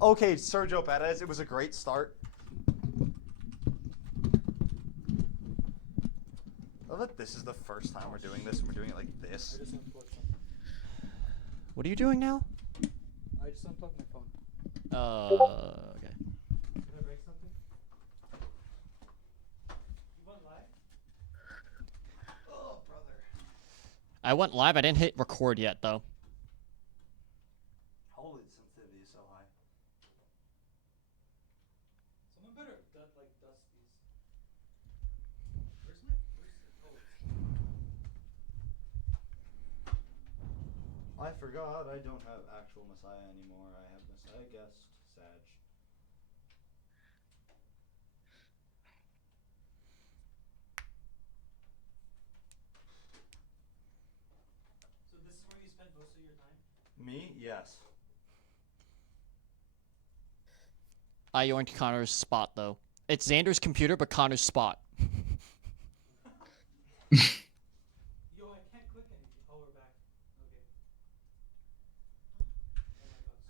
Okay, Sergio Perez, it was a great start. I love that this is the first time we're doing this, and we're doing it like this. I just unplugged something. What are you doing now? I just unplugged my phone. Okay. Did I break something? You went live? Oh, brother. I went live. I didn't hit record yet, though. Holy, the sensitivity is so high. Someone better dust these. Where's the I forgot I don't have actual Messiah anymore. I have Messiah guest Sag. So this is where you spend most of your time? Me? Yes. I yoinked Connor's spot, though. It's Xander's computer, but Connor's spot. Yo, I can't click anything. Oh, we're back.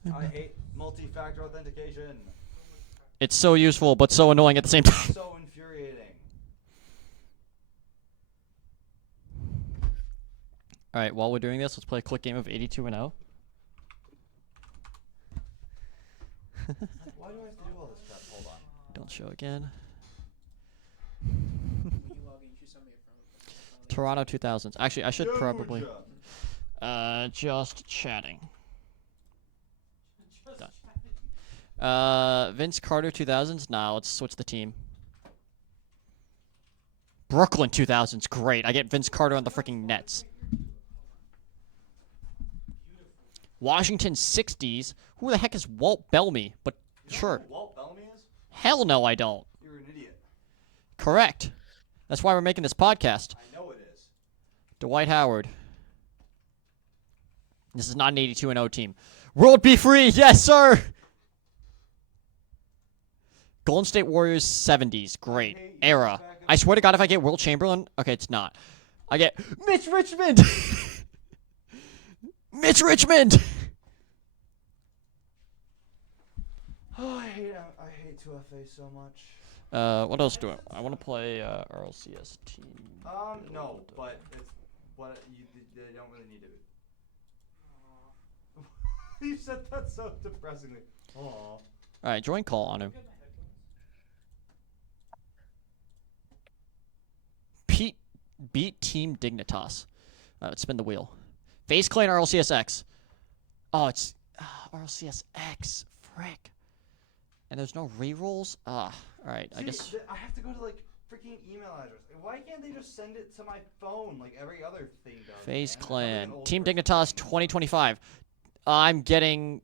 Okay. Oh my god. I hate multi-factor authentication. It's so useful, but so annoying at the same time. So infuriating. Alright, while we're doing this, let's play a quick game of 82 and 0. Why do I have to do all this crap? Hold on. Don't show again. When you log in, you should send me a friend. Toronto 2000s. Actually, I should probably... Georgia. Just chatting. Just Done. chatting. Vince Carter 2000s. Nah, let's switch the team. Brooklyn 2000s. Great. I get Vince Carter on the freaking Nets. Washington 60s. Who the heck is Walt Bellamy? But You know sure. who Walt Bellamy is? Hell no, I don't. You're an idiot. Correct. That's why we're making this podcast. I know it is. Dwight Howard. This is not an 82 and 0 team. World be free. Yes, sir. Golden State Warriors 70s. Great. Era. I swear to God, if I get Will Chamberlain. Okay, it's not. I get Mitch Richmond. Mitch Richmond. Oh, I hate 2FA so much. What else do I want to play RLCS team. No, but it's what they don't really need it. You said that so depressingly. Aww. All right, join call on him. Get my headphones. Pete beat Team Dignitas. Let's spin the wheel. FaZe Clan RLCSX. Oh, it's RLCSX. Frick. And there's no rerolls? Alright, I guess. I have to go to like freaking email address. Why can't they just send it to my phone like every other thing does? FaZe man? I'm like Clan. an old Team person. Dignitas 2025. I'm getting.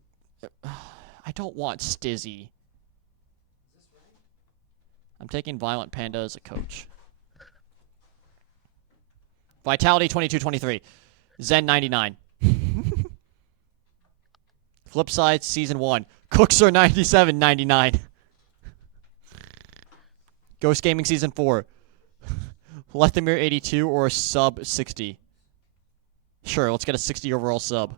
I don't want Stizzy. Is this right? I'm taking Violent Panda as a coach. Vitality 22-23. Zen 99. Flipside Season 1. Cookser 97-99. Ghost Gaming Season 4. Lethamir 82 or a sub 60. Sure, let's get a 60 overall sub.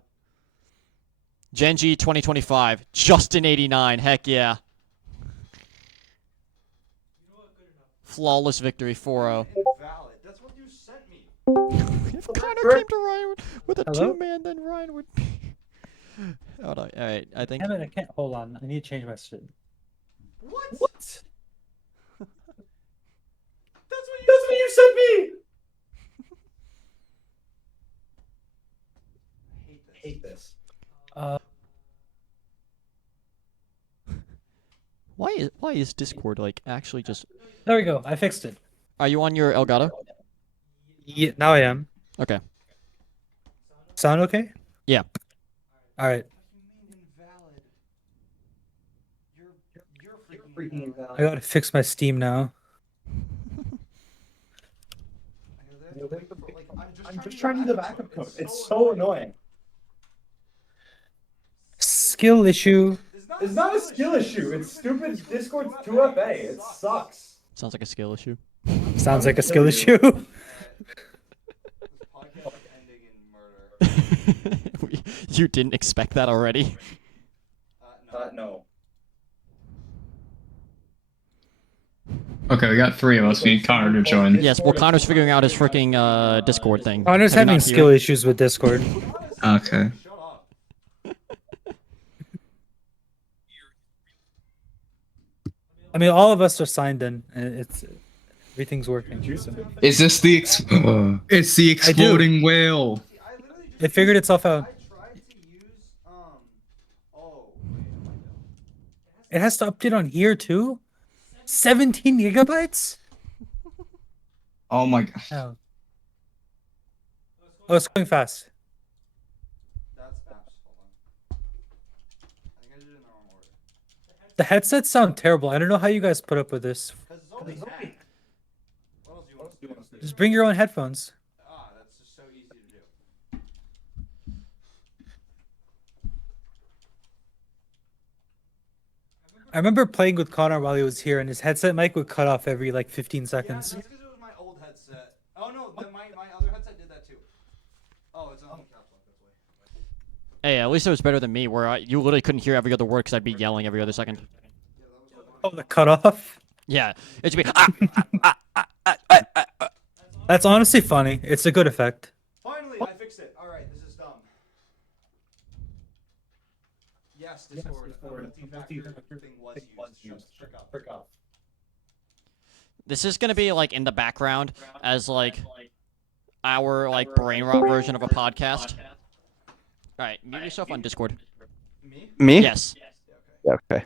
Genji 2025. Justin 89. Heck yeah. You know what? Good enough. Flawless victory 4-0. Invalid. That's what you sent me. If Connor came to Ryan with a Hello? 2-man, then Ryan would be. Hold on. All right, I think. Damn it, I can't. Hold on. I need to change my shit. What? What? That's what you sent me. Hate this. Why is Discord like actually just? There we go. I fixed it. Are you on your Elgato? Yeah, now I am. Okay. Sound okay? Yeah. All right. What do you mean invalid? You're freaking invalid. I gotta fix my Steam now. I'm just trying to do the backup code. It's so annoying. Skill issue. It's not a skill issue. It's stupid Discord 2FA. It sucks. Sounds like a skill issue. Sounds like a skill issue. This podcast is ending in murder. You didn't expect that already. No. Okay, we got 3 of us. We need Connor to join. Yes, well, Connor's figuring out his freaking Discord thing. Connor's Have you having not skill here? issues with Discord. Okay. Shut up. I mean, all of us are signed in. And it's everything's working. So. Is this the it's the exploding whale? See, I literally just It figured itself out. I tried to use oh wait, It has to update on here too. 17 gigabytes. Oh my god. Oh, oh, it's going fast. that's maps. Hold on. I think I did it in the wrong order. The headsets sound terrible. I don't know how you guys put up with this. Because it's only that. What else do you want us to do? Just bring your own headphones. Ah, that's just so easy to do. I remember playing with Connor while he was here, and his headset mic would cut off every like 15 Yeah, seconds. that's because it was my old headset. Oh no, my other headset did that too. Oh, it's on caps lock. That's why. Hey, at least it was better than me, where you literally couldn't hear every other word because I'd be yelling every other second. Oh, the cutoff. Yeah, it should be. That's honestly funny. It's a good effect. Finally, I fixed it. All right, this is dumb. Yes, Discord. Multi-factor thing was used. Shut the frick up. This is gonna be like in the background as like our like brain rot version of a podcast. All right, mute yourself on Discord. Me? Me? Yes, Yeah, okay.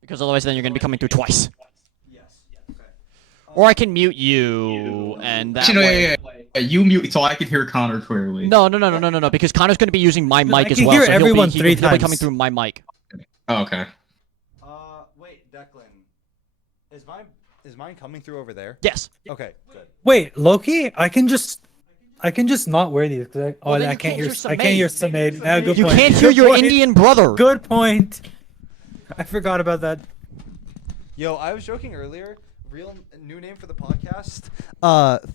because otherwise then you're gonna be coming through twice. Yes. Okay. Or I can mute you, and that Actually, no, way. yeah. You mute so I can hear Connor clearly. No, because Connor's gonna be using my mic as can well. hear So he'll everyone be, 3 he'll be times. coming through my mic. Oh, okay. Wait, Declan. Is mine coming through over there? Yes. Okay, good. Wait, Loki, I can just not wear these. 'Cause Well, then I you can't can't hear. hear I can't hear Samaid. Samaid. Yeah, good You point. can't hear Good your point. Indian brother. Good point. I forgot about that. Yo, I was joking earlier. Real new name for the podcast.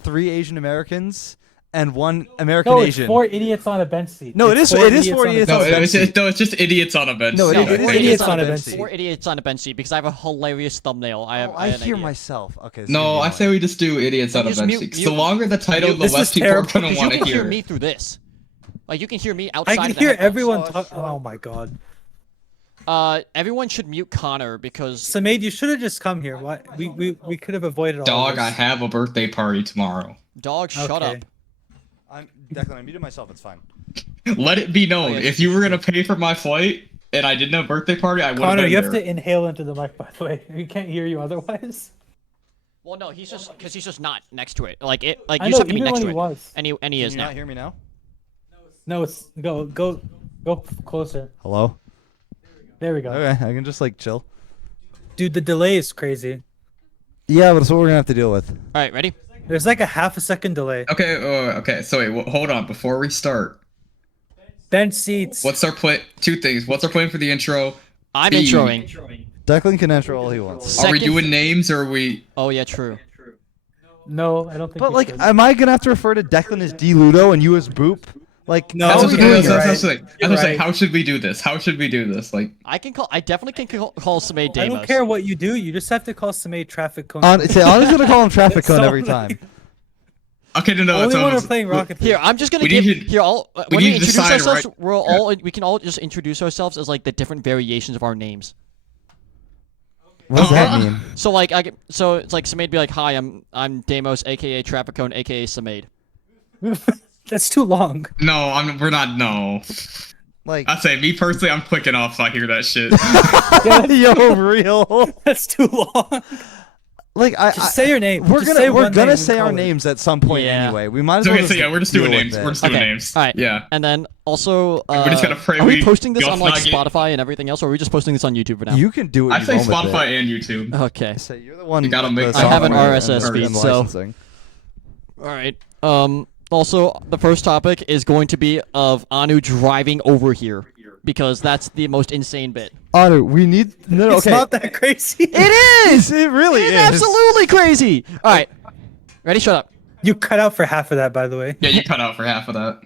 3 Asian Americans and 1 American No, it's Asian. 4 idiots on a bench seat. No, It's it is 4 on a idiots No, on a bench it's seat. just, no, it's just idiots on a bench. No, it seat. is Four idiots on a bench seat. seat. 4 idiots on a bench seat because I have a hilarious thumbnail. I have. I have an hear idea. myself. Okay. this is No, gonna be I say annoying. we just do idiots on a Just bench mute- seat. 'Cause mute- the longer the title, the This less is people are terrible. gonna 'Cause you want to can hear hear. me through this. Like you can hear me outside. I can of the hear headphones. everyone Oh, talk. shut Oh up. my god. Everyone should mute Connor because Samaid, you should have just come here. Why? We could have avoided all Dog, this. I have a birthday party tomorrow. dog, shut Okay. up. Declan, I muted myself. It's fine. Let it be known, yeah, if you were gonna pay for my flight and I didn't have a birthday party, I would have Connor, been you have there. to inhale into the mic. By the way, we can't hear you otherwise. Well, no, he's just not next to it. Like it, like I you know just have to be even next when to he it. was. And he Can is you now. not hear me now? No, it's go closer. Hello. There we go. Okay, I can just like chill. Dude, the delay is crazy. Yeah, but that's what we're gonna have to deal with. All right, ready? There's like a half a second delay. Okay, okay. So wait, hold on. Before we start, Bench seats. what's our plan? 2 things. What's our plan for the intro? I'm B. introing. Declan can enter all he wants. Are we Second- doing names or are we? Oh yeah, true. No, I don't think. But we like, should. am I gonna have to refer to Declan as D Ludo and you as Boop? Like, No, That's how what are we I'm doing saying. it? That's what I'm saying. You're That's what I'm saying. right. How should we do this? How should we do this? Like, I definitely can call Samaid I Deimos. don't care what you do. You just have to call Samaid traffic cone. Say, I'm just gonna call him Traffic That's Cone all every I- time. okay, no, Only that's when we're almost- playing Rocket League. Here, I'm just gonna We give. need to- Here, all we when we need to introduce decide, ourselves, right? we can all just introduce ourselves as like the different variations of our names. What does that mean? So like so it's like Samaid be like, "Hi, I'm Deimos, aka Traffic Cone, aka Samaid." That's too long. No, we're not. No. Like, I say, me personally, I'm clicking off if I hear that shit. yo, real. That's too long. Like, Just say your name. We're Just say we're one gonna name say and our call it. names at some point Yeah. anyway. We might as well. Okay, just so yeah, we're just doing deal with names. it. We're just doing Okay, names. all right. Yeah. And then also, We just gotta pray are we we posting this go on like not get- Spotify and everything else, or are we just posting this on YouTube for now? You can do what I you say want with Spotify it. and YouTube. Okay. Say you're the one. You gotta with make the I have an software RSS and the feed, so- licensing. All right. Also, the first topic is going to be of Anu driving over here because that's the most insane bit. Anu, we need. No, It's not that crazy. It is. It really It's is. absolutely crazy. All right. Ready? Shut up. You cut out for half of that, by the way. Yeah, you cut out for half of that. All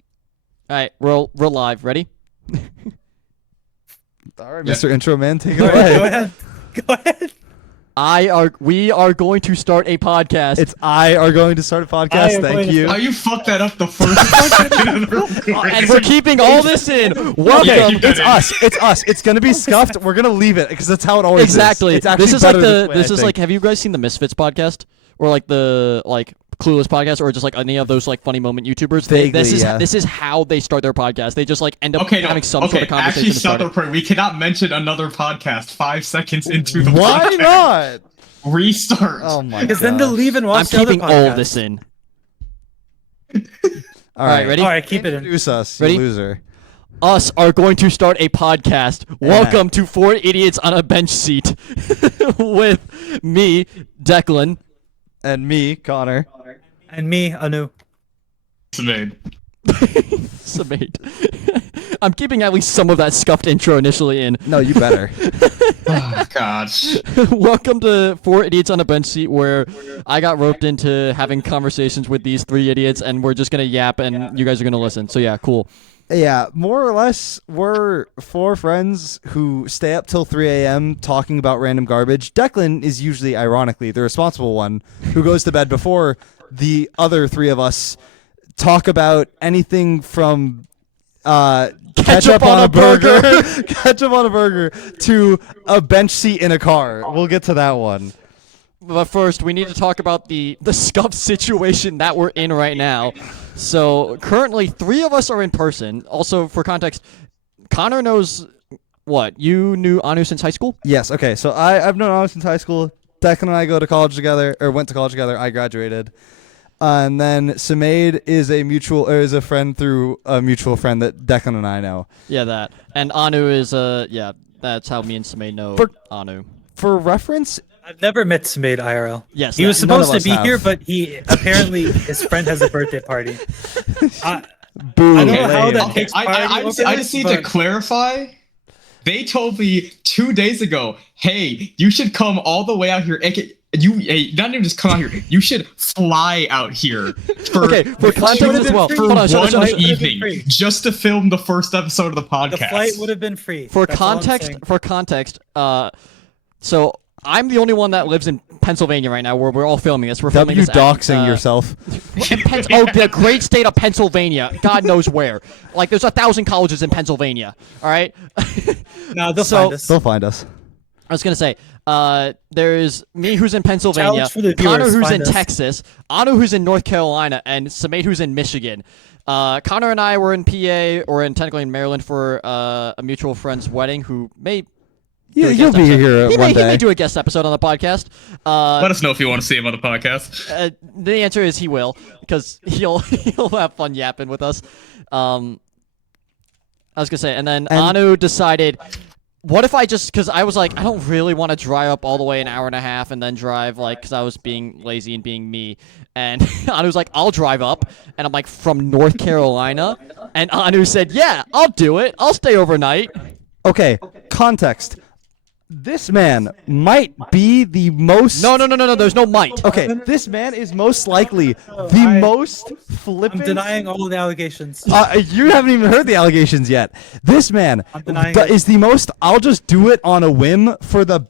right. We're live. Ready? All right, Yeah. Mr. Intro Man, take it Go away. ahead. Go ahead. We are going to start a podcast. It's I are going to start a I podcast. am going Thank to you. How you fucked that up the first second of the recording? and we're keeping all this in. Welcome. Yeah, keep that It's in. us. It's us. It's gonna be scuffed. We're gonna leave it because that's how it always Exactly. is. It's actually This is like better the. way, This I is think. like. Have you guys seen the Misfits podcast or like the Clueless podcast or just like any of those like funny moment YouTubers? Vaguely, this is yeah. this is how they start their podcast. They just like end up Okay, no. having some Okay, sort of conversation. actually, to stop start the it. recording. We cannot mention another podcast 5 seconds into the Why podcast. not? Restart. Oh my god. Because then they'll leave and I'm watch the other keeping all of podcast. this in. All right, ready? All right, keep it in. Introduce us, Ready? you loser. Us are going to start a podcast. Welcome to 4 Idiots on a Bench Seat with me, Declan. And me, Connor. And me, Anu. It's made. Samade. I'm keeping at least some of that scuffed intro initially in. No, you better. Oh, gosh. Welcome to 4 Idiots on a Bench Seat, where I got roped into having conversations with these 3 idiots, and we're just gonna yap, and you guys are gonna listen. So yeah, cool. Yeah, more or less, we're 4 friends who stay up till 3 a.m. talking about random garbage. Declan is usually, ironically, the responsible one who goes to bed before the other 3 of us talk about anything from ketchup on a burger, ketchup on a burger, to a bench seat in a car. We'll get to that one. But first, we need to talk about the scuffed situation that we're in right now. So currently, 3 of us are in person. Also, for context, Connor knows what? You knew Anu since high school? Yes. Okay. So I've known Alex since high school. Declan and I go to college together, or went to college together. I graduated, and then Samade is a friend through a mutual friend that Declan and I know. Yeah, that. And Anu is yeah, that's how me and Samay know Anu. For reference, I've never met Samade IRL. Yes, He was none of supposed to us be have. here, but he apparently his friend has a birthday party. boom. I don't know how lame. that Okay, takes priority I over just this, need to but- clarify. They told me 2 days ago, hey, you should come all the way out here. Hey, not even just come out here. You should fly out here for, Okay, for context as well. for Hold on, shut up, one shut up, shut up. evening just to film the first episode of the podcast. The flight would have been free. For That's all I'm context, saying. so I'm the only one that lives in Pennsylvania right now, where we're all filming this. We're filming You this doxing yourself. Oh, the great state of Pennsylvania. God knows where. Like, there's 1,000 colleges in Pennsylvania. All right. No, they'll so- find us. They'll find us. I was gonna say, there's me who's in Pennsylvania, Challenge for the Connor viewers, who's find in us. Texas, Anu who's in North Carolina, and Samate who's in Michigan. Connor and I were in PA, or technically in Maryland, for a mutual friend's wedding. Who may do a You'll guest be episode. here He one may day. do a guest episode on the podcast. Let us know if you want to see him on the podcast. The answer is he will, because he'll have fun yapping with us. I was gonna say, and then Anu decided, what if I just, because I was like, I don't really want to drive up all the way an hour and a half and then drive, like, because I was being lazy and being me. And Anu's like, I'll drive up. And I'm like, from North Carolina? And Anu said, yeah, I'll do it. I'll stay overnight. Okay, context. This man might be the most. No, there's no might. Okay, this man is most likely the most I'm flippant. denying all of the allegations. You haven't even heard the allegations yet. This man I'm denying it. is the most. I'll just do it on a whim for the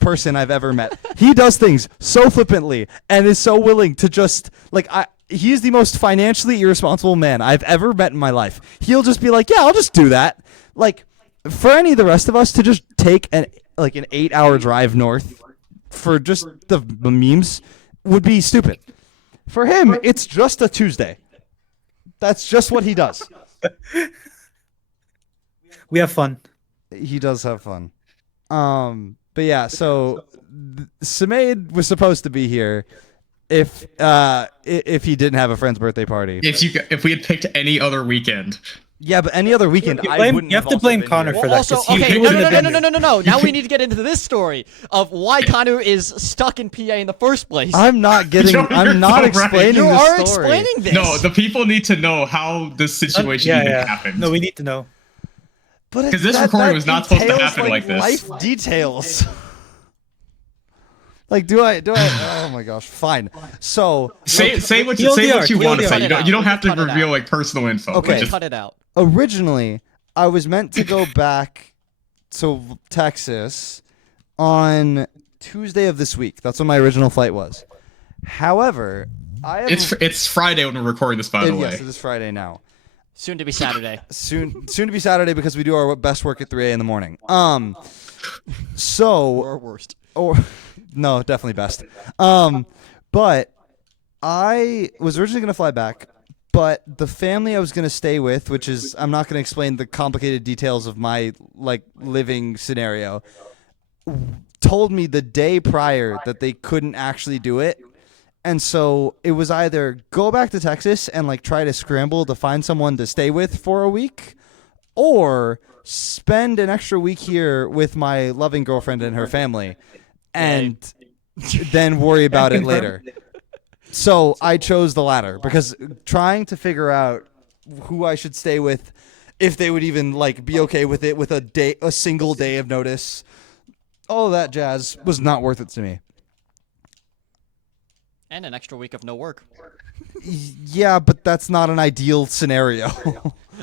person I've ever met. He does things so flippantly and is so willing to just he is the most financially irresponsible man I've ever met in my life. He'll just be like, yeah, I'll just do that. Like, for any of the rest of us to just take an 8-hour drive north for just the memes would be stupid. For him, it's just a Tuesday. That's just what he does. We have fun. He does have fun. But yeah, so Samade was supposed to be here if he didn't have a friend's birthday party. If we had picked any other weekend. Yeah, but any other weekend, You I blame- wouldn't you have to also blame been Connor here. for Well, that. also, 'cause he okay, wouldn't have been no. Now we need to get into this story of why Kanu is stuck in PA in the first place. I'm not getting. You're I'm not so right. explaining you the are story. explaining this. No, the people need to know how this situation even happened. No, we need to know. But 'Cause this that recording was not supposed to entails, happen like this. Life details. Do I? Oh my gosh! Fine. So say what you TLDR, want to say. TLDR. You don't have to Cut it out. reveal personal info. Okay. Just- cut it out. originally, I was meant to go back to Texas on Tuesday of this week. That's when my original flight was. However, I have It's Friday when we're recording this, by the way. yes, it is Friday now. Soon to be Saturday. Soon to be Saturday because we do our best work at 3 a.m. in the morning. So Or worst. or no, definitely best. But I was originally going to fly back, but the family I was going to stay with, which is I'm not going to explain the complicated details of my like living scenario, told me the day prior that they couldn't actually do it. And so it was either go back to Texas and like try to scramble to find someone to stay with for a week, or spend an extra week here with my loving girlfriend and her family, and then worry about it later. So I chose the latter because trying to figure out who I should stay with, if they would even like be okay with it with a single day of notice, all of that jazz was not worth it to me. And an extra week of no work. Yeah, but that's not an ideal scenario.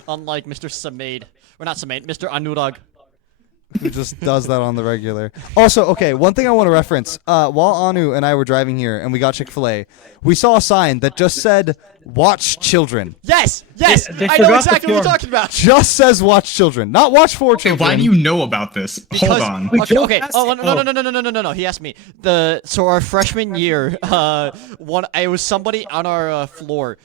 Unlike Mr. Samaid. Or not Samaid, Mr. Anurag. Who just does that on the regular. Also, okay, one thing I want to reference. While Anu and I were driving here and we got Chick-fil-A, we saw a sign that just said, "Watch children." Yes! Yes! They I know forgot exactly the what you're form. talking about. Just says "Watch children," not "Watch for Okay, children." why do you know about this? Hold on. We Okay, don't okay. ask- Oh, no. He asked me. So our freshman year, it was somebody on our floor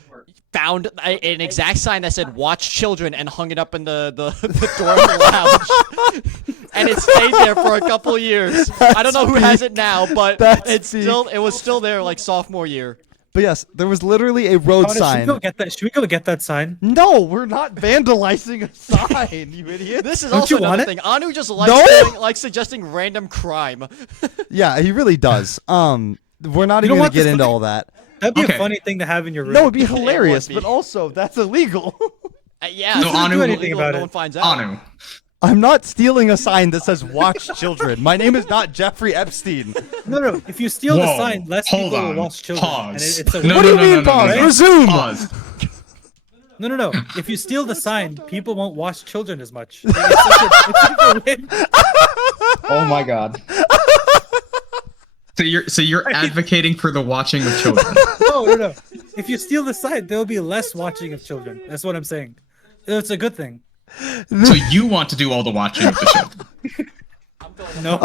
found an exact sign that said "Watch Children" and hung it up in the door of the lounge. And it stayed there for a couple years. I don't know who has it now, but That's it was still there like sophomore year. But yes, there was literally a road Connor, sign. Should we go get that sign? No, we're not vandalizing a sign, you idiot. This is Don't also you want another it? thing. Anu just likes suggesting random crime. Yeah, he really does. We're not You even don't gonna want get this into fucking- all that. That'd be Okay. a funny thing to have in your room. No, it'd be hilarious, be. but also that's illegal. Yeah, No, it's Anu- illegal, anything about no it. one finds out. Anu. I'm not stealing a sign that says "Watch Children." My name is not Jeffrey Epstein. No. If you steal the Whoa, sign, less hold people on. will watch children. Pause. And it's a No, What do you no, mean, no, no, pause? no. Resume. Pause. No. If you steal the sign, people won't watch children as much. It's like a win. Oh my god. So you're advocating for the watching of children. No. If you steal the sign, there'll be less watching of children. That's what I'm saying. It's a good thing. So you want to do all the watching of the children. No.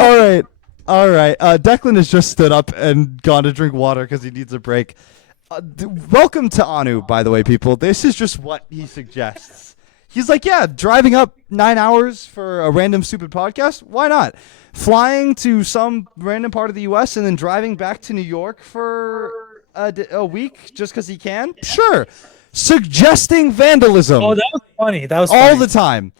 All right. Declan has just stood up and gone to drink water because he needs a break. Welcome to Anu, by the way, people. This is just what he suggests. He's like, yeah, driving up 9 hours for a random stupid podcast. Why not? Flying to some random part of the U.S. and then driving back to New York for a week just because he can. Sure. Suggesting vandalism Oh, that was funny. That was all funny. the time.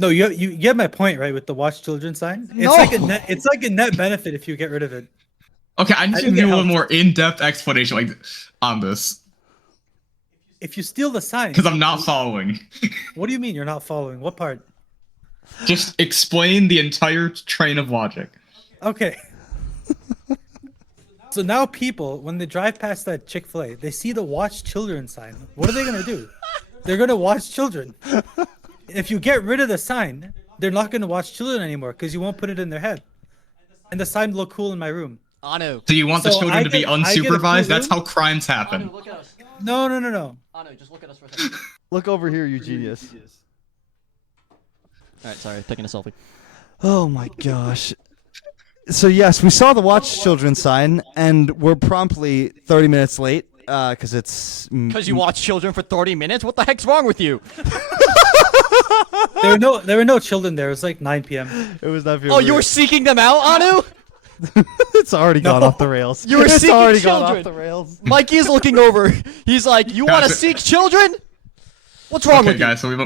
No, you get my point, right? With the watch children sign. It's No. like a net benefit if you get rid of it. Okay, I need to think do it a little helps. more in-depth explanation like on this If you steal the sign, because I'm not following. what do you mean you're not following? What part? Just explain the entire train of logic. Okay. So now people, when they drive past that Chick-fil-A, they see the watch children sign. What are they gonna do? They're gonna watch children. If you get rid of the sign, they're not gonna watch children anymore because you won't put it in their head. And the sign will look cool in my room. Anu. So you want the So children I to be get a blue unsupervised? That's room? how crimes happen. Look at us. No. Anu, just look at us for a second. Look over here, you genius. Alright, sorry, taking a selfie. Oh my gosh. So yes, we saw the watch children sign, and we're promptly 30 minutes late because it's Because you watch children for 30 minutes? What the heck's wrong with you? There were no children there. It was like 9 p.m. It was not. Oh, you were seeking them out, Anu? It's already gone No. off the rails. You were It's seeking already gone children. off the rails. Mikey is looking over. He's like, you want to Gotcha. seek children? What's wrong Okay, with you? guys. So we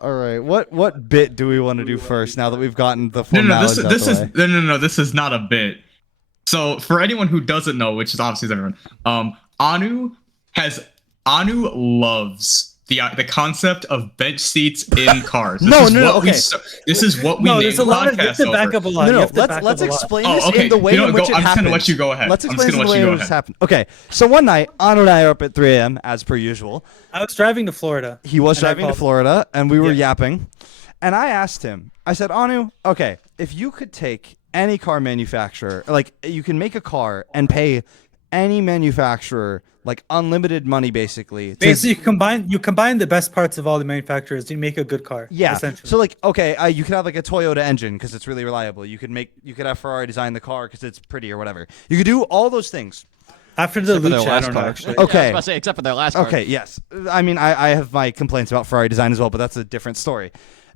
All right, what bit do we want to do first? Now that we've gotten the no, formalities this out is the way? no. This is not a bit. So for anyone who doesn't know, which is obviously everyone, Anu loves the concept of bench seats in cars. This No, is no, what we okay. This is what we No, named there's the a lot of. You have podcast to back over. up a lot. No, You no. have to back Let's up a lot. explain Oh, this okay. in the way You know in what, which go- it I'm just happened. gonna let you go ahead. Let's I'm explain just this gonna in let the way you in go which this ahead. happened. Okay, so one night, Anu and I are up at 3 a.m. as per usual. I was driving to Florida. He was And I driving to called- Florida, and we were Yeah. yapping. And I asked him, I said, Anu, okay, if you could take any car manufacturer, like you can make a car and pay any manufacturer like unlimited money basically. Basically, you combine the best parts of all the manufacturers to make a good car. Yeah. Essentially. So like, okay, you could have like a Toyota engine because it's really reliable. You could have Ferrari design the car because it's pretty or whatever. You could do all those things. After the for their Lucha, I last don't know car. actually. Yeah, I was Okay. about to say, except for their last car. Okay. Yes. I mean, I have my complaints about Ferrari design as well, but that's a different story.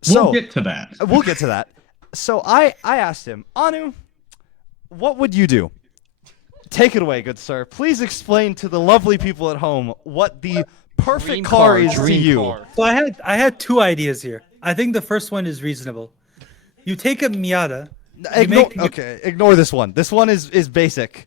We'll So get to that. we'll get to that. So I asked him, Anu, what would you do? Take it away, good sir. Please explain to the lovely people at home what the perfect Dream car is to dream you. car. So I had two ideas here. I think the first one is reasonable. You take a Miata. Ignore this one. This one is basic.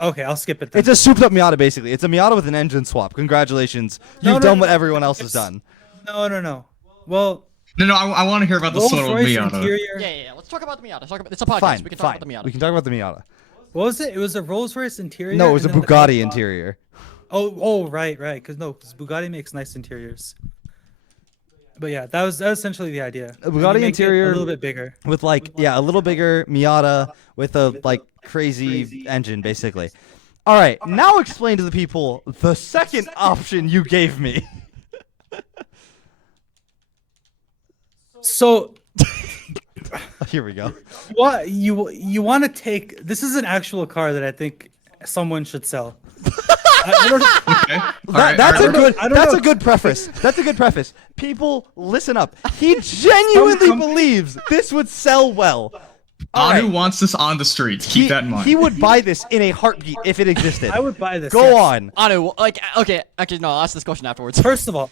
Okay, I'll skip it then. It's a souped up Miata, basically. It's a Miata with an engine swap. Congratulations. You've done what everyone else has done. No. Well, No, I want to hear about the Rolls sort of Royce Miata. interior. Yeah. Let's talk about the Miata. It's a podcast. Fine, we can fine. talk about the Miata. We can talk about the Miata. What was it? It was a Rolls Royce interior. No, it was a and then the Bugatti back- interior. Oh, right. Because Bugatti makes nice interiors. But yeah, that was essentially the idea. A And you Bugatti make it interior- a little bit bigger. With like, yeah, a little bigger Miata with a like crazy engine, basically. All right, now explain to the people the second option you gave me. So Here we go. what you want to take? This is an actual car that I think someone should sell. I don't, Okay. That's a good. I don't That's know. a good preface. That's a good preface. People, listen up. He genuinely believes this would sell well. All Anu right. wants this on the streets. Keep that in mind. He would buy this in a heartbeat if it existed. I would buy this. Go yes. on. Anu, like, okay, no, I'll ask this question afterwards. First of all,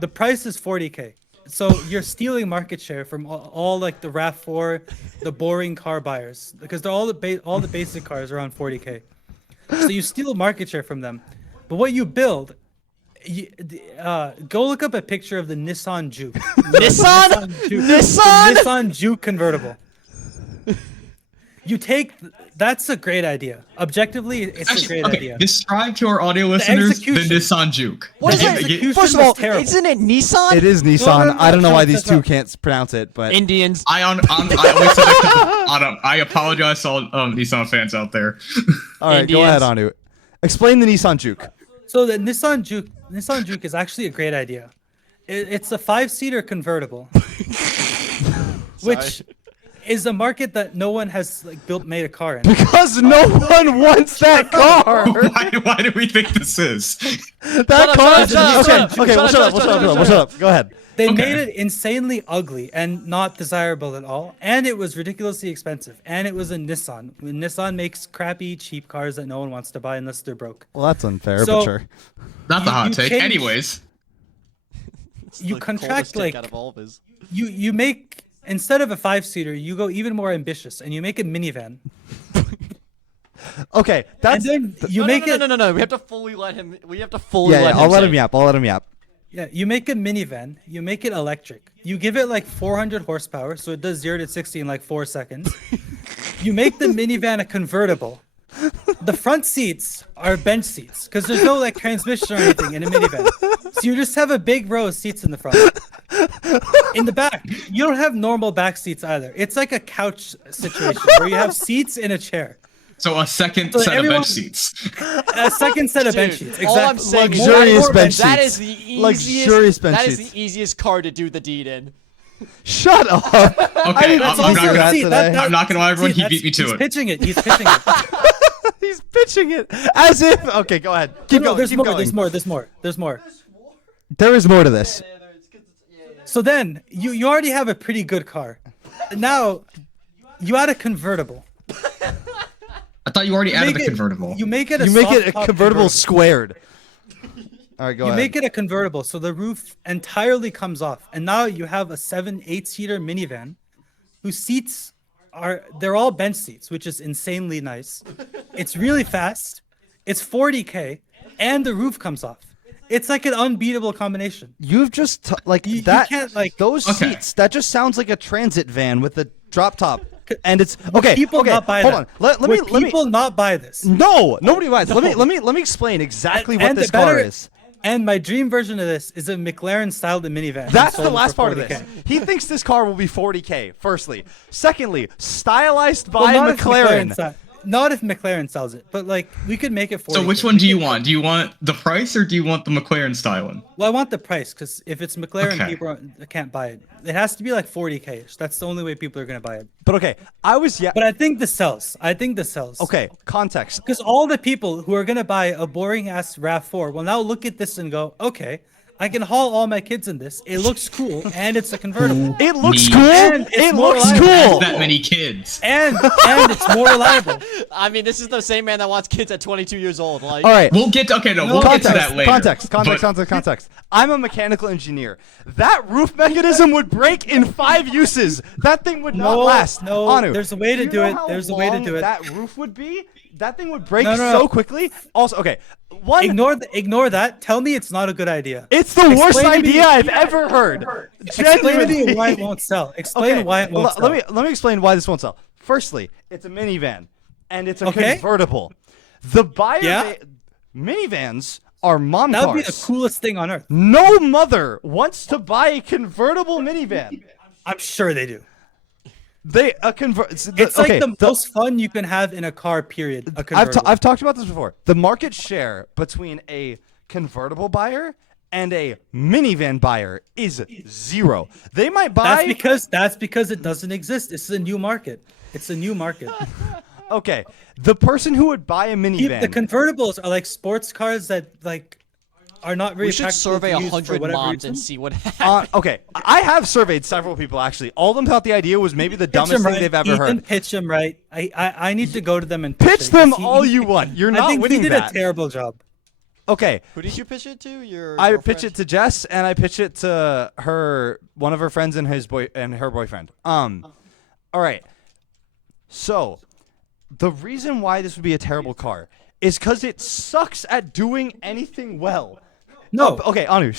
the price is 40K. So you're stealing market share from all like the RAV4, the boring car buyers, because they're all the basic cars around 40K. So you steal market share from them. But what you build, go look up a picture of the Nissan Juke. Nissan? Juke, Nissan? the Nissan Juke convertible. You take that's a great idea. Objectively, it's a Actually, great okay, idea. describe to our audio listeners the execution. Nissan Juke. What is The it? execution First of was all, terrible. isn't it Nissan? It is Nissan. no, I don't know why these shut two up. can't pronounce it, but Indians. I wait a second. I apologize to all Nissan fans out there. all right, go Indians. ahead, Anu. Explain the Nissan Juke. So the Nissan Juke is actually a great idea. It's a 5-seater convertible, which is a market that no one has like made a car in. Because no one wants that car. Why do we think this is? That up, car. shut up, shut up, Okay, shut we'll up, shut up. shut up, We'll shut up. Go ahead. They Okay. made it insanely ugly and not desirable at all, and it was ridiculously expensive. And it was a Nissan. Nissan makes crappy, cheap cars that no one wants to buy unless they're broke. Well, that's unfair, So- but sure. Not the You- hot you take. change- Anyways, You The contract coldest take like out of all of his. you make instead of a 5-seater, you go even more ambitious and you make a minivan. Okay, that's And then you No, make it. no. We have to fully let him. We have to fully yeah. let him. I'll let say him it. yap. I'll let him yap. Yeah, you make a minivan, you make it electric. You give it like 400 horsepower, so it does 0 to 60 in like 4 seconds. You make the minivan a convertible. The front seats are bench seats because there's no like transmission or anything in a minivan. So you just have a big row of seats in the front. In the back, you don't have normal back seats either. It's like a couch situation where you have seats in a chair. so a second So set of everyone- bench seats. A second set of bench Dude, seats. all I'm Exactly. saying is Luxurious more bench That seats. is the easiest. Luxurious bench That is seats. the easiest car to do the deed in. Shut up. Okay, That's I'm also not gonna. See, I'm not gonna lie, everyone. see, He beat me to he's it. pitching it. He's pitching it. He's pitching it as if. Okay, go ahead. Keep No, going. there's Keep more. going. There's more. There's more. There's more. There is more to this. So then you already have a pretty good car. Now you add a convertible. I thought you already added Make the it- convertible. You make it a You make it a soft-top convertible squared. All right, go You ahead. make it a convertible, so the roof entirely comes off, and now you have a 7-8-seater minivan, whose seats they're all bench seats, which is insanely nice. It's really fast. It's 40K, and the roof comes off. It's like an unbeatable combination. You've just like You that. can't, like- those Okay. seats. That just sounds like a transit van with a drop top, and it's okay. People okay, not buy hold that. on. Let Would me. people not buy this? No, nobody buys. Let me explain exactly what And this the better- car is. And my dream version of this is a McLaren styled minivan. That's sold the for last part of 40K. this. He thinks this car will be 40K. Firstly, secondly, stylized Well, by not if McLaren. not if McLaren sells it, but like we could make it 40K. So which one do you want? Do you want the price or do you want the McLaren styling? Well, I want the price because if it's McLaren, Okay. people can't buy it. It has to be like 40K. That's the only way people are gonna buy it. But okay, But I think this sells. Okay, context. Because all the people who are gonna buy a boring ass Rav4 will now look at this and go, okay, I can haul all my kids in this. It looks cool and it's a convertible. It looks Me. cool. And it's It more looks reliable. cool. That many kids. and it's more reliable. I mean, this is the same man that wants kids at 22 years old. Like, All right. We'll get to that later. Context. I'm a mechanical engineer. That roof mechanism would break in 5 uses. That thing would not No, last. no, Anu, there's a way to you do know it. how There's a way to long do it. That roof would be. That thing would break No, no, so no. quickly. Also, okay, one. Ignore that. Tell me it's not a good idea. It's the worst Explain to me- idea I've ever heard. Explain to Genuinely. me why it won't sell. Explain why it won't sell. Let me explain why this won't sell. Firstly, it's a minivan, and it's a Okay. convertible. The buyer Yeah. minivans are mom That would be cars. the coolest thing on earth. No mother wants to buy a convertible minivan. I'm sure they do. It's It's like the most fun you can have in a car. Period. A convertible. I've talked about this before. The market share between a convertible buyer and a minivan buyer is 0. They might buy. That's because it doesn't exist. It's a new market. It's a new market. Okay, the person who would buy a minivan. The convertibles are like sports cars that like are not very. we should practical survey to use for 100 whatever moms reason. and see what happens. Okay, I have surveyed several people actually. All of them thought the idea was maybe the dumbest thing they've ever Ethan, heard. pitch them right. I need to go to them and Pitch them all you want. You're I not think winning he did that. a terrible job. Okay, Who did you pitch it to? Your I girlfriend? pitch it to Jess and I pitch it to one of her friends and her boyfriend. All right. So, the reason why this would be a terrible car is because it sucks at doing anything well. No. Okay, Anu,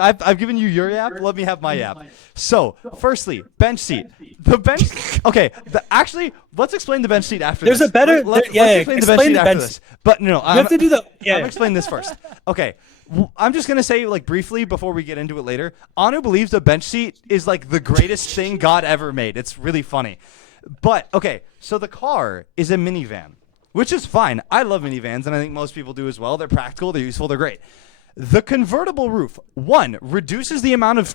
I've given you your yap. Let me have my yap. So, firstly, bench seat. The bench. Okay, actually, let's explain the bench seat after There's this. a better- Let's yeah, explain the bench explain seat the after bench this. But no, You have to do the. I'm Yeah. gonna explain this first. Okay, I'm just gonna say like briefly before we get into it later. Anu believes a bench seat is like the greatest thing God ever made. It's really funny. But okay, so the car is a minivan, which is fine. I love minivans, and I think most people do as well. They're practical, they're useful, they're great. The convertible roof, 1, reduces the amount of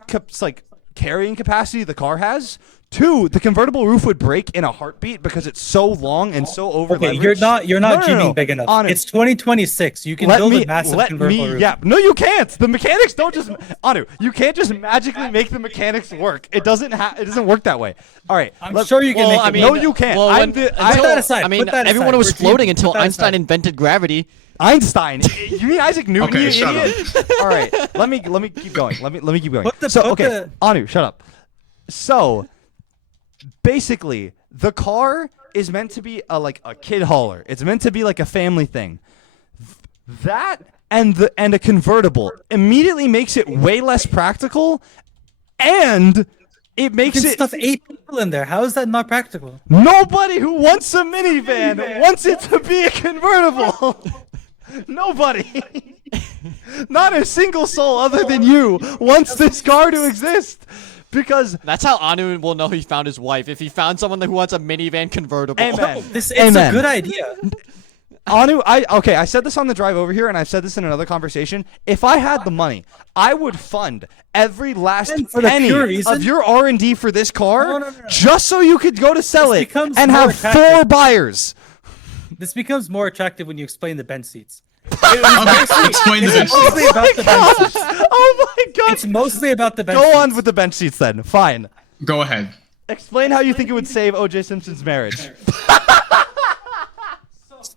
carrying capacity the car has. 2, the convertible roof would break in a heartbeat because it's so long and so over Okay, leveraged. you're not No, dreaming big enough. Anu, It's 2026. You can build a massive convertible roof. Yeah, no, you can't. The mechanics don't just Anu. You can't just magically make the mechanics work. It doesn't work that way. All right, I'm sure you can Well, make I it mean, no, work. you can't. Well, I'm when- the- until- Put that aside, I mean, put that everyone aside. was We're floating dreaming. until Put that Einstein aside. invented gravity. Einstein. You mean Isaac Newton? Okay, you shut idiot. All right, let me keep going. Let me keep going. Put the- So put okay, the- Anu, shut up. So basically, the car is meant to be a kid hauler. It's meant to be like a family thing. That and a convertible immediately makes it way less practical, and it You makes can it stuff 8 people in there. How is that not practical? nobody who wants a minivan wants it to be a convertible. Nobody. Not a single soul other than you wants this car to exist. Because That's how Anu will know he found his wife. If he found someone who wants a minivan convertible. Amen. It's Amen. a good idea. Anu, I said this on the drive over here, and I've said this in another conversation. If I had the money, I would fund every last And for the penny pure reason- of your R&D for this car, No. just so you could go to sell This it becomes and more have attractive. 4 buyers. This becomes more attractive when you explain the bench seats. Okay, explain the bench It's mostly seats. about the bench seats. Oh my God! It's mostly about the bench Go seats. on with the bench seats then. Fine. Go ahead. Explain how you think it would save O.J. Simpson's marriage.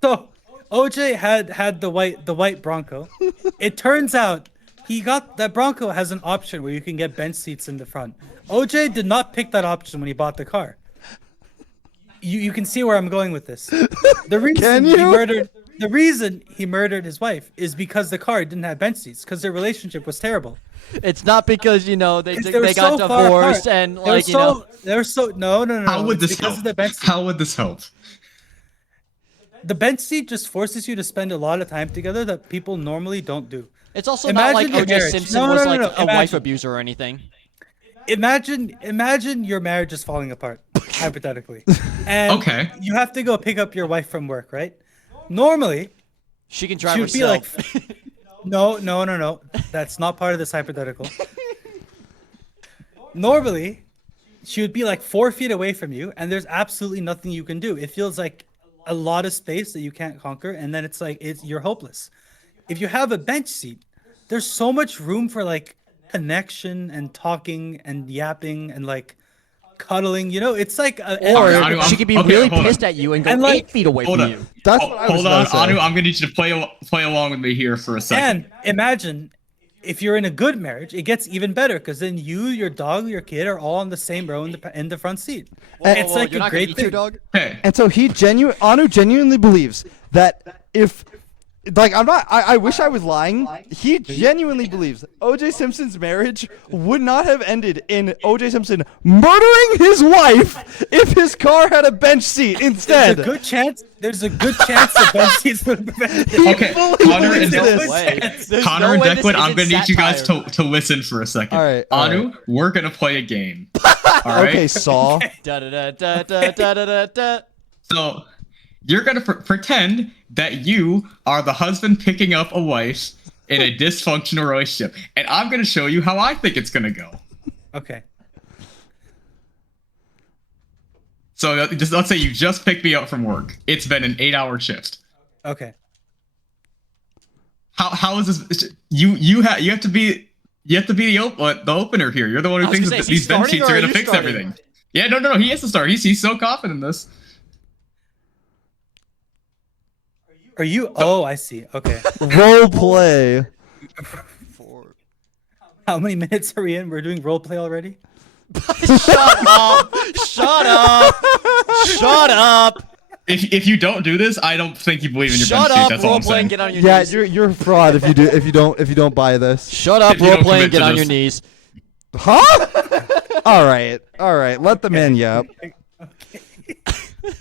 So OJ had the white Bronco. It turns out that Bronco has an option where you can get bench seats in the front. OJ did not pick that option when he bought the car. You can see where I'm going with this. The reason Can he you? murdered the reason he murdered his wife is because the car didn't have bench seats because their relationship was terrible. It's not because, you know, they 'Cause they were got so far divorced apart. and, They like, were you know. they're so no. How would it's this because help? of the bench seat. How would this help? The bench seat just forces you to spend a lot of time together that people normally don't do. It's also not like Imagine your O.J. marriage. Simpson No, was no, like no, a wife imagine. abuser or anything. Imagine your marriage is falling apart, hypothetically, and Okay. you have to go pick up your wife from work, right? Normally, She can drive she would be like, herself. no. That's not part of this hypothetical. Normally, she would be like 4 feet away from you, and there's absolutely nothing you can do. It feels like a lot of space that you can't conquer, and then it's like you're hopeless. If you have a bench seat, there's so much room for like connection and talking and yapping and like cuddling. You know, it's like Or Anu, she could be okay, really hold on. pissed at you and go And, like- 8 feet away Hold from on. you. That's what I was Hold on, gonna say. Anu. I'm gonna need you to play along with me here for a second. And imagine if you're in a good marriage, it gets even better because then you, your dog, your kid are all on the same row in the front seat. It's like you're a not gonna great eat your thing. dog? Okay. And so Anu genuinely believes that if, like, I wish I was lying. He genuinely believes O.J. Simpson's marriage would not have ended in O.J. Simpson murdering his wife if his car had a bench seat instead. There's a good chance the bench seats would prevent it. Okay, fully Connor believes and this. No way. There's Connor no and way this Declan, I'm isn't gonna need you guys satire. to listen for a second. All right, Anu, we're gonna play a game. All right. Okay, Saul. Da-da-da-da-da-da-da-da. So you're gonna pretend that you are the husband picking up a wife in a dysfunctional relationship, and I'm gonna show you how I think it's gonna go. Okay. So just let's say you just picked me up from work. It's been an 8-hour shift. Okay. How is this? You have to be the opener here. You're the one who I was thinks gonna that say, is these he bench starting seats or are are gonna you fix starting? everything. Yeah, no, he has to start. He's so confident in this. Are you? Oh, I see. Okay. Role play. How many minutes are we in? We're doing role play already. Shut up! Shut up! Shut up! If you don't do this, I don't think you believe in your Shut bench seat. up! That's all Role I'm play saying. and get on your Yeah, knees. you're a fraud if you don't buy this. Shut up! If you Role don't play and commit get to on your this. knees. Huh? All right. Let the man yap.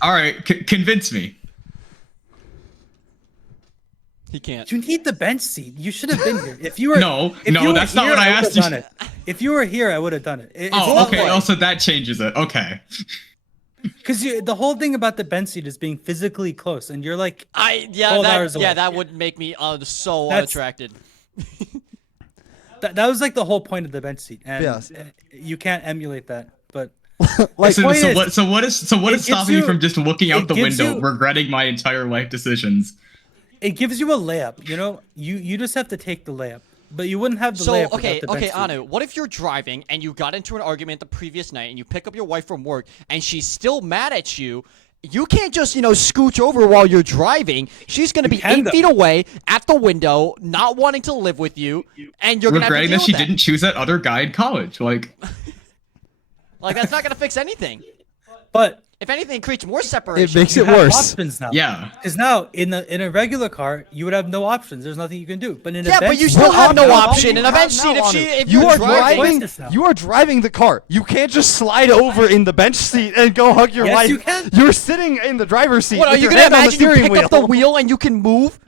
All right, convince me. He can't. You need the bench seat. You should have been here. If you were if No, you were that's not here, what I would've asked you. done it. If you were here, I would have done it. It's Oh, not okay. like- Also, that changes it. Okay. Because the whole thing about the bench seat is being physically close, and you're like, 12 hours away. that would make me so That's- unattracted. that was like the whole point of the bench seat, and Yes. you can't emulate that. But Like, So point is, what is it gives stopping me you- from just looking out it the gives window, you- regretting my entire life decisions? it gives you a layup. You know, you just have to take the layup, but you wouldn't have the So layup. okay, without the bench seat. Anu, what if you're driving and you got into an argument the previous night and you pick up your wife from work and she's still mad at you? You can't just, scooch over while you're driving. She's gonna be can, 8 though. feet away at the window, not wanting to live with you, and you're gonna have to Regretting deal that she with didn't choose that other guy in college. Like, Like that's not gonna fix anything. But If anything, it creates more separation. it makes you it have worse. options now. yeah. Because now in a regular car, you would have no options. There's nothing you can do. But in a Yeah, bench but you seat, still have no What option do in you a bench have seat now, if Anu? if You you're are driving. driving. choices now. You are driving the car. You can't just slide over in the bench seat and go hug your Yes, wife. you can. You're sitting in the driver's seat. What are with you your gonna hand on the imagine? You steering pick up the wheel and you can move.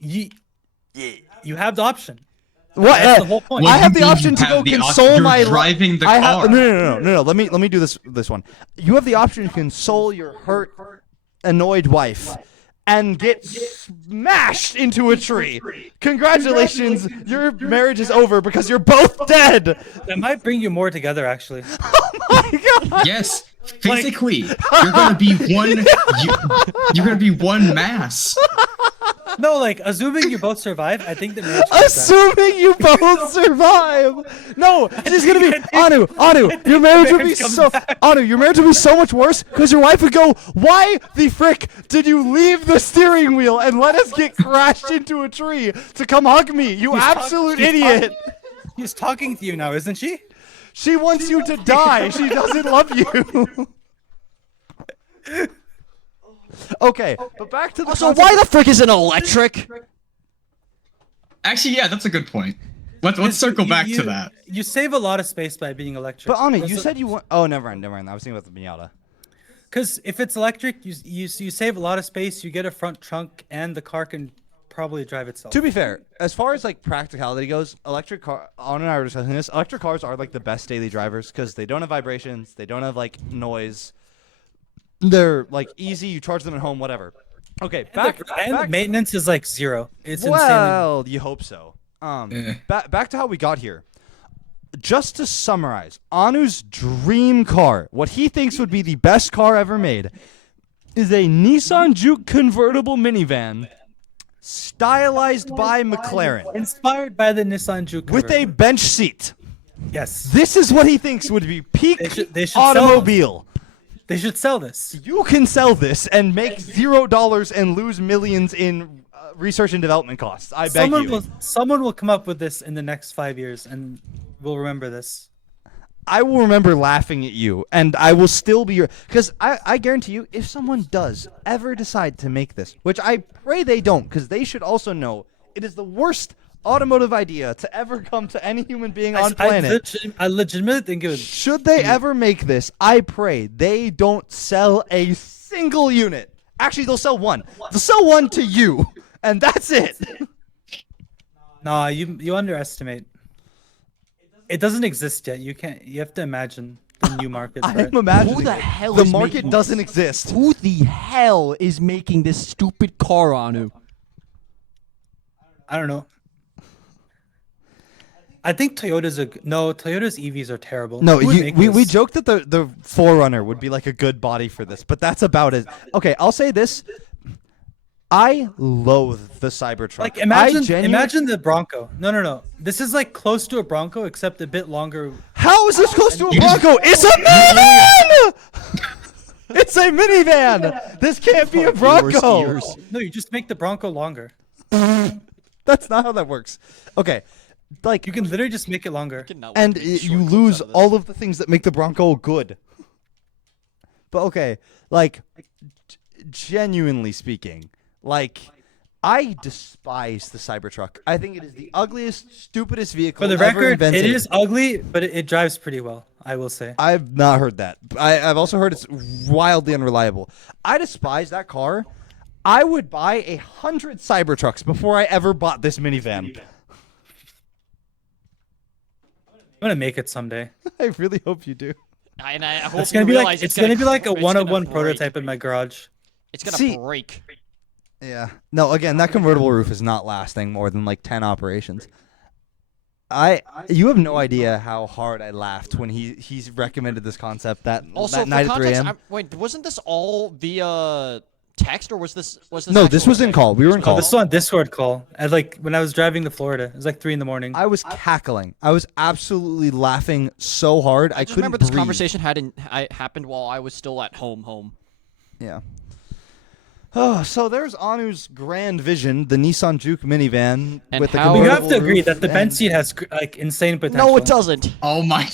you have the option. What? That's the whole point. I What have do the you option to have go the option? console You're my. driving the I have, car. no. Let me do this one. You have the option to console your hurt, annoyed wife, and get smashed into a tree. Congratulations, your marriage is over because you're both dead. That might bring you more together, actually. My God. Yes. Physically, you're gonna be one. You're gonna be one mass. No, like assuming you both survive, I think the marriage. comes back. Assuming you both survive. No, it is gonna be Anu. Your marriage would be marriage comes so back. Anu. Your marriage would be so much worse because your wife would go, "Why the frick did you leave the steering wheel and let us get crashed into a tree to come hug me? You absolute he's idiot." He's talking to you now, isn't she? She wants you to die. She doesn't love you. Okay, but back to the. So concept- why the frick is it electric? Actually, yeah, that's a good point. Let's circle back to that. You save a lot of space by being electric. But Anu, you said you want. Oh, never mind. I was thinking about the Miata. Because if it's electric, you save a lot of space. You get a front trunk, and the car can probably drive itself. To be fair, as far as like practicality goes, electric car. On and I were discussing this. Electric cars are like the best daily drivers because they don't have vibrations, they don't have like noise. They're like easy. You charge them at home, whatever. Okay, back. The maintenance is like 0. It's insanely. Well, you hope so. Eh. Back to how we got here. Just to summarize, Anu's dream car, what he thinks would be the best car ever made, is a Nissan Juke convertible minivan, stylized by McLaren, Inspired by the Nissan Juke. with a bench seat. Yes. This is what he thinks would be peak They should sell it. automobile. They should sell this. You can sell this and make $0 and lose millions in research and development costs. I beg you. Someone will come up with this in the next 5 years, and we'll remember this. I will remember laughing at you, and I will still be your. Because I guarantee you, if someone does ever decide to make this, which I pray they don't, because they should also know it is the worst automotive idea to ever come to any human being on planet. I legitimately think it would. Should they ever make this, I pray they don't sell a single unit. Actually, they'll sell one. They'll sell one to you, and that's it. Nah, you underestimate. It doesn't exist yet. You can't. You have to imagine the new market. for it. I'm imagining Who the it. hell the is market making doesn't this? exist. Who the hell is making this stupid car, Anu? I don't know. I think Toyota's Toyota's EVs are terrible. No, Who would make we this? joked that the Forerunner would be like a good body for this, but that's about it. Okay, I'll say this. I loathe the Cybertruck. Like imagine imagine the Bronco. No. This is like close to a Bronco except a bit longer. How is this close to a Bronco? It's a minivan! It's a minivan! This can't be a Bronco! No, you just make the Bronco longer. That's not how that works. Okay, like, You can literally just make it longer. and you lose all of the things that make the Bronco good. But okay, like, genuinely speaking, like, I despise the Cybertruck. I think it is the ugliest, stupidest vehicle For the ever record, invented. it is ugly, but it drives pretty well. I will say. I've not heard that. I've also heard it's wildly unreliable. I despise that car. I would buy 100 Cybertrucks before I ever bought this minivan. I'm gonna make it someday. I really hope you do. And I hope It's gonna you be realize like it's gonna be like a it's gonna 101 break. prototype in my garage. It's gonna See- break. Yeah. No, again, that convertible roof is not lasting more than like 10 operations. You have no idea how hard I laughed when he's recommended this concept that Also, that for night at 3 context, a.m. wait, wasn't this all via text or was this? No, this was in call. We were in Oh, call. this was on Discord call. When I was driving to Florida. It was like 3 a.m. I was cackling. I was absolutely laughing so hard I I just couldn't remember this breathe. conversation happened while I was still at home. Yeah. Oh, so there's Anu's grand vision, the Nissan Juke minivan And with the how- You convertible have to agree roof that the bench and- seat has like insane potential. No, it doesn't. Oh my.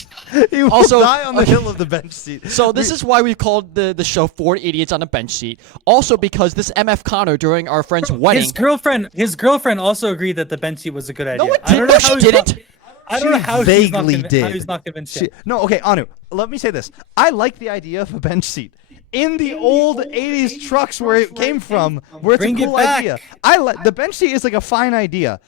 He will Also- die on the hill of the bench seat. So this is why we called the show Four Idiots on a Bench Seat. Also because this MF Connor during our friend's wedding. His girlfriend also agreed that the bench seat was a good idea. No, it I don't didn't. know No, how she he's not- didn't. I don't know how She he's not vaguely convinced. How did. he's not convinced She- yet. no, okay, Anu, let me say this. I like the idea of a bench seat. In the old 80s trucks where it came from, where it's Bring a it cool back. idea. The bench seat is like a fine idea.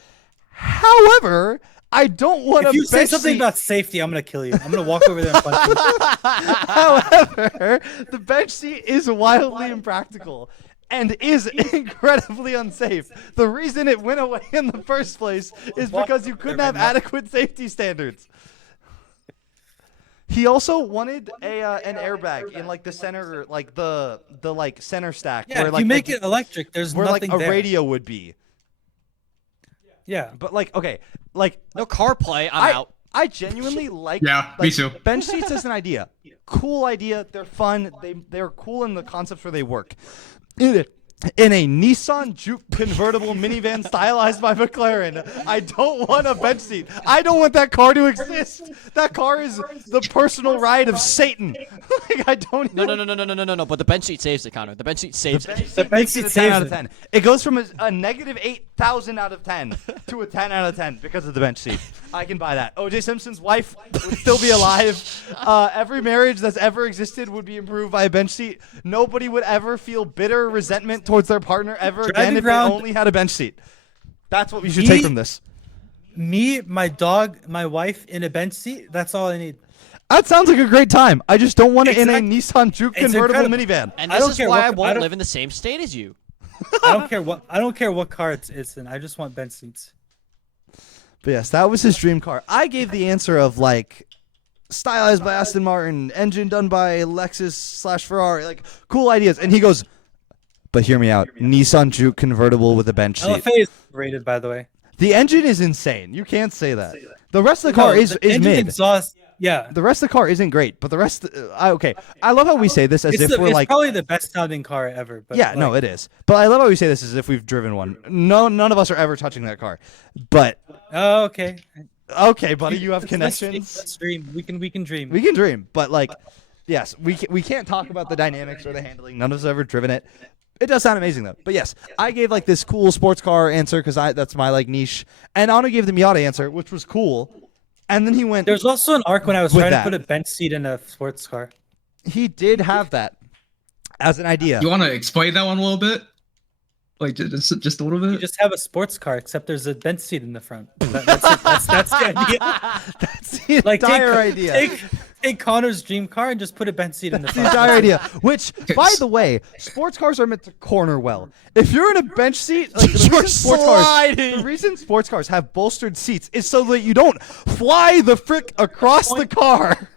However, I don't want If a you say bench something seat. about safety, I'm gonna kill you. I'm gonna walk over there and punch you. However, the bench seat is wildly impractical and is incredibly unsafe. The reason it went away in the first place is because you couldn't have adequate safety standards. He also wanted an airbag in like the center, like the like center stack, Yeah, where if like you make the- it electric, there's where like nothing a there. radio would be. Yeah. But like, okay, like No CarPlay. I'm out. I genuinely like Yeah, me like, too. bench seats as an idea. Cool idea. They're fun. They're cool in the concepts where they work. In a Nissan Juke convertible minivan stylized by McLaren, I don't want a bench seat. I don't want that car to exist. That car is the personal ride of Satan. Like, I don't. No. even- But the bench seat saves it, Connor. The bench seat saves it. The bench makes seat it a 10 saves out of it. 10. It goes from a negative 8,000 out of 10 to a 10 out of 10 because of the bench seat. I can buy that. O.J. Simpson's wife would still be alive. Every marriage that's ever existed would be improved by a bench seat. Nobody would ever feel bitter resentment towards their partner ever again Driving if around- they only had a bench seat. That's what we should Me- take from this. Me, my dog, my wife in a bench seat. That's all I need. That sounds like a great time. I just don't want it in a Exactly. Nissan Juke It's convertible incredible. minivan. And I this don't is care why what- I I won't don't- live in the same state as you. I don't care what car it's in. I just want bench seats. But yes, that was his dream car. I gave the answer of like stylized by Aston Martin, engine done by Lexus/Ferrari, like cool ideas. And he goes, but hear me out. Nissan Juke convertible with a bench seat. LFA is rated, by the way. The engine is insane. You can't say that. The rest of the car No, is the is engine mid. exhaust. Yeah, The rest of the car isn't great, but the rest. Okay, I love how we say this as if we're it's like. probably the best sounding car ever. But Yeah, no, it is. But I love how we say this as if we've driven one. No, none of us are ever touching that car. But Oh, okay. okay, buddy, you have Let's connections. dream. We can dream. We can dream, but like, yes, we can't talk about the dynamics or the handling. None of us have ever driven it. It does sound amazing though. But yes, I gave like this cool sports car answer because that's my like niche, and Anu gave the Miata answer, which was cool. And then he went. There's also an arc when I was With trying that. to put a bench seat in a sports car. He did have that as an idea. You want to explain that one a little bit? Like just a little You bit. just have a sports car, except there's a bench seat in the front. That's it. That's the idea. That's the Like entire idea. Take Connor's dream car and just put a bench seat in the the front. entire idea. Which, by the way, sports cars are meant to corner well. If you're in a bench seat, like the You're reason sports cars, sliding. the reason sports cars have bolstered seats is so that you don't fly the frick across the car.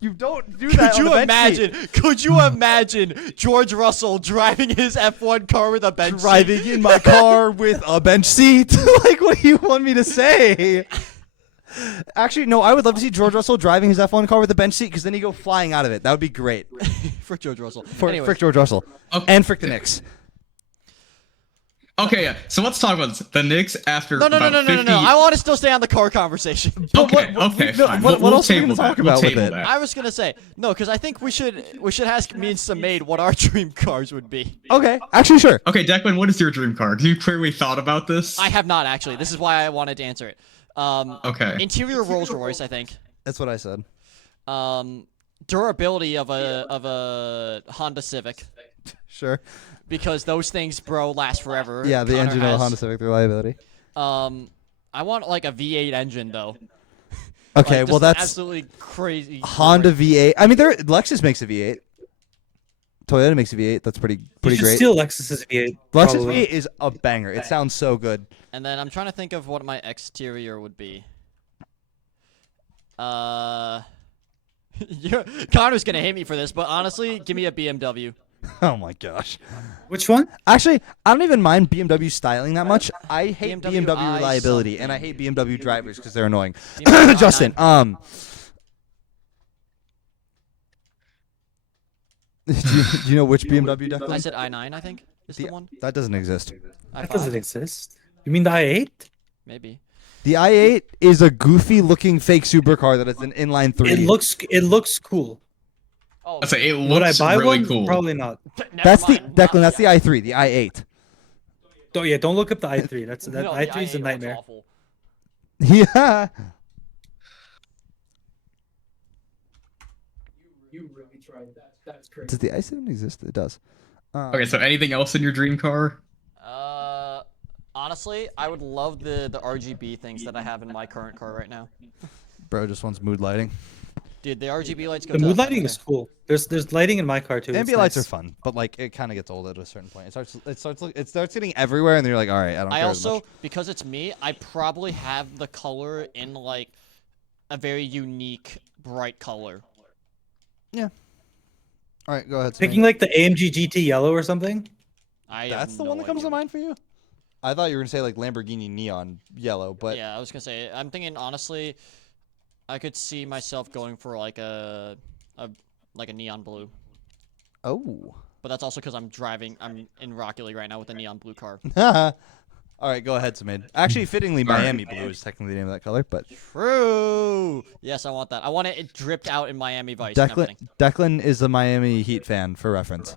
You don't do that. Could you on a bench seat. imagine? Could you imagine George Russell driving his F1 car with a bench seat? Driving in my car with a bench seat? Like, what do you want me to say? Actually, no. I would love to see George Russell driving his F1 car with a bench seat because then he go flying out of it. That would be great for George Russell? for Anyways, frick George Russell Okay. and frick the Knicks. Okay, yeah. So let's talk about this. The Knicks after no. about 50 I want to still stay on the car conversation. Okay, what- okay, no, fine. what We'll else are we table gonna talk that. We'll about with table it? that. I was gonna say no, because I think we should ask me and Samaid what our dream cars would be. Okay, actually, sure. Okay, Declan, what is your dream car? Have you clearly thought about this? I have not actually. This is why I wanted to answer it. Okay. Interior Rolls Royce, I think. That's what I said. Durability of a Honda Civic, Sure. because those things, bro, last forever. Yeah, the Connor engine of a has. Honda Civic, the reliability. I want like a V8 engine though. Okay, Like, well just that's absolutely crazy. Honda V8. I mean, Lexus makes a V8. Toyota makes a V8. That's pretty You should great. steal Lexus's V8. Lexus probably. V8 is a banger. It sounds so good. And then I'm trying to think of what my exterior would be. Connor's gonna hate me for this, but honestly, give me a BMW. Oh my gosh. Which one? Actually, I don't even mind BMW styling that much. I hate BMW BMW reliability, and I something. hate BMW drivers because they're annoying. BMW Justin, i9. do you know which BMW, Declan? I said i9, I think is the one. That doesn't exist. That i5, doesn't exist. You mean the i8? maybe. The i8 is a goofy-looking fake supercar that is an inline 3. It looks cool. Oh, I'd say it Would I looks buy really one? cool. Probably not. That's the Declan. That's the i3. The i8. Don't look up the i3. That No, the i3 is a i8 one's nightmare. awful. Yeah. You really tried that. That's crazy. Does the i7 exist? It does. Okay, so anything else in your dream car? Honestly, I would love the RGB things that I have in my current car right now. Bro just wants mood lighting. Dude, the RGB lights go. The mood tough. lighting is cool. There's lighting in my car too. Ambient lights are fun, but like it kind of gets old at a certain point. It starts getting everywhere, and then you're like, all right, I don't I care as also, much. because it's me, I probably have the color in like a very unique, bright color. All right, go ahead. Picking like the AMG GT yellow or something. I That's have the no one that comes idea. to mind for you. I thought you were gonna say like Lamborghini neon yellow, but Yeah, I was gonna say. I'm thinking honestly, I could see myself going for like a neon blue. oh. But that's also because I'm in Rocket League right now with a neon blue car. All right, go ahead, Samid. Actually, fittingly, Miami blue is technically the name of that color, but True. Yes, I want that. I want it dripped out in Miami Vice. and everything. Declan is a Miami Heat fan for reference.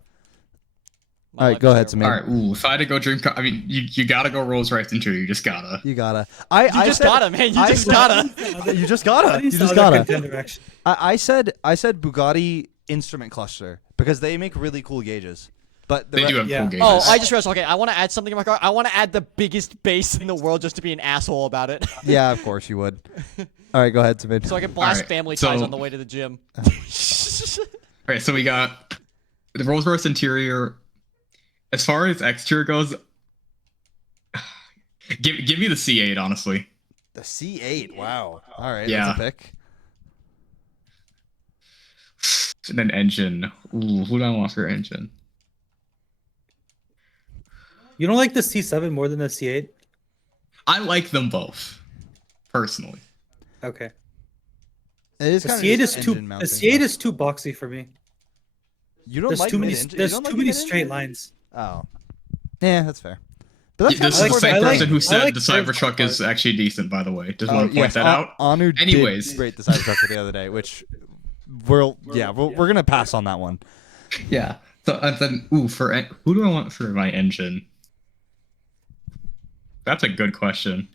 My All right, life go is ahead, terrible. Samid. All right, ooh, if I had to go dream car, I mean, you gotta go Rolls Royce into it. You just gotta. You gotta. You just gotta, man. You just gotta. You just gotta. You He's just the other gotta. contender, actually. I said Bugatti instrument cluster because they make really cool gauges. But the They do have Yeah. cool gauges. Oh, I just realized. Okay, I want to add something in my car. I want to add the biggest base in the world just to be an asshole about it, yeah, of course you would. All right, go ahead, Samid. so I can blast Alright, Family Ties so- on the way to the gym. Alright, so we got the Rolls Royce interior. As far as exterior goes, give me the C8, honestly. The C8. Wow. All right, Yeah. that's a pick. And then engine. Ooh, who do I want for engine? You don't like the C7 more than the C8? I like them both, personally. Okay. It is The kind C8 of is too. The C8 is too boxy for me. You don't There's like too many. mid-engine? You There's don't like too many mid-engine? straight lines. Oh. Yeah, that's fair. But that's This kind is of the I same like- person who I said like the curved Cybertruck is part. actually decent, by the way. Just want to point that out. Anu Anyways. did rate the Cybertruck the other day, which we're gonna pass on that one. Yeah. So and then, who do I want for my engine? That's a good question.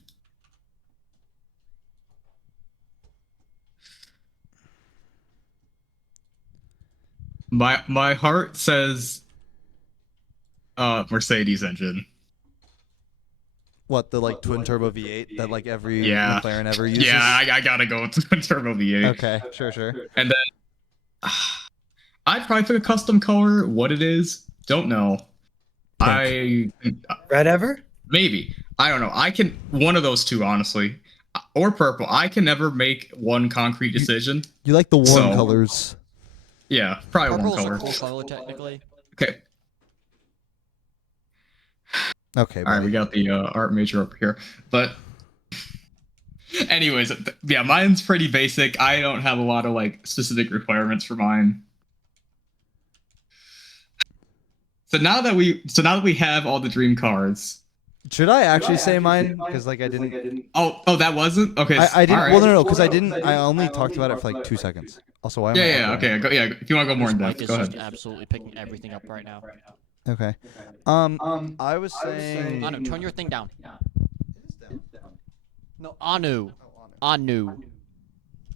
My heart says Mercedes engine. What, the like twin turbo V8 that like every Yeah. McLaren ever uses? Yeah, I gotta go with the Turbo V8. Okay, sure. And then I'd probably pick a custom color. What it is, don't know. Pink. Red ever? Maybe. I don't know. I can one of those two, honestly, or purple. I can never make one concrete decision. You like the warm So- colors. Yeah, probably one Purple's a color. cool color, technically. Okay. Okay, All right, buddy. we got the art major up here, but anyways, yeah, mine's pretty basic. I don't have a lot of like specific requirements for mine. So now that we have all the dream cards. Should I actually say mine? Because like I didn't. Oh, that wasn't okay. I didn't. all right. Well, no, because I didn't. I only talked about it for like 2 seconds. Also, why? Am I Yeah, echoing? okay, yeah. If you want to go more in Mike depth, is go just ahead. absolutely picking everything up right now. Okay. I was saying. Anu, turn your thing down. No, Anu. Anu.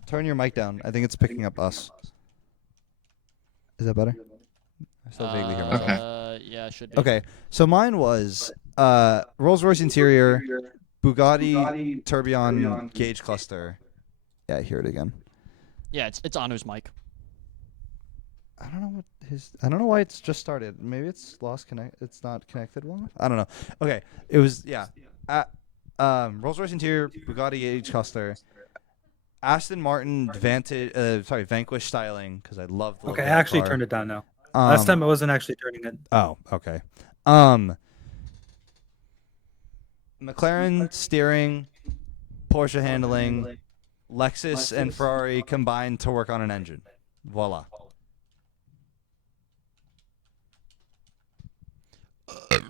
Turn your mic down. I think it's picking up us. Is that better? I still vaguely hear myself. Yeah, it should be. Okay, so mine was Rolls-Royce interior, Bugatti Tourbillon gauge cluster. Yeah, I hear it again. Yeah, it's Anu's mic. I don't know what his. I don't know why it's just started. Maybe it's lost connect. It's not connected well enough. I don't know. Okay, it was Rolls-Royce interior, Bugatti gauge cluster, Aston Martin Vanquish styling because I love the. Okay, I look of that actually car. turned it down now. Last Um, time I wasn't actually turning it. Oh, okay. McLaren steering, Porsche handling, Lexus and Ferrari combined to work on an engine. Voila.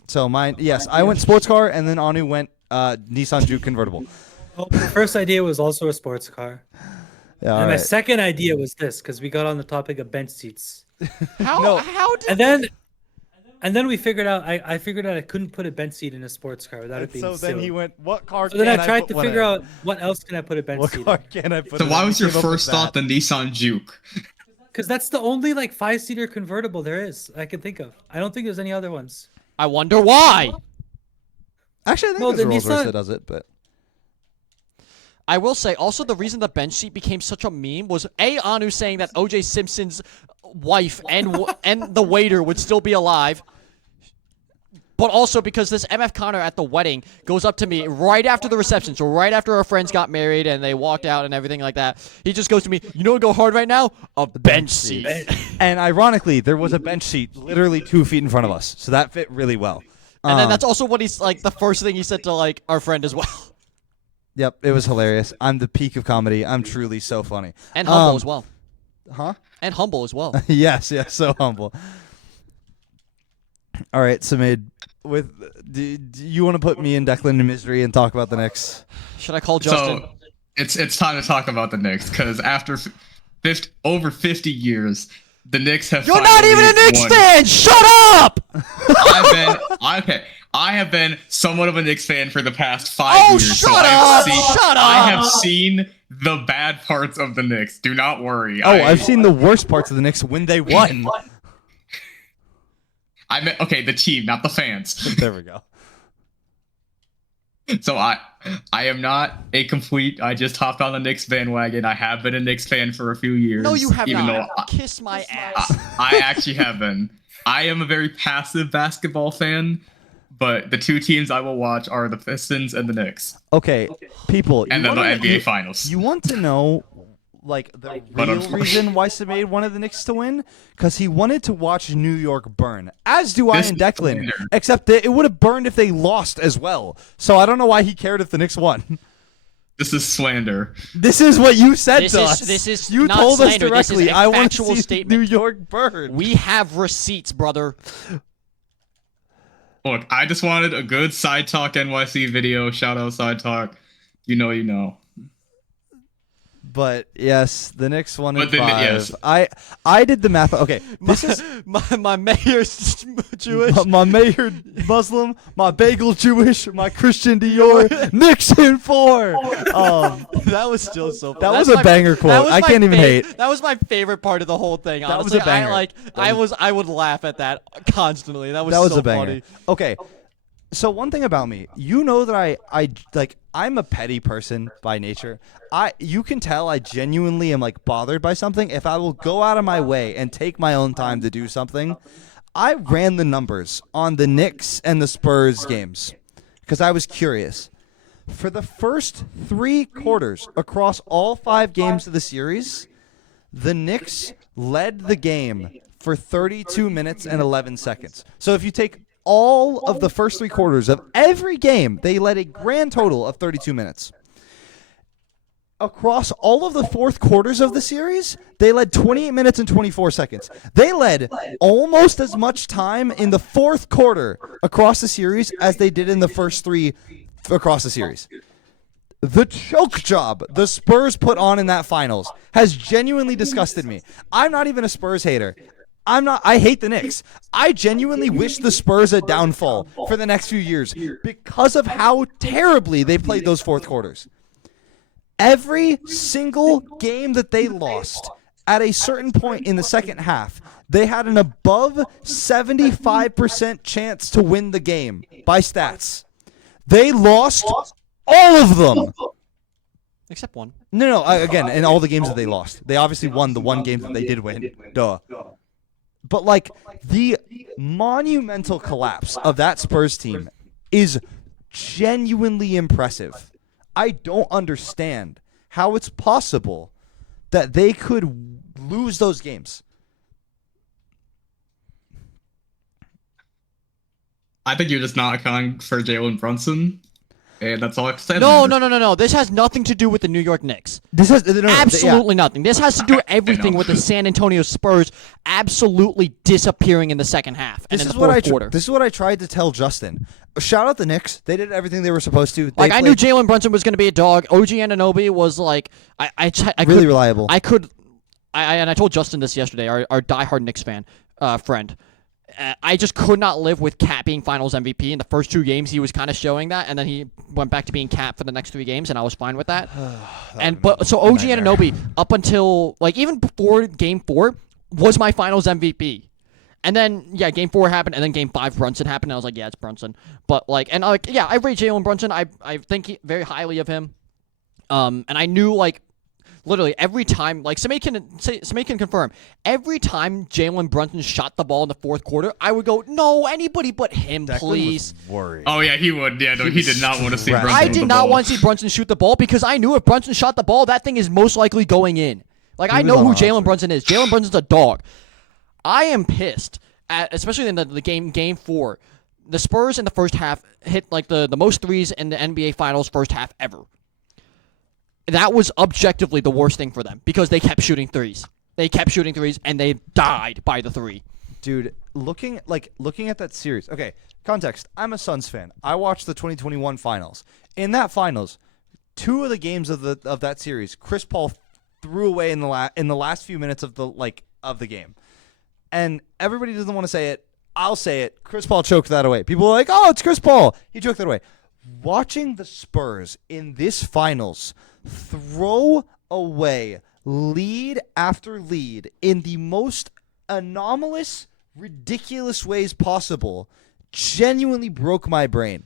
So mine, yes, I went sports car, and then Anu went Nissan Juke convertible. Well, my first idea was also a sports car. Yeah, all And my right. second idea was this, because we got on the topic of bench seats. How? No. How did? And then we figured out I figured out I couldn't put a bench seat in a sports car without it And being so then silly. he went, what car So then can I tried put to one figure in? out what else can I put a bench What seat car in. can I put So in? why And was he your came up with first thought the that. Nissan Juke? Because that's the only like 5-seater convertible there is I can think of. I don't think there's any other ones. I wonder why. Actually, I think No, there's a the Rolls Royce Nissan- that does it, but I will say also the reason the bench seat became such a meme was Anu saying that O.J. Simpson's wife and the waiter would still be alive. But also because this MF Connor at the wedding goes up to me right after the reception, so right after our friends got married and they walked out and everything like that. He just goes to me, you know what would go hard right now? A bench seat. and ironically, there was a bench seat literally 2 feet in front of us, so that fit really well. And then that's also what he's like the first thing he said to like our friend as well. Yep, it was hilarious. I'm the peak of comedy. I'm truly so funny. And humble as well. Huh? And humble as well. yes, so humble. All right, Samid, do you want to put me and Declan in misery and talk about the Knicks? Should I call Justin? So it's time to talk about the Knicks because after over 50 years, the Knicks have. You're not even a Knicks fan! Shut up! I have been somewhat of a Knicks fan for the past 5 Oh, years. shut up! Shut I up! have seen the bad parts of the Knicks. Do not worry. Oh, I've seen the worst parts of the Knicks when they won. I meant okay, the team, not the fans. There we go. So I am not a complete. I just hopped on the Knicks bandwagon. I have been a Knicks fan for a few years. No, you have even not. though Kiss my ass. I actually have been. I am a very passive basketball fan, but the two teams I will watch are the Pistons and the Knicks, Okay, people. and then the NBA Finals. You want to know, like, the But real unfortunately- reason why Sameed wanted the Knicks to win? Because he wanted to watch New York burn. As do I This and is Declan. slander. Except that it would have burned if they lost as well. So I don't know why he cared if the Knicks won. This is slander. This is what you said This to is- us. this is you not told slander, us this is directly. a I want factual to see statement. New York burn. We have receipts, brother. Look, I just wanted a good Side Talk NYC video. Shout out Side Talk. You know. But yes, the Knicks won in But the- 5. yes. I did the math. Okay, this is My mayor's Jewish. my mayor Muslim, my bagel Jewish, my Christian Dior, Knicks in 4. That was still so funny. That That's was a banger that quote. was I my can't even hate. That was my favorite part of the whole thing. That was Honestly, a banger. I would laugh at that constantly. That was so a banger. funny. Okay, so one thing about me, you know that I like I'm a petty person by nature. You can tell I genuinely am like bothered by something if I will go out of my way and take my own time to do something. I ran the numbers on the Knicks and the Spurs games because I was curious. For the first 3 quarters across all 5 games of the series, the Knicks led the game for 32 minutes and 11 seconds. So if you take all of the first 3 quarters of every game, they led a grand total of 32 minutes. Across all of the 4th quarters of the series, they led 28 minutes and 24 seconds. They led almost as much time in the 4th quarter across the series as they did in the first 3 across the series. The choke job the Spurs put on in that finals has genuinely disgusted me. I'm not even a Spurs hater. I hate the Knicks. I genuinely wish the Spurs a downfall for the next few years because of how terribly they played those 4th quarters. Every single game that they lost, at a certain point in the second half, they had an above 75% chance to win the game by stats. They lost all of them. Except one. No, again, in all the games that they lost. They obviously won the one game that they did win. Duh. But, like, the monumental collapse of that Spurs team is genuinely impressive. I don't understand how it's possible that they could lose those games. I think you're just not accounting for Jalen Brunson, and that's all I have to say. No. This has nothing to do with the New York Knicks. This has Absolutely nothing. This has to do with everything know. with the San Antonio Spurs absolutely disappearing in the second half and This in is the what fourth quarter. this is what I tried to tell Justin. Shout out the Knicks. They did everything they were supposed to. Like, I knew Jalen Brunson was going to be a dog. OG Anunoby was like, I really could, reliable. I told Justin this yesterday, our diehard Knicks fan friend. I just could not live with Cat being Finals MVP. In the first 2 games, he was kind of showing that, and then he went back to being Cat for the next 3 games, and I was fine with that. So OG Anunoby, up until like even before Game 4, was my Finals MVP. And then, yeah, Game 4 happened, and then Game 5, Brunson happened, and I was like, yeah, it's Brunson. But, like, and, like, yeah, I rate Jalen Brunson. I think very highly of him. And I knew, like, literally every time, like, somebody can confirm, every time Jalen Brunson shot the ball in the 4th quarter, I would go, no, anybody but him, please. Worried. Oh yeah, he would. Yeah, no, he did not want to see stressed. Brunson. I with did the not ball. want to see Brunson shoot the ball because I knew if Brunson shot the ball, that thing is most likely going in. Like, I was know on who our Jalen roster. Brunson is. Jalen Brunson's a dog. I am pissed, especially in the game 4. The Spurs in the first half hit like the most threes in the NBA Finals first half ever. That was objectively the worst thing for them because they kept shooting threes. They kept shooting threes and they died by the 3. Dude, looking at that series. Okay, context. I'm a Suns fan. I watched the 2021 finals. In that finals, 2 of the games of that series, Chris Paul threw away in the last few minutes of the game. And everybody doesn't want to say it. I'll say it. Chris Paul choked that away. People are like, "Oh, it's Chris Paul. He choked that away." Watching the Spurs in this finals throw away lead after lead in the most anomalous, ridiculous ways possible genuinely broke my brain.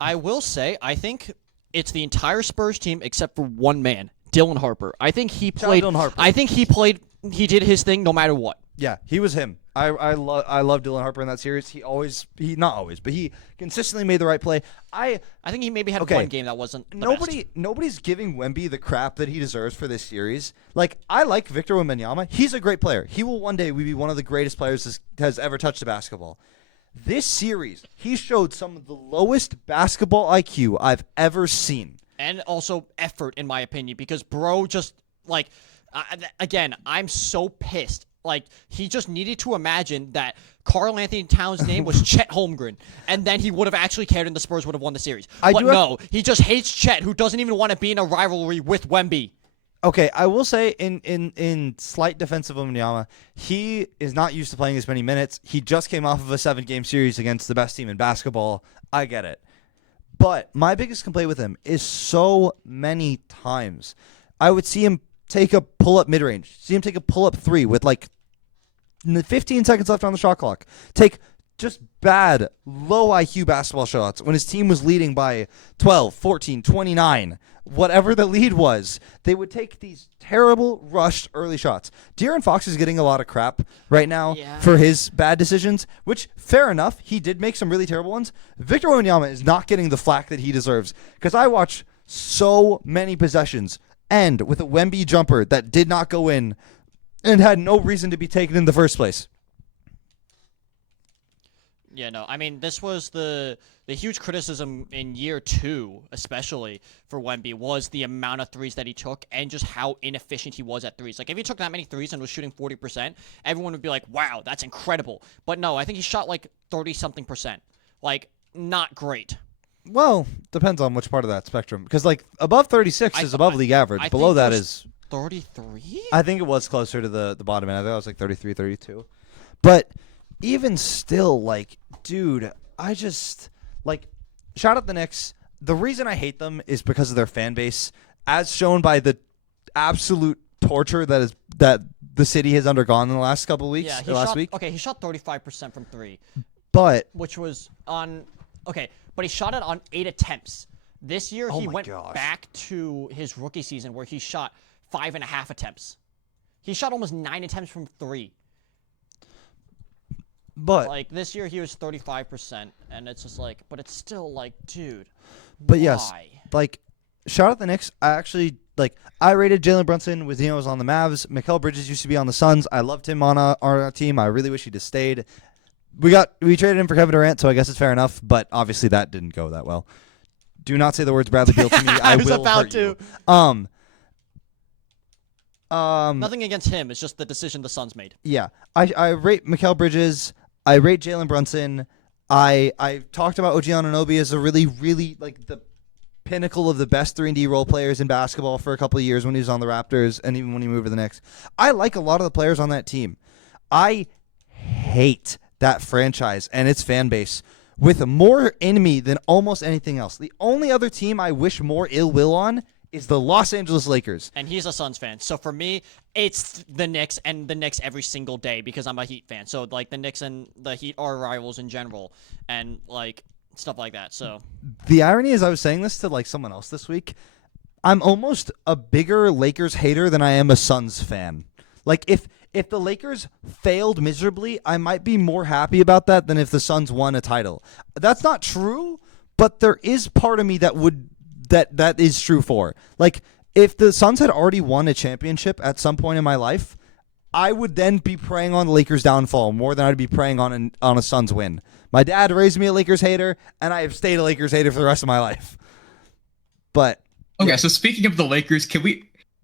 I will say, I think it's the entire Spurs team except for one man, Dylan Harper. I think he Shout out played. Dylan Harper. I think he played. He did his thing no matter what. Yeah, he was him. I love Dylan Harper in that series. He not always, but he consistently made the right play. I think he maybe had Okay. one game that wasn't the best. Nobody's giving Wemby the crap that he deserves for this series. Like, I like Victor Wembanyama. He's a great player. He will one day be one of the greatest players has ever touched a basketball. This series, he showed some of the lowest basketball IQ I've ever seen. And also effort, in my opinion, because bro just like again, I'm so pissed. Like, he just needed to imagine that Karl Anthony Towns' name was Chet Holmgren, and then he would have actually cared and the Spurs would have won the series. But no, he just hates Chet, who doesn't even want to be in a rivalry with Wemby. Okay, I will say in slight defense of Wembanyama, he is not used to playing this many minutes. He just came off of a 7-game series against the best team in basketball. I get it. But my biggest complaint with him is so many times I would see him take a pull-up mid-range, see him take a pull-up 3 with like 15 seconds left on the shot clock, take just bad, low IQ basketball shots when his team was leading by 12, 14, 29, whatever the lead was. They would take these terrible, rushed early shots. De'Aaron Fox is getting a lot of crap right now for his bad decisions, which, fair enough, he did make some really terrible ones. Victor Wembanyama is not getting the flack that he deserves, because I watch so many possessions end with a Wemby jumper that did not go in and had no reason to be taken in the first place. Yeah, no, I mean, this was the huge criticism in year 2, especially for Wemby, was the amount of threes that he took and just how inefficient he was at threes. Like, if he took that many threes and was shooting 40%, everyone would be like, wow, that's incredible. But no, I think he shot like 30-something%. Like, not great. Well, depends on which part of that spectrum. Because, like, above 36 is above league average. Below that is 33? I think it was closer to the bottom end. I think it was like 33, 32. But even still, like, dude, I just, like, shout out the Knicks. The reason I hate them is because of their fan base, as shown by the absolute torture that the city has undergone in the last couple of weeks. Yeah, last week. Okay, he shot 35% from 3. But which was on but he shot it on 8 attempts. This year he went back to his rookie season where he shot 5.5 attempts. He shot almost 9 attempts from 3. But like, this year he was 35%, and it's just like, but it's still like, dude. But why? yes, like, shout out the Knicks. I actually, like, I rated Jalen Brunson when he was on the Mavs. Mikal Bridges used to be on the Suns. I loved him on our team. I really wish he'd have stayed. We traded him for Kevin Durant, so I guess it's fair enough. But obviously that didn't go that well. Do not say the words Bradley Beal to me. I was will about hurt to. You. Nothing against him. It's just the decision the Suns made. Yeah, I rate Mikal Bridges. I rate Jalen Brunson. I talked about OG Anunoby as a really, really, like, the pinnacle of the best 3-and-D role players in basketball for a couple of years when he was on the Raptors and even when he moved to the Knicks. I like a lot of the players on that team. I hate that franchise and its fan base with more enemy than almost anything else. The only other team I wish more ill will on is the Los Angeles Lakers. And he's a Suns fan. So for me, it's the Knicks and the Knicks every single day because I'm a Heat fan. So, like, the Knicks and the Heat are rivals in general and, like, stuff like that. So the irony is I was saying this to, like, someone else this week. I'm almost a bigger Lakers hater than I am a Suns fan. Like, if the Lakers failed miserably, I might be more happy about that than if the Suns won a title. That's not true, but there is part of me that is true for. Like, if the Suns had already won a championship at some point in my life, I would then be preying on the Lakers' downfall more than I'd be preying on a Suns win. My dad raised me a Lakers hater, and I have stayed a Lakers hater for the rest of my life. But okay, so speaking of the Lakers,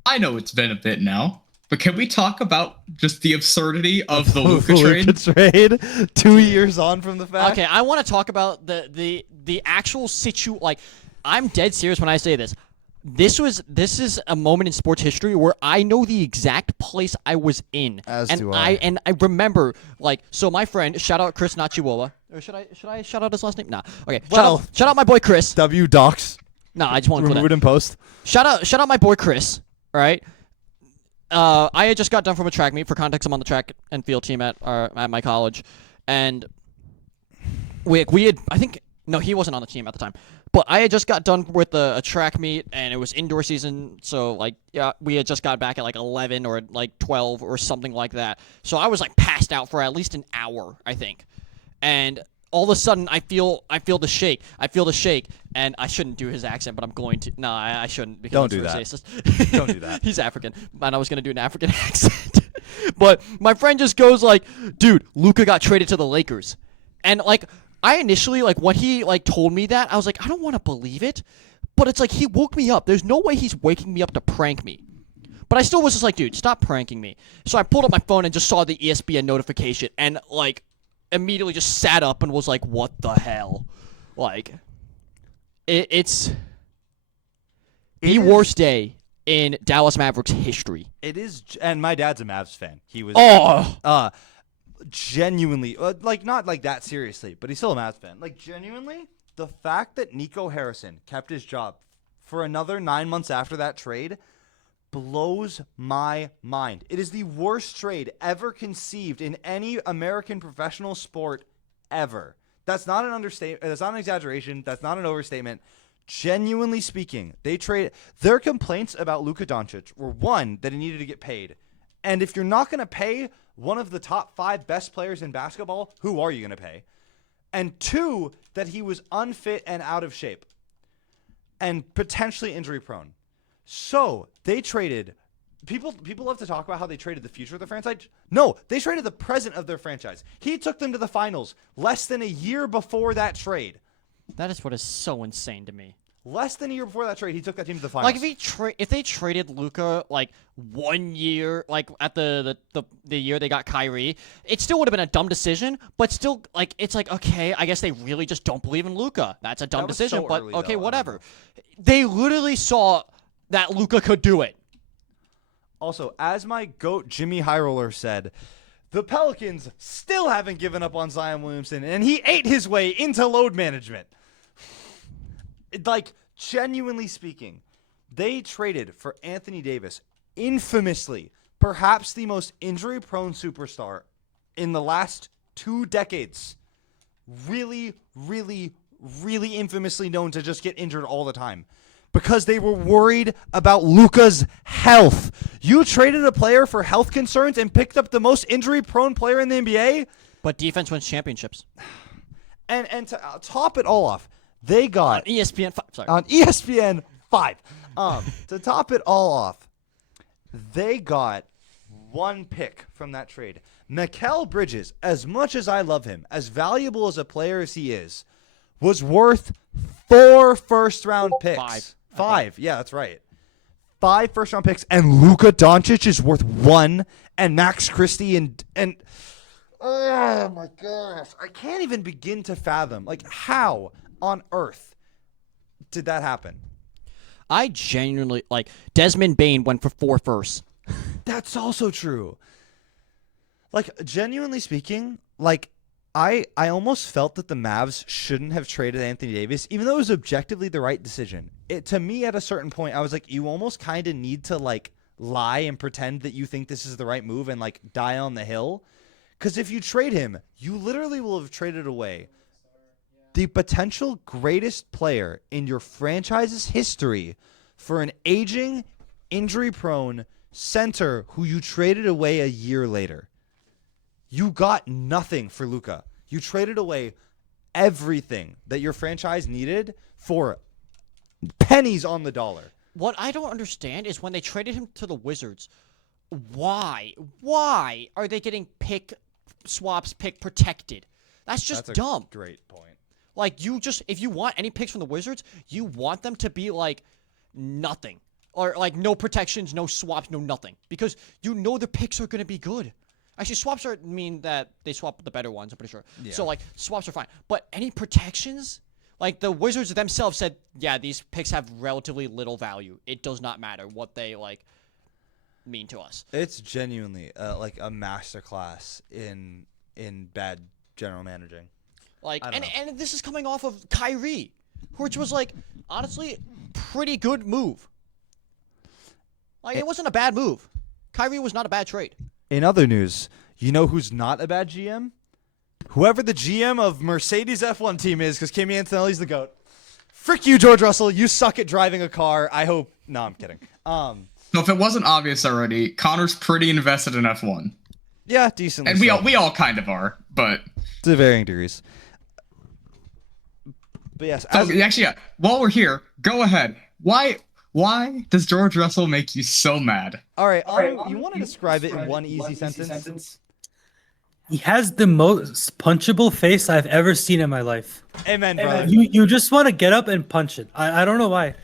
I know it's been a bit now, but can we talk about just the absurdity of the Luka trade? 2 years on from the fact. okay, I want to talk about the actual like, I'm dead serious when I say this. This is a moment in sports history where I know the exact place I was in. Do I. And I remember, like, so my friend, shout out Chris Nachiwola. Or should I shout out his last name? Nah. Okay. Well, shout out my boy Chris. W docs. No, I just want to Remove it in post. Shout out my boy Chris. All right. I had just got done from a track meet. For context, I'm on the track and field team at my college, and we had, I think, no, he wasn't on the team at the time, but I had just got done with a track meet, and it was indoor season, so like, yeah, we had just got back at like 11 or like 12 or something like that. So I was like passed out for at least an hour, I think, and all of a sudden I feel the shake. And I shouldn't do his accent, but I'm going to. No, I shouldn't, because Don't it's do that. racist. Don't do that. He's African, and I was gonna do an African accent, but my friend just goes like, "Dude, Luka got traded to the Lakers," and like, I initially, like, when he like told me that, I was like, I don't want to believe it, but it's like he woke me up. There's no way he's waking me up to prank me. But I still was just like, dude, stop pranking me. So I pulled up my phone and just saw the ESPN notification, and like, immediately just sat up and was like, what the hell? Like, it's the worst day in Dallas Mavericks history. It is, and my dad's a Mavs fan. He was genuinely, like, not like that seriously, but he's still a Mavs fan. Like, genuinely, the fact that Nico Harrison kept his job for another 9 months after that trade blows my mind. It is the worst trade ever conceived in any American professional sport ever. That's not an understatement. That's not an exaggeration. That's not an overstatement. Genuinely speaking, their complaints about Luka Doncic were, one, that he needed to get paid. And if you're not going to pay one of the top 5 best players in basketball, who are you going to pay? And 2, that he was unfit and out of shape and potentially injury prone. So they traded. People love to talk about how they traded the future of the franchise. No, they traded the present of their franchise. He took them to the finals less than a year before that trade. That is what is so insane to me. Less than a year before that trade, he took that team to the finals. Like, if they traded Luka like 1 year, like at the year they got Kyrie, it still would have been a dumb decision. But still, like, it's like, okay, I guess they really just don't believe in Luka. That's a dumb was decision. so But early, okay, though, I don't whatever. know. They literally saw that Luka could do it. Also, as my GOAT Jimmy Highroller said, the Pelicans still haven't given up on Zion Williamson, and he ate his way into load management. Like, genuinely speaking, they traded for Anthony Davis, infamously, perhaps the most injury-prone superstar in the last 2 decades. Really, really, really infamously known to just get injured all the time. Because they were worried about Luka's health. You traded a player for health concerns and picked up the most injury-prone player in the NBA? But defense wins championships. And to top it all off, they got ESPN 5. Sorry. on ESPN 5. To top it all off, they got 1 pick from that trade. Mikal Bridges, as much as I love him, as valuable as a player as he is, was worth 4 first-round picks. 5. Yeah, that's right. 5 first-round picks, and Luka Doncic is worth 1, and Max Christie and oh my gosh, I can't even begin to fathom, like, how on earth did that happen? I genuinely, like, Desmond Bain went for 4 firsts. That's also true. Like, genuinely speaking, like, I almost felt that the Mavs shouldn't have traded Anthony Davis, even though it was objectively the right decision. To me, at a certain point, I was like, you almost kind of need to, like, lie and pretend that you think this is the right move and, like, die on the hill. Because if you trade him, you literally will have traded away the potential greatest player in your franchise's history for an aging, injury-prone center who you traded away a year later. You got nothing for Luka. You traded away everything that your franchise needed for pennies on the dollar. What I don't understand is when they traded him to the Wizards, why are they getting pick swaps, pick protected? That's just That's a dumb. great point. Like, if you want any picks from the Wizards, you want them to be like nothing. Or like no protections, no swaps, no nothing. Because you know the picks are going to be good. Actually, swaps mean that they swap the better ones, I'm pretty sure. Yeah. So, like, swaps are fine. But any protections? Like, the Wizards themselves said, yeah, these picks have relatively little value. It does not matter what they, like, mean to us. It's genuinely like a masterclass in bad general managing. Like, I don't and this is coming off of Kyrie, which was, like, honestly, pretty good move. Like, it wasn't a bad move. Kyrie was not a bad trade. In other news, you know who's not a bad GM? Whoever the GM of Mercedes F1 team is, because Kimi Antonelli's the GOAT. Frick you, George Russell. You suck at driving a car. I hope. No, I'm kidding. So if it wasn't obvious already, Connor's pretty invested in F1, Yeah, decently. and so. we all kind of are. But To varying degrees. But yes, so, as, actually, yeah. While we're here, go ahead. Why does George Russell make you so mad? all right. You want to describe it in one easy sentence? He has the most punchable face I've ever seen in my life. Amen, brother. You just want to get up and punch it. I don't know why.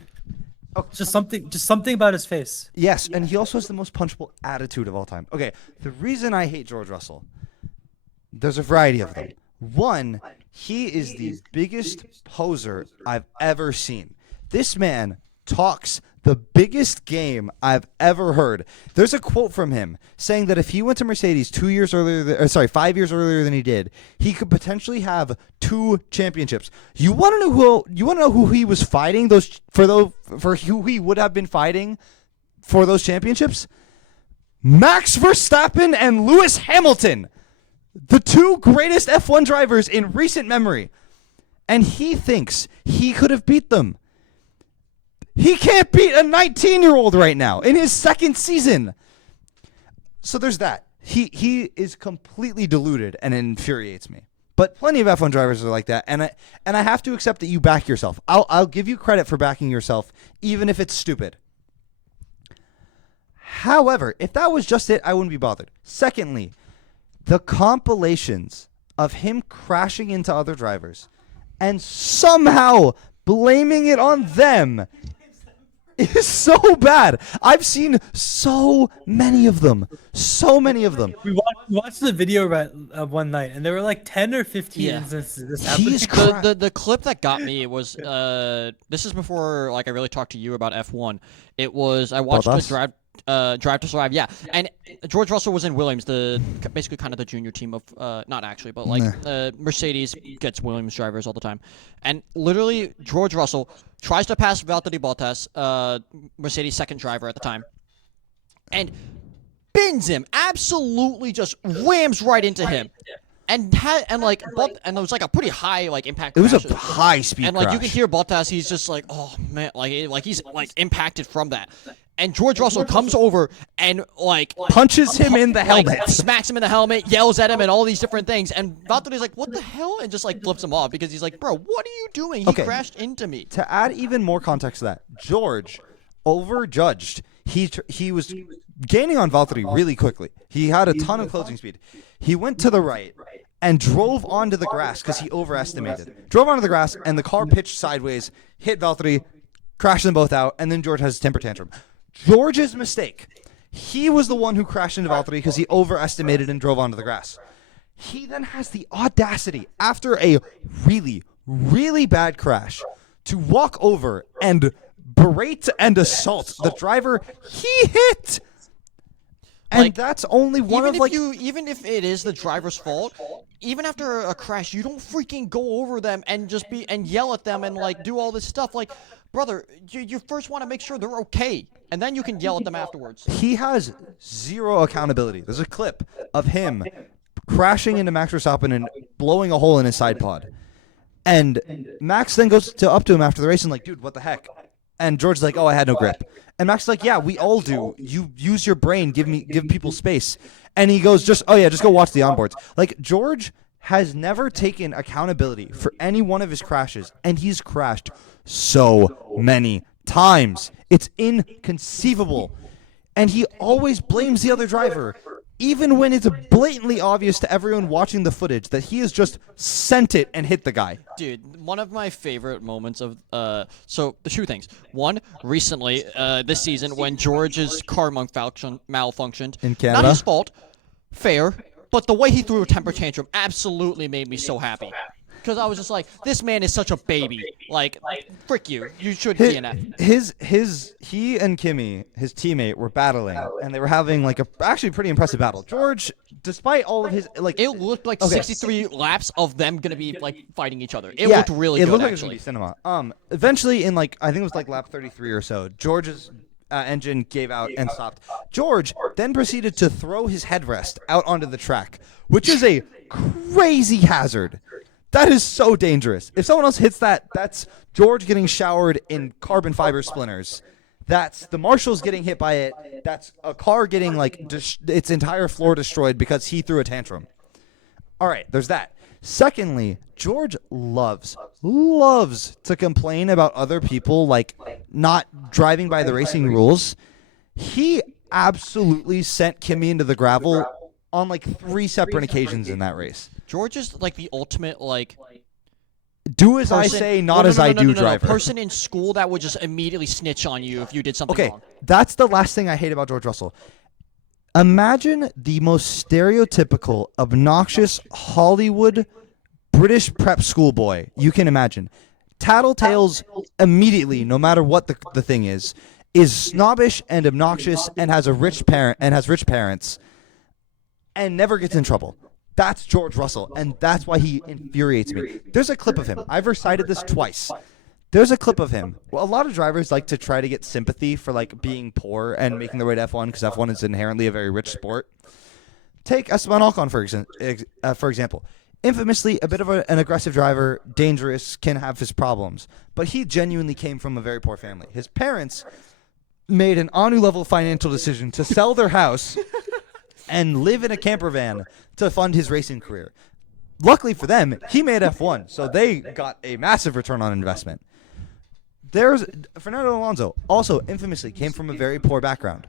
Oh. Just something about his face. Yes, and he also has the most punchable attitude of all time. Okay, the reason I hate George Russell, there's a variety of them. One, he is the biggest poser I've ever seen. This man talks the biggest game I've ever heard. There's a quote from him saying that if he went to Mercedes 5 years earlier than he did, he could potentially have 2 championships. You want to know who he was fighting for who he would have been fighting for those championships? Max Verstappen and Lewis Hamilton, the 2 greatest F1 drivers in recent memory. And he thinks he could have beat them. He can't beat a 19-year-old right now in his 2nd season. So there's that. He is completely deluded, and it infuriates me. But plenty of F1 drivers are like that, and I have to accept that you back yourself. I'll give you credit for backing yourself, even if it's stupid. However, if that was just it, I wouldn't be bothered. Secondly, the compilations of him crashing into other drivers and somehow blaming it on them is so bad. I've seen so many of them. So many of them. We watched the video one night, and there were like 10 or 15 Yeah. instances this happened. He's cra- The clip that got me was this is before like I really talked to you about F1. It was I watched About the us? Drive to Survive, yeah, and George Russell was in Williams, basically kind of the junior team of not actually, but like Mercedes gets Williams drivers all the time, and literally George Russell tries to pass Valtteri Bottas, Mercedes' 2nd driver at the time, and bins him, absolutely just rams right into him. And it was like a pretty high like impact. It was crash. a high speed And like you crash. can hear Bottas, he's just like, oh man, like he's like impacted from that. And George Russell comes over and like punches him in the like, helmet. smacks him in the helmet, yells at him, and all these different things. And Valtteri's like, what the hell? And just like flips him off because he's like, bro, what are you doing? He Okay. crashed into me. To add even more context to that, George overjudged. He was gaining on Valtteri really quickly. He had a ton of closing speed. He went to the right and drove onto the grass because he overestimated. Drove onto the grass, and the car pitched sideways, hit Valtteri, crashed them both out, and then George has a temper tantrum. George's mistake. He was the one who crashed into Valtteri because he overestimated and drove onto the grass. He then has the audacity, after a really, really bad crash, to walk over and berate and assault the driver he hit. And Like, that's only one of like Even if it is the driver's fault, even after a crash, you don't freaking go over them and just and yell at them and like do all this stuff. Like, brother, you first want to make sure they're okay, and then you can yell at them afterwards. he has zero accountability. There's a clip of him crashing into Max Verstappen and blowing a hole in his side pod. And Max then goes up to him after the race and like, dude, what the heck? And George's like, oh, I had no grip. And Max is like, yeah, we all do. You use your brain, give people space. And he goes, just go watch the onboards. Like, George has never taken accountability for any one of his crashes, and he's crashed so many times. It's inconceivable. And he always blames the other driver, even when it's blatantly obvious to everyone watching the footage that he has just sent it and hit the guy. Dude, one of my favorite moments of so the 2 things. One, recently, this season when George's car malfunctioned. In Canada? Not his fault. Fair. But the way he threw a temper tantrum absolutely made me so happy. Because I was just like, this man is such a baby. Like, frick you. You should DNF. He and Kimi, his teammate, were battling, and they were having like a actually pretty impressive battle. George, despite all of his like, It looked like Okay. 63 laps of them gonna be like fighting each other. It looked really it good looked like it was gonna actually. be cinema. Eventually in like I think it was like lap 33 or so, George's engine gave out and stopped. George then proceeded to throw his headrest out onto the track, which is a crazy hazard. That is so dangerous. If someone else hits that, that's George getting showered in carbon fiber splinters. That's the marshals getting hit by it. That's a car getting its entire floor destroyed because he threw a tantrum. All right, there's that. Secondly, George loves to complain about other people not driving by the racing rules. He absolutely sent Kimi into the gravel on 3 separate occasions in that race. George is the ultimate Do as I say, not as I do, driver. Person in school that would just immediately snitch on you if you did something Okay, wrong. that's the last thing I hate about George Russell. Imagine the most stereotypical, obnoxious Hollywood British prep schoolboy you can imagine. Tattletales immediately, no matter what the thing is snobbish and obnoxious and has rich parents and never gets in trouble. That's George Russell, and that's why he infuriates me. There's a clip of him. I've recited this twice. There's a clip of him. Well, a lot of drivers like to try to get sympathy for being poor and making their way to F1 because F1 is inherently a very rich sport. Take Esteban Ocon for example. Infamously, a bit of an aggressive driver, dangerous, can have his problems. But he genuinely came from a very poor family. His parents made an ONU-level financial decision to sell their house and live in a camper van to fund his racing career. Luckily for them, he made F1, so they got a massive return on investment. There's Fernando Alonso, also infamously came from a very poor background.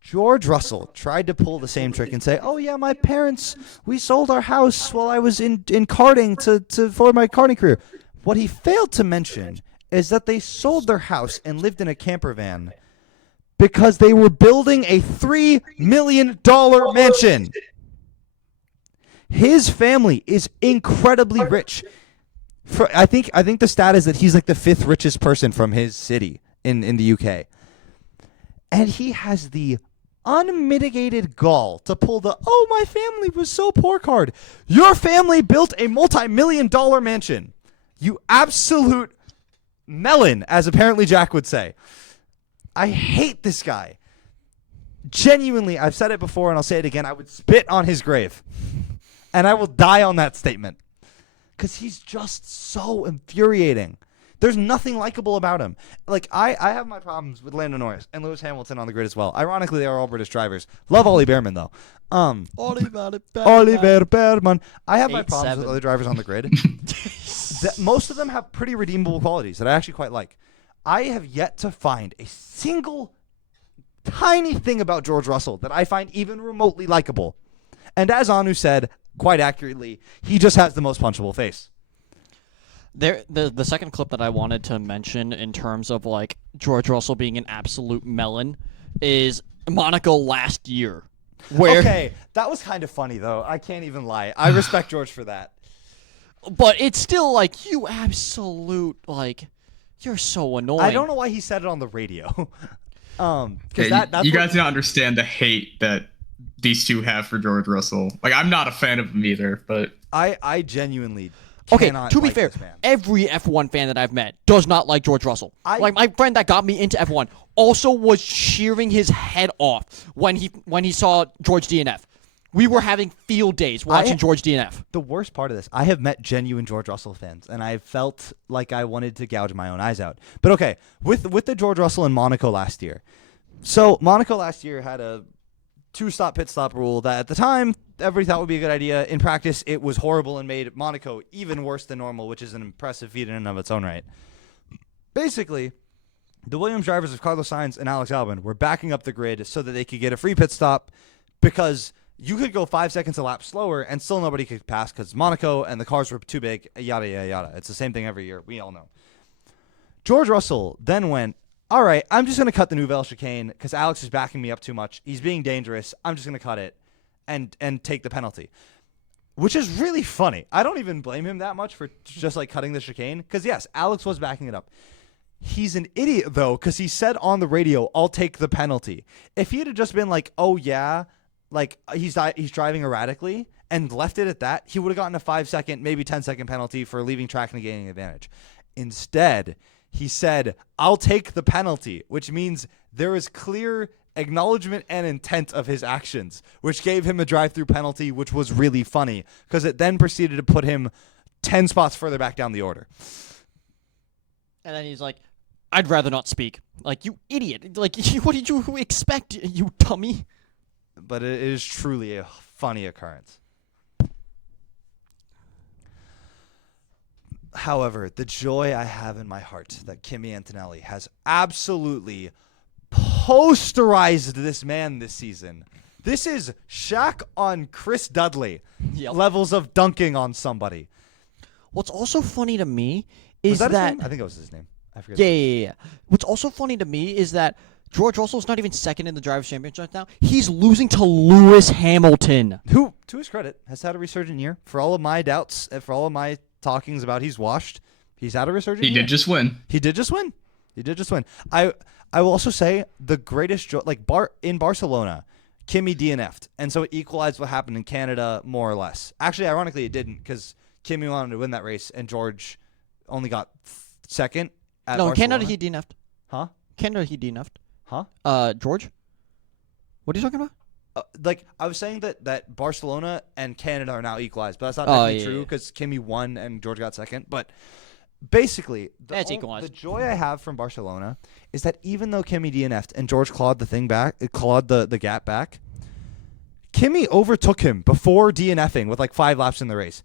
George Russell tried to pull the same trick and say, "Oh yeah, my parents, we sold our house while I was in karting for my karting career." What he failed to mention is that they sold their house and lived in a camper van because they were building a $3 million mansion. His family is incredibly rich. I think the stat is that he's the 5th richest person from his city in the UK. And he has the unmitigated gall to pull my family was so poor card. Your family built a multi-million-dollar mansion. You absolute melon, as apparently Jack would say. I hate this guy. Genuinely, I've said it before and I'll say it again. I would spit on his grave. And I will die on that statement. Because he's just so infuriating. There's nothing likable about him. I have my problems with Lando Norris and Lewis Hamilton on the grid as well. Ironically, they are all British drivers. Love Ollie Behrman, though. Oliver Behrman. I have my problems with other drivers on the grid. Most of them have pretty redeemable qualities that I actually quite like. I have yet to find a single tiny thing about George Russell that I find even remotely likable. And as Anu said, quite accurately, he just has the most punchable face. The second clip that I wanted to mention in terms of George Russell being an absolute melon is Monaco last year. Where Okay, that was kind of funny though. I can't even lie. I respect George for that. But it's still you absolute you're so annoying. I don't know why he said it on the radio. Because Okay, that's you guys don't understand the hate that these two have for George Russell. I'm not a fan of him either, but I genuinely Okay, cannot to be like fair, this man. every F1 fan that I've met does not like George Russell. I- My friend that got me into F1 also was cheering his head off when he saw George DNF. We were having field days watching George DNF. The worst part of this, I have met genuine George Russell fans, and I felt like I wanted to gouge my own eyes out. But okay, with the George Russell in Monaco last year. So Monaco last year had a 2-stop pit stop rule that at the time everybody thought would be a good idea. In practice, it was horrible and made Monaco even worse than normal, which is an impressive feat in and of its own right. Basically, the Williams drivers of Carlos Sainz and Alex Albon were backing up the grid so that they could get a free pit stop because you could go 5 seconds a lap slower and still nobody could pass because Monaco and the cars were too big, yada, yada, yada. It's the same thing every year. We all know. George Russell then went, all right, I'm just going to cut the Nouvelle chicane because Alex is backing me up too much. He's being dangerous. I'm just going to cut it and take the penalty, which is really funny. I don't even blame him that much for just cutting the chicane because, yes, Alex was backing it up. He's an idiot, though, because he said on the radio, I'll take the penalty. If he had just been oh, yeah, he's driving erratically and left it at that, he would have gotten a 5-second, maybe 10-second penalty for leaving track and gaining advantage. Instead, he said, "I'll take the penalty," which means there is clear acknowledgement and intent of his actions, which gave him a drive-through penalty, which was really funny because it then proceeded to put him 10 spots further back down the order. And then he's like, I'd rather not speak. Like, you idiot. Like, what did you expect, you dummy? But it is truly a funny occurrence. However, the joy I have in my heart that Kimi Antonelli has absolutely posterized this man this season. This is Shaq on Chris Dudley Yep. levels of dunking on somebody. What's also funny to me Was is that, that... his name? I think that was his name. I forget. Yeah. What's also funny to me is that George Russell's not even second in the Drivers' Championship now. He's losing to Lewis Hamilton. Who, to his credit, has had a resurgent year. For all of my doubts, and for all of my talkings about he's washed, he's had a resurgent He year. did just win. He did just win. He did just win. I will also say the greatest joy, like in Barcelona, Kimi DNF'd, and so it equalized what happened in Canada more or less. Actually, ironically, it didn't because Kimi wanted to win that race, and George only got second at No, in Barcelona. Canada he DNF'd. Huh? Canada he DNF'd. Huh? George? What are you talking about? Like I was saying that Barcelona and Canada are now equalized, but that's not Oh, technically yeah, true yeah. because Kimi won and George got second. But basically, That's equalized. the joy I have from Barcelona is that even though Kimi DNF'd and George clawed the thing back, clawed the gap back, Kimi overtook him before DNFing with like 5 laps in the race.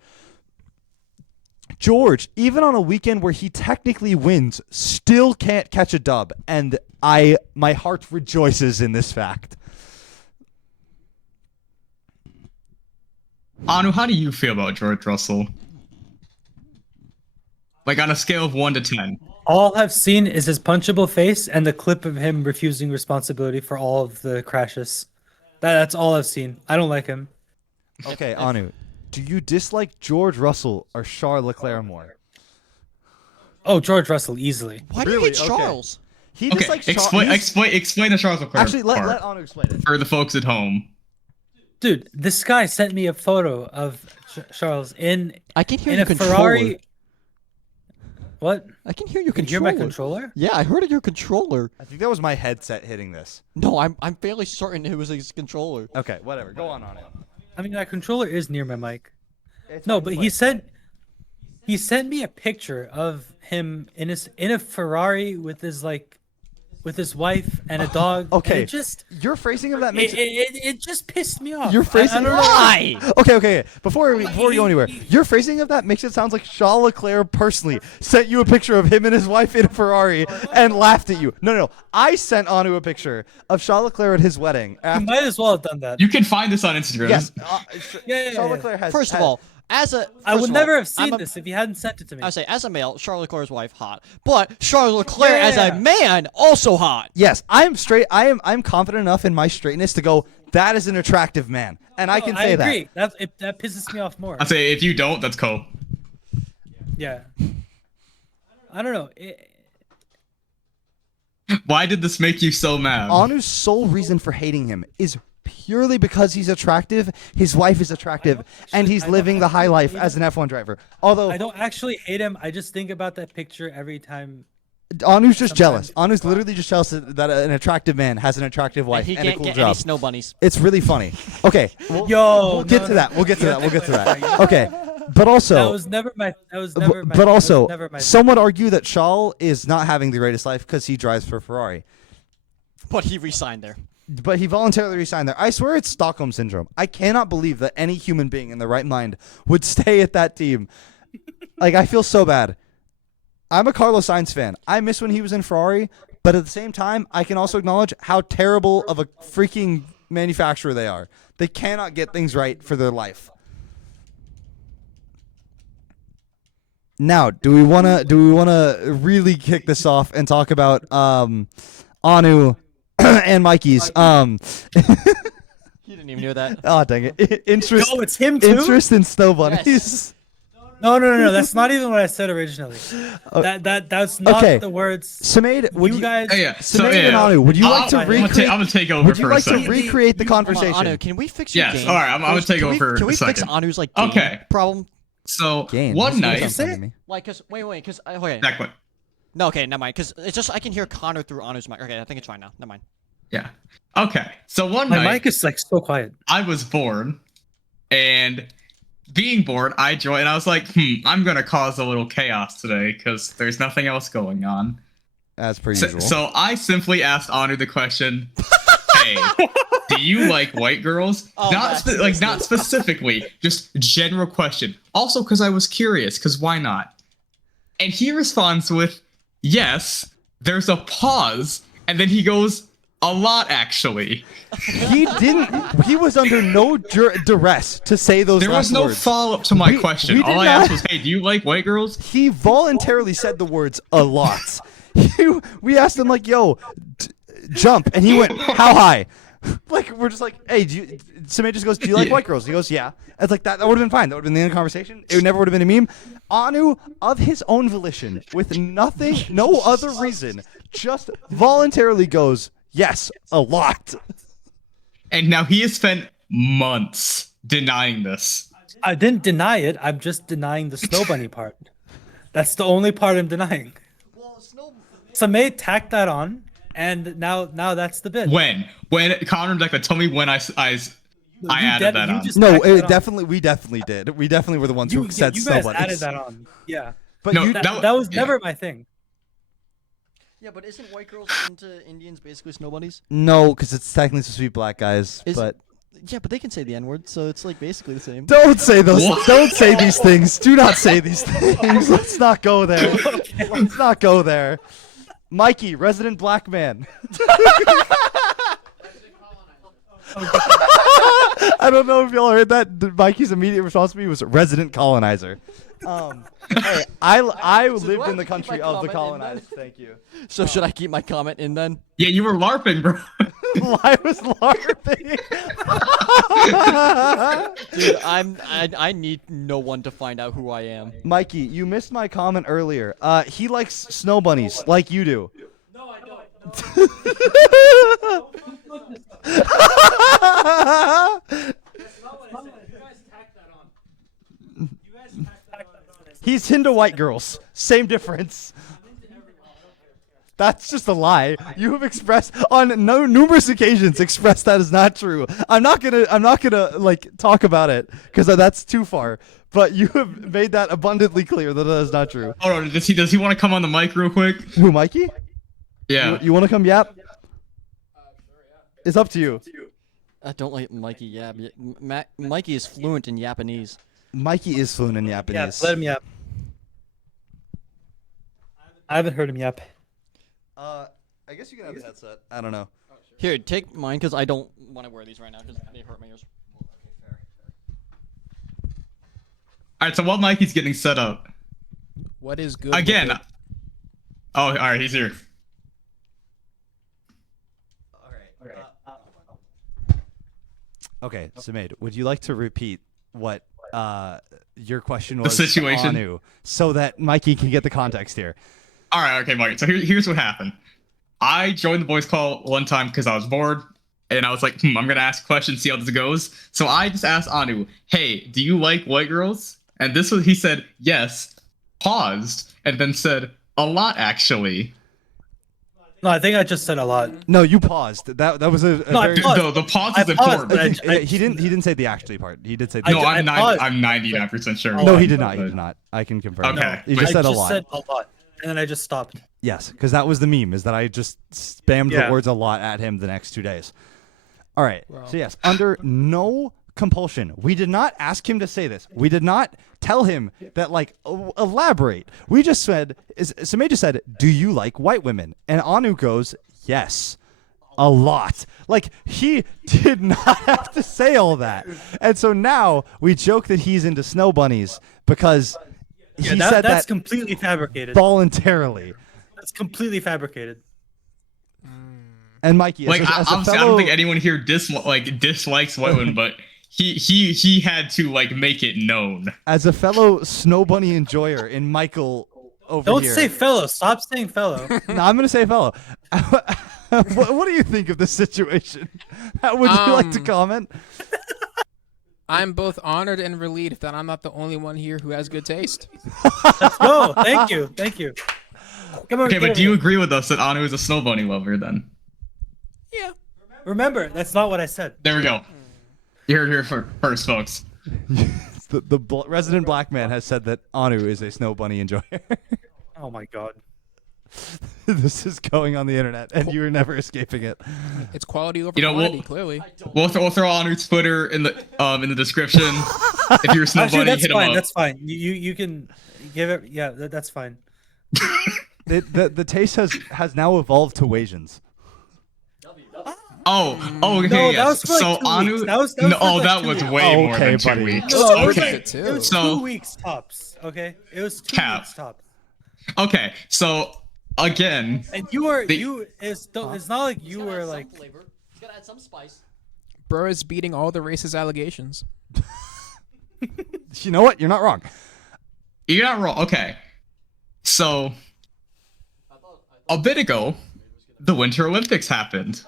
George, even on a weekend where he technically wins, still can't catch a dub, and my heart rejoices in this fact. Anu, how do you feel about George Russell? Like on a scale of 1 to 10. All I've seen is his punchable face and the clip of him refusing responsibility for all of the crashes. That's all I've seen. I don't like him. Okay, Anu, do you dislike George Russell or Charles Leclerc more? Oh, George Russell, easily. Why do you Really? hate Okay. Charles? He Okay, dislikes explain he's- explain the Charles Leclerc Actually, let part Anu explain it. for the folks at home. Dude, this guy sent me a photo of Charles in I can hear in your a controller. Ferrari. What? I can hear your You hear controller. my controller? Yeah, I heard your controller. I think that was my headset hitting this. No, I'm fairly certain it was his controller. Okay, whatever. Go on, Anu. I mean, my controller is near my mic. It's No, fine, but explain. he sent me a picture of him in a Ferrari with his wife and a dog. and Okay, it just your phrasing of that makes it just pissed me off. your phrasing. I don't know. Why? Okay. Before we go anywhere, your phrasing of that makes it sound like Charles Leclerc personally sent you a picture of him and his wife in a Ferrari and laughed at you. No. I sent Anu a picture of Charles Leclerc at his wedding. You After, might as well have done that. You can find this on Instagram. yes, Yeah. Charles Leclerc has. First of had- all, I would never have I'm seen a- this if you hadn't sent it to me. I would say, as a male, Charles Leclerc's wife, hot. But Charles Leclerc, as Yeah. a man, also hot. Yes, I am straight. I'm confident enough in my straightness to go. That is an attractive man, and I can I say agree. that. That pisses me off more. I'd say if you don't, that's cool. Yeah. I don't know. Why did this make you so mad? Anu's sole reason for hating him is purely because he's attractive, his wife is attractive, and he's I don't living the high actually life hate as an F1 driver. Although I don't actually hate him. I just think about that picture every time. Anu's just jealous. Sometimes- Anu's literally just jealous that an attractive man has an attractive wife And he and a can't cool get job. any snow bunnies. It's really funny. Okay, we'll Yo, get to that. We'll get to that. We'll get to that. Okay, but also. That was never my. That was never my. But also, that was never my. some would argue that Charles is not having the greatest life because he drives for Ferrari. But he re-signed there. But he voluntarily resigned there. I swear it's Stockholm Syndrome. I cannot believe that any human being in their right mind would stay at that team. Like, I feel so bad. I'm a Carlos Sainz fan. I miss when he was in Ferrari, but at the same time, I can also acknowledge how terrible of a freaking manufacturer they are. They cannot get things right for their life. Now, do we wanna really kick this off and talk about Anu and Mikey's He didn't even hear that. oh dang it interest No, it's him too. interest in snow bunnies. Yes. No. That's not even what I said originally. That's not okay. the words. Samaid, would You you guys. Yeah. So Samaid yeah. and Anu, would you like to I'm gonna recreate? I'm gonna take over Would you for a like to second. recreate the Hold on, conversation? Anu, can we fix your Yes, game? all right, I'm gonna First, take can over Can we a fix second. Anu's like game Okay. problem? So Gain. one That's night, something to me. Like, cause wait, cause okay. exactly. No, okay, never mind. Because it's just I can hear Connor through Anu's mic. Okay, I think it's fine now. Never mind. Yeah. Okay. So one My night mic is like so quiet. I was bored, and being bored, I joined. And I was like, I'm gonna cause a little chaos today because there's nothing else going on. As per So, usual. so I simply asked Anu the question, "Hey, do you like white girls?" Oh, Not specifically, just general question. Also, because I was curious, because why not? And he responds with, "Yes." There's a pause, and then he goes, "A lot, actually." He didn't. He was under no duress to say those. There was last no words. follow up to my We question. did All I not- asked was, "Hey, do you like white girls?" He voluntarily said the words a lot. We asked him like, "Yo, jump," and he went, "How high?" Like we're just like, "Hey, do you?" Somebody just goes, "Do you like Yeah. white girls?" He goes, "Yeah." It's like that. That would have been fine. That would have been the end of the conversation. It never would have been a meme. Anu, of his own volition, with nothing, no other reason, just voluntarily goes, "Yes, a lot." And now he has spent months denying this. I didn't deny it. I'm just denying the snow bunny part. That's the only part I'm denying. Samay tacked that on, and now that's the bit. When Connor like told me when I added that on. just No, tacked that on. definitely. We definitely did. We definitely were the ones who said you guys snowbunnies. added that on. Yeah, But No, you, that was yeah. never my thing. Yeah, but isn't white girls into Indians basically snow bunnies? no, because it's technically supposed to be black guys. Is- But Yeah, but they can say the N word, so it's like basically the same. don't say those. What? Don't say these things. Do not say these things. Let's not go there. Let's not go there. Mikey, resident black man. I don't know if y'all heard that. Mikey's immediate response to me was resident colonizer. Hey, I lived in the country of the colonized. Thank you. So should I keep my comment in then? Yeah, you were LARPing, bro. I was LARPing. Dude, I need no one to find out who I am. Mikey, you missed my comment earlier. He likes snow bunnies like you do. No, I don't. That's not what I said. You guys tacked that on. You guys tacked that on. He's into white girls. Same difference. That's just a lie. You have expressed on numerous occasions expressed that is not true. I'm not gonna like talk about it because that's too far. But you have made that abundantly clear that is not true. Hold on, does he want to come on the mic real quick? Who, Mikey? Yeah. You want to come yap? It's up to you. Don't let Mikey yap. Mikey is fluent in Japanese. Mikey is fluent in Yeah, Japanese. let him yap. I haven't heard him yap. I guess you can have the headset. I don't know. Here, take mine because I don't want to wear these right now because they hurt my ears. All right, so while Mikey's getting set up What is good? again. with it? Oh, all right, he's here. Okay, Sumaid, would you like to repeat what your question was situation? to Anu so that Mikey can get the context here? All right, okay, Mike. So here's what happened. I joined the voice call one time because I was bored, and I was like, I'm gonna ask questions, see how this goes. So I just asked Anu, "Hey, do you like white girls?" And he said yes, paused, and then said, "A lot, actually." No, I think I just said a lot. No, you paused. That was a No, I very. paused. No, the pause I is paused, important. but I- He didn't say the actually part. He did say. No, The, I'm paused. 99% sure. no, he did not. He did not. I can confirm. Okay. He just I said a just lot. said a lot, and then I just stopped. Yes, because that was the meme. Is that I just spammed the Yeah. words a lot at him the next 2 days. All right. So yes, under no compulsion, we did not ask him to say this. We did not tell him that like elaborate. We just said. Samay just said, "Do you like white women?" And Anu goes, "Yes." A lot. Like he did not have to say all that. And so now we joke that he's into snow bunnies because he Yeah, said that's that completely fabricated. voluntarily. That's completely fabricated. And Mikey, Like as a obviously, I fellow, don't think anyone here dislikes white women, but he had to like make it known. as a fellow snow bunny enjoyer in Michael over Don't here. say fellow. Stop saying fellow. No, I'm gonna say fellow. what do you think of this situation? Would you like to comment? I'm both honored and relieved that I'm not the only one here who has good taste. No, thank you. Thank you. Come on, Okay, get but over do you here. agree with us that Anu is a snow bunny lover then? Yeah. Remember, that's not what I said. There we go. You heard it here first, folks. The resident black man has said that Anu is a snow bunny enjoyer. Oh my god. This is going on the internet, and you are never escaping it. It's quality over You know, quantity, we'll- clearly. We'll throw Anu's Twitter in the description. If you're a snow Actually, bunny, that's hit him fine. up. That's fine. You can give it. Yeah, that's fine. The taste has now evolved to Wasians. Oh, okay. No, yes. that was for like So 2 Anu, weeks. That was no, for like that 2 was weeks. way Oh, more okay, than 2 buddy. weeks. No, it was Okay. like, it was So- 2 weeks tops. Okay, it was 2 Cap. weeks tops. Okay, so again, And you were The- It's not like you were like. He's gotta add some spice. Bro is beating all the racist allegations. You know what? You're not wrong. you're not wrong. Okay, so a bit ago, the Winter Olympics happened,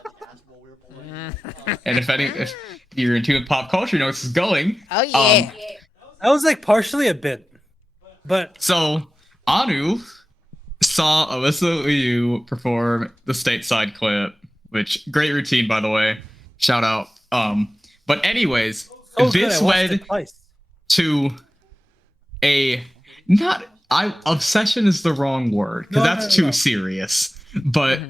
and if you're into pop culture, you know where this is going. Oh yeah. That was like partially a bit, but So Anu saw Alyssa Liu perform the stateside clip, which great routine by the way. Shout out. But anyways, so good, this I watched it led twice. to obsession is the wrong word because No, that's no, too no. serious. But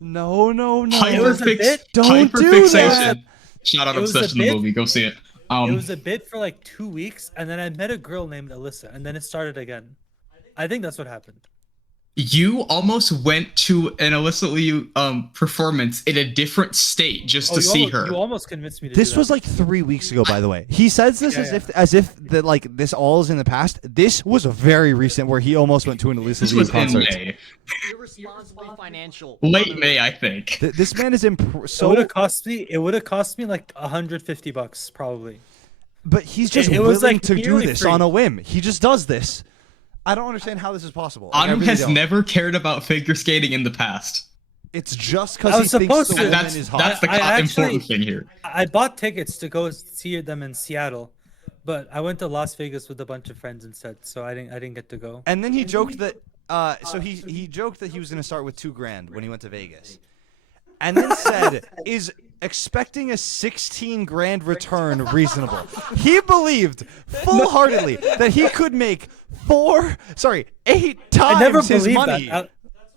No. It was a bit- Don't do hyperfixation. Shout out It was a obsession the bit- movie. Go see it. It was a bit for like 2 weeks, and then I met a girl named Alyssa, and then it started again. I think that's what happened. You almost went to an Alyssa Liu performance in a different state just to see her. You almost convinced me to. This do was that. like 3 weeks ago, by the way. He says this Yeah, as if that like this all is in the past. This was very recent, where he almost went to an Alyssa This Liu was in concert. May. Irresponsibly financial. Late May, I think. This man is It would so, have cost me. It would have cost me like $150 probably. but he's just it was, willing like, to do nearly this free. on a whim. He just does this. I don't understand how this is possible. Like, I Anu really has don't. never cared about figure skating in the past. It's just I because he was thinks supposed the to. woman That's is hot. that's the I important actually- thing here. I bought tickets to go see them in Seattle, but I went to Las Vegas with a bunch of friends instead, so I didn't get to go. And then he joked that. So he joked that he was going to start with $2,000 when he went to Vegas, and then said, "Is expecting a $16,000 return reasonable?" He believed full-heartedly that he could make 8 times I never his believed money. that.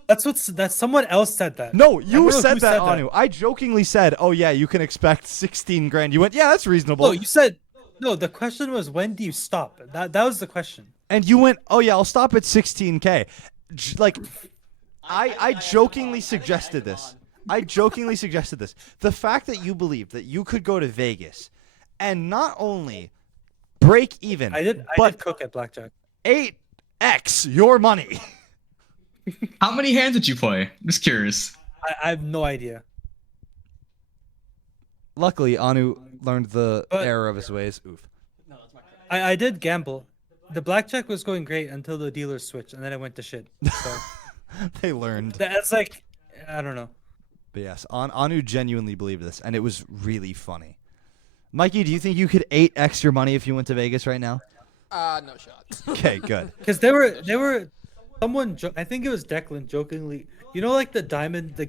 That's someone else said that. No, I you don't know said who that, Anu. I jokingly said, "Oh yeah, you can expect 16,000." You went, "Yeah, that's reasonable." No, you said no. The question was when do you stop? That was the question. And you went, "Oh yeah, I'll stop at 16K." Like, I jokingly suggested this. The fact that you believed that you could go to Vegas and not only break even, I did but cook at blackjack. 8x your money. How many hands did you play? Just curious. I have no idea. Luckily, Anu learned the But- error of his ways. Oof. I did gamble. The blackjack was going great until the dealers switched, and then it went to shit. So They learned. that's like, I don't know. But yes, Anu genuinely believed this, and it was really funny. Mikey, do you think you could 8x your money if you went to Vegas right now? No shot. Okay, good. Because they were someone. I think it was Declan jokingly. You know, like the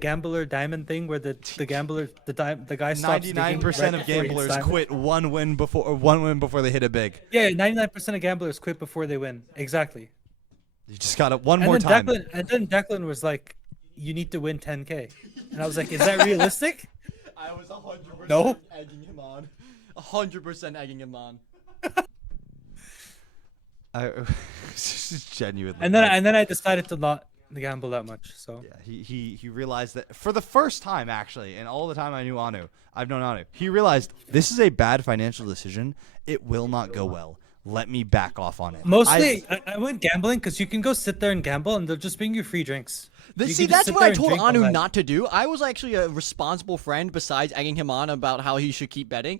gambler diamond thing, where the gambler, the guy stops. 99% of gamblers quit one win before they hit it big. Yeah, 99% of gamblers quit before they win. Exactly. You just got it one And more then time. Declan was like, "You need to win 10K," and I was like, "Is that realistic?" I was 100% No. egging him on. 100% egging him on. Just genuinely. And then I decided to not gamble that much. So yeah, he realized that for the first time actually, and all the time I've known Anu, he realized this is a bad financial decision. It will not go well. Let me back off on it. mostly I went gambling because you can go sit there and gamble, and they'll just bring you free drinks. You See, can just that's sit what I there and told drink all Anu night. not to do. I was actually a responsible friend besides egging him on about how he should keep betting.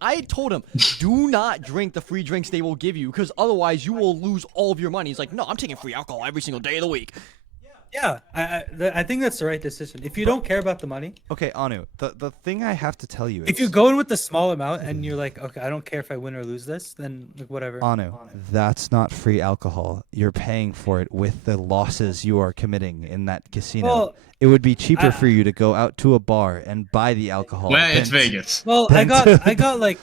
I told him, do not drink the free drinks they will give you because otherwise you will lose all of your money. He's like, no, I'm taking free alcohol every single day of the week. Yeah, I think that's the right decision. If you don't care about the money, Okay, Anu, the thing I have to tell you is if you go in with the small amount and you're like, okay, I don't care if I win or lose this, then like, whatever. Anu, that's not free alcohol. You're paying for it with the losses you are committing in that casino. Well, it would be cheaper I- for you to go out to a bar and buy the alcohol. Well, it's than- Vegas. Well, Then I got like to I got, like-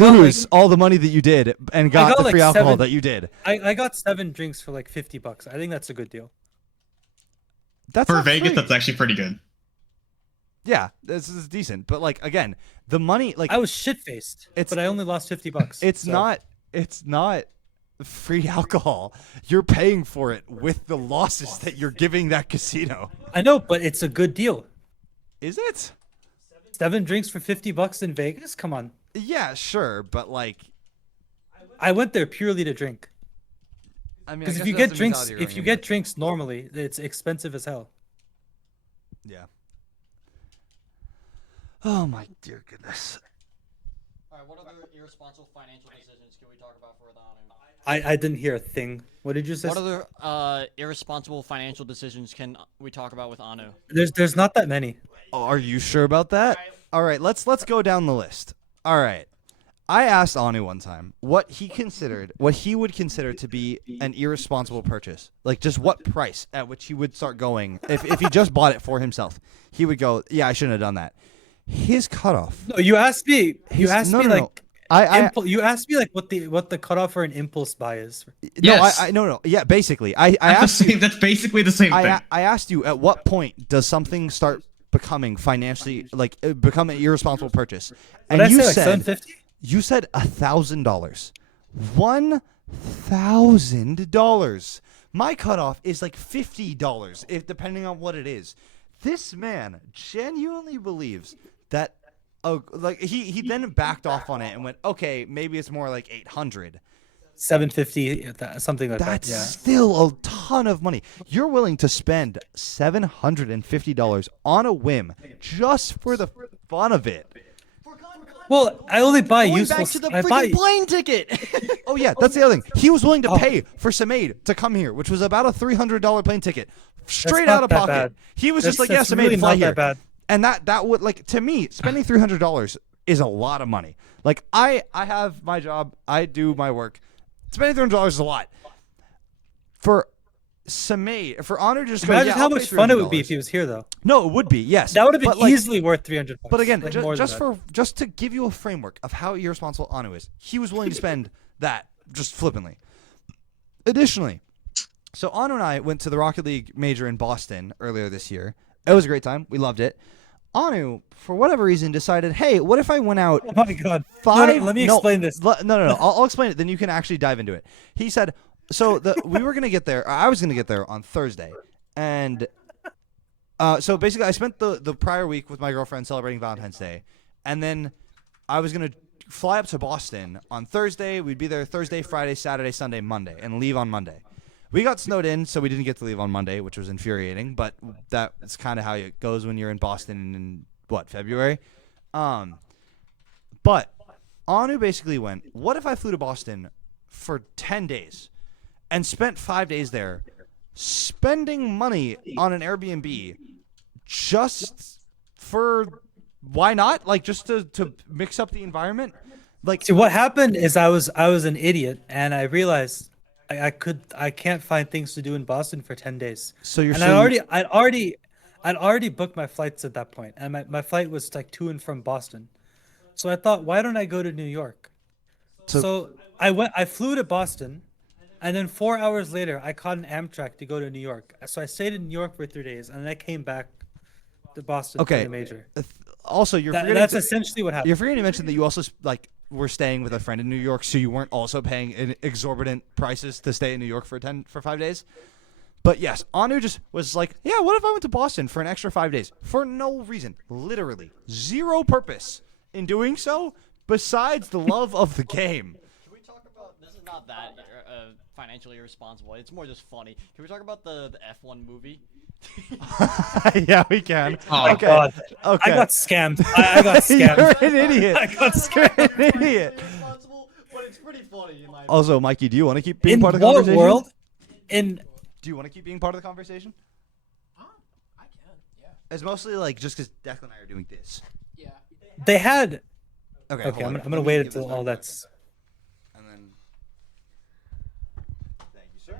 lose all the money that you did and got got, the like, free alcohol 7 that you did. I got 7 drinks for like $50. I think that's a good deal. That's For not Vegas, free. that's actually pretty good. Yeah, this is decent. But like again, the money like I was shit faced, It's- but I only lost $50. it's so- not free alcohol. You're paying for it with the losses that you're giving that casino. I know, but it's a good deal. Is it? 7 drinks for $50 in Vegas? Come on. Yeah, sure, but like I went there purely to drink. I mean, I Because if guess you that's get the drinks, mentality you're if you going get drinks normally, it's expensive as hell. in. Yeah. Oh my dear goodness. All right, what other irresponsible financial decisions can we talk about for Anu? I didn't hear a thing. What did you say? What other irresponsible financial decisions can we talk about with Anu? There's not that many. Oh, are you sure about that? All right, let's go down the list. All right. I asked Anu one time what he would consider to be an irresponsible purchase. Like just what price at which he would start going if he just bought it for himself. He would go, "Yeah, I shouldn't have done that." His cutoff. No, you asked me. You his- asked no, me no, no. like. I You asked me like what the cutoff for an impulse buy is. no, Yes. no. Yeah, basically. I That's, asked you that's basically the same thing. I asked you at what point does something start becoming financially become an irresponsible purchase? And Did I you say like said 750? you said $1,000. $1,000. My cutoff is like $50 if depending on what it is. This man genuinely believes that like he then backed off on it and went, okay, maybe it's more like 800. 750, something like That's that. Yeah. still a ton of money. You're willing to spend $750 on a whim just for the fun of it. Well, I only buy Going useful. back to the I buy. freaking plane ticket. Oh yeah, that's the other thing. He was willing to pay for Samaid to come here, which was about a $300 plane ticket, straight not out of that pocket. bad. He was just like, That's "Yeah, Samaid, really fly not that here." bad. And that would like to me, spending $300 is a lot of money. Like I have my job, I do my work. Spending $300 is a lot. For Samaid, for Honor, just go, Imagine "Yeah, how I'll pay much fun it would be $300." if he was here, though. No, it would be, yes. That would have been But, like, easily worth $300. But again, like, more than that. just to give you a framework of how irresponsible Anu is, he was willing to spend that just flippantly. Additionally, so Anu and I went to the Rocket League major in Boston earlier this year. It was a great time. We loved it. Anu, for whatever reason, decided, hey, what if I went out Oh my god. five? Let me explain this. No. I'll explain it. Then you can actually dive into it. He said, so we were gonna get there. I was gonna get there on Thursday, and so basically, I spent the prior week with my girlfriend celebrating Valentine's Day, and then I was gonna fly up to Boston on Thursday. We'd be there Thursday, Friday, Saturday, Sunday, Monday, and leave on Monday. We got snowed in, so we didn't get to leave on Monday, which was infuriating. But that's kind of how it goes when you're in Boston in February. But Anu basically went, what if I flew to Boston for 10 days and spent 5 days there spending money on an Airbnb just for why not? Like just to mix up the environment? Like See, what happened is I was an idiot, and I realized I can't find things to do in Boston for 10 days. so you're And saying I'd already booked my flights at that point, and my flight was like to and from Boston. So I thought, why don't I go to New York? So I flew to Boston, and then 4 hours later I caught an Amtrak to go to New York. So I stayed in New York for 3 days, and then I came back to Boston Okay. for the major. also you're forgetting That's to- essentially what happened. You're forgetting to mention that you also were staying with a friend in New York, so you weren't also paying exorbitant prices to stay in New York for 5 days. But yes, Anu just was like, yeah, what if I went to Boston for an extra 5 days for no reason, literally zero purpose in doing so besides the love of the game. Can we talk about this? Is not that financially irresponsible. It's more just funny. Can we talk about the F1 movie? Yeah, we can. Oh, okay. God, Okay. I got scammed. I got scammed. You're an idiot. I got scammed. You're an idiot. Irresponsible, but it's pretty funny in my Also, Mikey, do you want to keep being In part of the what conversation? world? In Do you want to keep being part of the conversation? It's mostly like just because Declan and I are doing this. Yeah. They had. Okay. Okay, hold on. I'm Let gonna me wait give until this all back. that's. And then. Thank you, sir.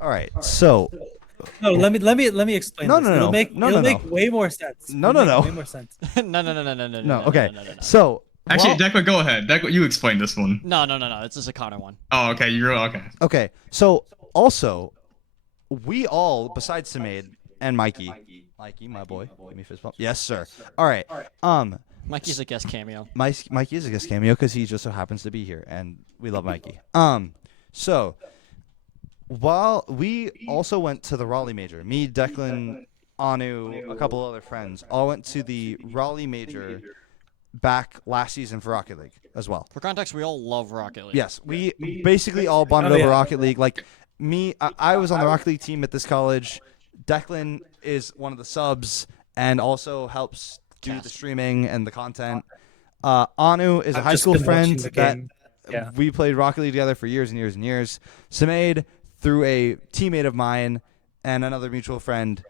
All right. So. No, let me explain. No, this. no, It'll no. make No, it'll no, make no. way more sense. No, It'll no, make no. Way more sense. No. Okay. So. Actually, while- Declan, go ahead. Declan, you explain this one. No. It's just a Connor one. Oh, okay. You're okay. Okay. So also, we all, besides Samade and Mikey, my boy, give me a fist bump. Yes, sir. All right. Mikey's a guest cameo. Mikey is a guest cameo because he just so happens to be here, and we love Mikey. So while we also went to the Raleigh Major, me, Declan, Anu, a couple other friends, all went to the Raleigh Major back last season for Rocket League as well. For context, we all love Rocket League. Yes, we basically all bonded Oh, over yeah. Rocket League. Like me, I was on the Rocket League team at this college. Declan is one of the subs and also helps do the streaming and the content. Anu is a I've high just school been friend watching the that game. Yeah. we played Rocket League together for years and years and years. Samade, through a teammate of mine and another mutual friend,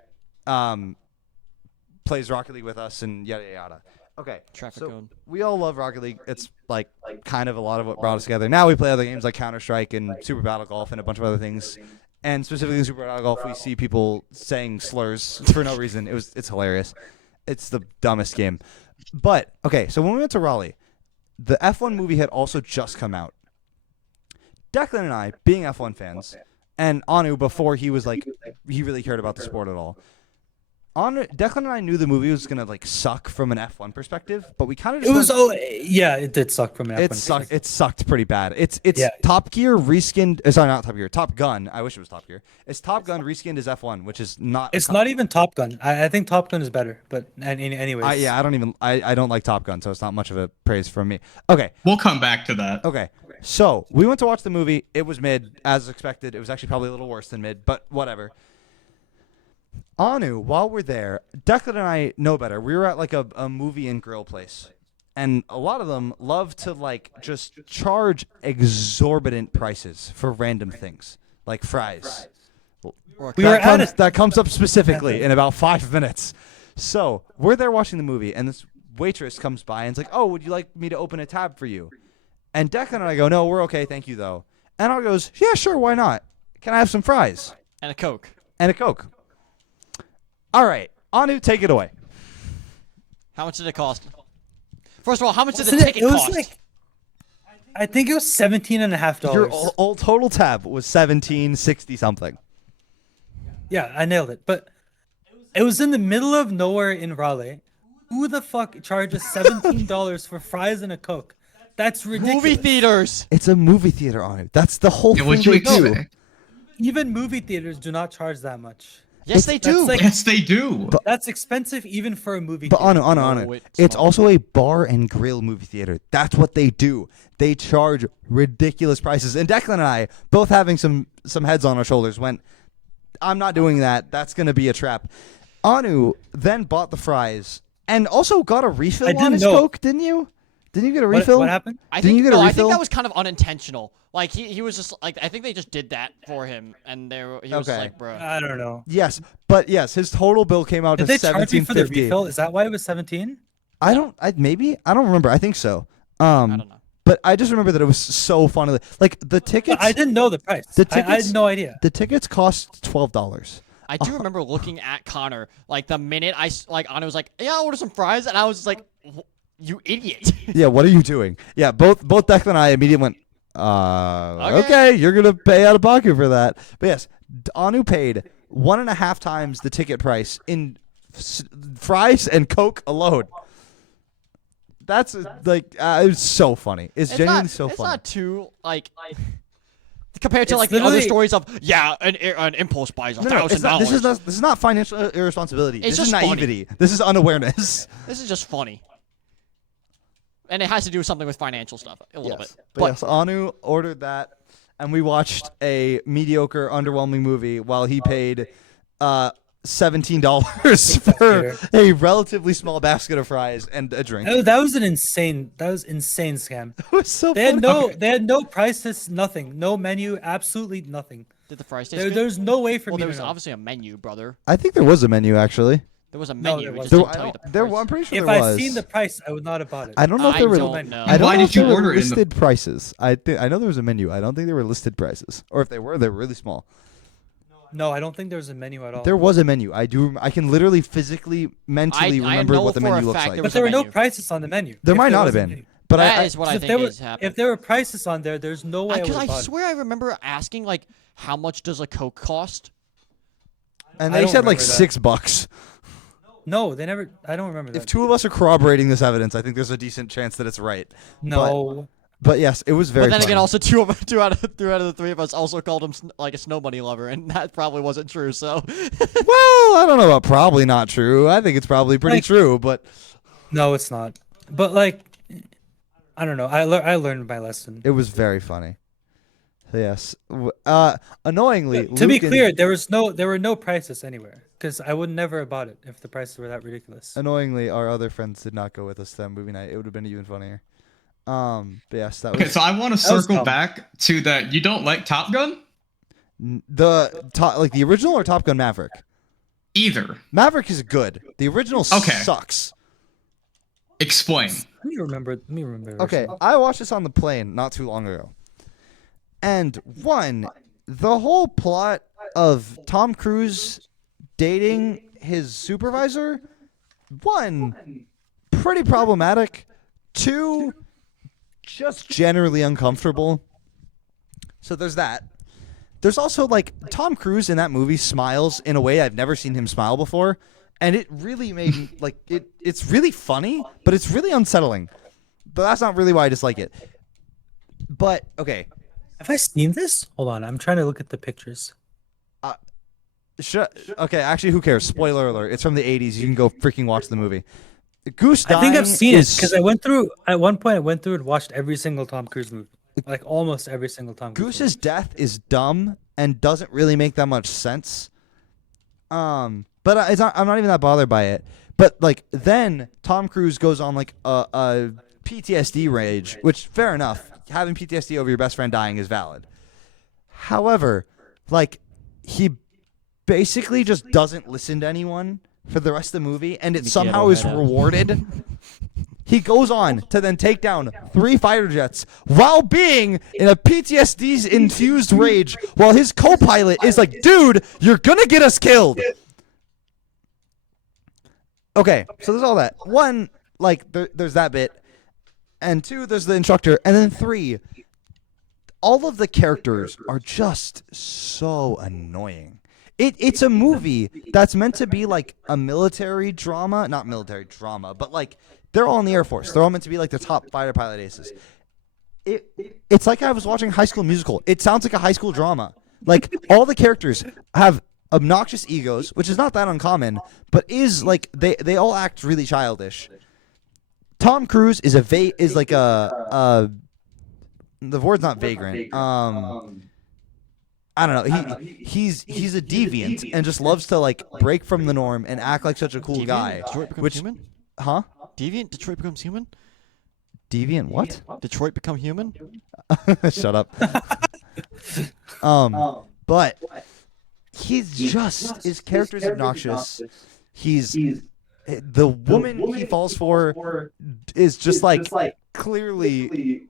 plays Rocket League with us and yada yada yada. Okay, Traffic so code. we all love Rocket League. It's like kind of a lot of what brought us together. Now we play other games like Counter Strike and Super Battle Golf and a bunch of other things. And specifically in Super Battle Golf, we see people saying slurs for no reason. It's hilarious. It's the dumbest game. But okay, so when we went to Raleigh, the F1 movie had also just come out. Declan and I, being F1 fans, and Anu before he was like he really cared about the sport at all. Declan and I knew the movie was gonna like suck from an F1 perspective, but we kind of It was yeah, it did suck from an it F1 sucked. perspective. It sucked pretty bad. It's Yeah. Top Gear reskinned. Sorry, not Top Gear. Top Gun. I wish it was Top Gear. It's Top Gun reskinned as F1, which is not. It's not even Top Gun. I think Top Gun is better, but anyways. Yeah, I don't even. I don't like Top Gun, so it's not much of a praise from me. Okay, We'll come back to that. okay. So we went to watch the movie. It was mid, as expected. It was actually probably a little worse than mid, but whatever. Anu, while we're there, Declan and I know better. We were at like a movie and grill place. And a lot of them love to like just charge exorbitant prices for random things, like fries. Or We were at That comes up specifically in about 5 minutes. So we're there watching the movie, and this waitress comes by and is like, "Oh, would you like me to open a tab for you?" And Declan and I go, "No, we're okay, thank you, though." And Anu goes, "Yeah, sure, why not? Can I have some fries and a Coke. and a Coke?" All right, Anu, take it away. How much did it cost? First of all, how much did the Wasn't ticket it was cost? like I think it was $17.50. Your old total tab was $17.60 something. Yeah, I nailed it. But it was in the middle of nowhere in Raleigh. Who the fuck charges $17 for fries and a Coke? That's ridiculous. Movie theaters. It's a movie theater, Anu. That's the whole Yeah, thing what you they do. expect? Even movie theaters do not charge that much. Yes, they do. That's like Yes, they do. that's expensive even for a movie But theater. Anu, No, it's it's not. also a bar and grill movie theater. That's what they do. They charge ridiculous prices. And Declan and I, both having some heads on our shoulders, went, "I'm not doing that. That's going to be a trap." Anu then bought the fries and also got a refill I on didn't his know. Coke, didn't you? Didn't you get a refill? What happened? I Didn't think you get a no, I refill? think that was kind of unintentional. Like he was just like I think they just did that for him, and he was Okay. like, bro. I don't know. Yes, but yes, his total bill came out Did to they charge you for the $17.50. refill? Is that why it was 17? I don't remember. I think so. I don't know. But I just remember that it was so funny. Like the tickets, I didn't know the price. The I tickets- had no idea. the tickets cost $12. I do remember looking at Connor like the minute Anna was like, "Yeah, I'll order some fries," and I was just like, "You idiot!" Yeah, what are you doing? Yeah, both Declan and I immediately went, okay, Okay. you're gonna pay out of pocket for that. But yes, Anu paid 1.5 times the ticket price in fries and Coke alone. That's it's so funny. It's genuinely so it's funny. not too like compared to It's like the other literally- stories of an impulse buys No, it's not, $1,000. this is not financial irresponsibility. It's This is just funny. naivety. This is unawareness. This is just funny, and it has to do with something with financial stuff a little bit. But yes, Anu ordered that, and we watched a mediocre, underwhelming movie while he paid $17 for a relatively small basket of fries and a drink. That was insane scam. It was so They had funny. no prices, nothing, no menu, absolutely nothing. Did the fries taste There, good? there's no way for Well, me there to was know. obviously a menu, brother. I think there was a menu actually. There was a No, menu. there It just There, didn't tell you the there, price. I'm pretty sure If there I was. seen the price, I would not have bought it. I don't know if I there were. don't know. I don't Why know did if there you were order it in the- listed prices. I know there was a menu. I don't think they were listed prices, or if they were really small. No, I don't think there was a menu at all. There was a menu. I do. I can literally, physically, mentally I remember know what the for a menu looks fact like. there But was there a were no menu. prices on the menu. There if might not was have a been, menu. but That I is what I If think there were is happening. if there were prices on there, there's no way I would Because have I bought it. swear I remember asking like, how much does a Coke cost? and I they don't said like remember that. $6. No, they never. I don't remember that. If two of us are corroborating this evidence, I think there's a decent chance that it's right. No. But yes, it was very. But then funny. again, also two out of the three of us also called him like a snow bunny lover, and that probably wasn't true. So Well, I don't know about probably not true. I think it's probably pretty Like- true, but No, it's not. But like, I don't know. I learned my lesson. it was very funny. Yes. Annoyingly, To be Luke and- clear, there were no prices anywhere because I would never have bought it if the prices were that ridiculous. annoyingly, our other friends did not go with us to that movie night. It would have been even funnier. But yes, that Okay, was so I want to That was circle dumb. back to that. You don't like Top Gun? like the original or Top Gun Maverick. Either. Maverick is good. The original Okay. sucks. Explain. Let me remember. the Okay, version. I watched this on the plane not too long ago. And one, the whole plot of Tom Cruise dating his supervisor, one, pretty problematic. Two, just generally uncomfortable. So there's that. There's also like Tom Cruise in that movie smiles in a way I've never seen him smile before, and it really made me like it. It's really funny, but it's really unsettling. But that's not really why I dislike it. But okay, Have I seen this? Hold on, I'm trying to look at the pictures. okay. Actually, who cares? Spoiler alert! It's from the '80s. You can go freaking watch the movie. Goose I think dying I've seen it is- because I went through at one point. I went through and watched every single Tom Cruise movie, like almost every single Tom Cruise. Goose's death is dumb and doesn't really make that much sense. But it's not, I'm not even that bothered by it. But like then Tom Cruise goes on like a PTSD rage, which fair enough. Having PTSD over your best friend dying is valid. However, like he basically just doesn't listen to anyone for the rest of the movie, and it somehow is head out. rewarded. He goes on to then take down 3 fighter jets while being in a PTSD infused rage, while his co-pilot is like, "Dude, you're gonna get us killed." Okay, so there's all that. One, like, there's that bit, and 2, there's the instructor, and then 3, all of the characters are just so annoying. It's a movie that's meant to be like a military drama, not military drama, but like they're all in the Air Force. They're all meant to be like the top fighter pilot aces. It's like I was watching High School Musical. It sounds like a high school drama. Like all the characters have obnoxious egos, which is not that uncommon, but is like they all act really childish. Tom Cruise is like a the word's not vagrant. I don't know. He's a deviant and just loves to like break from the norm and act like such a cool Deviant? guy. Detroit becomes Which, human? huh? Deviant? Detroit becomes human? Deviant? What? Detroit become human? Shut up. But he's just his character's obnoxious. He's the woman he falls for is just like clearly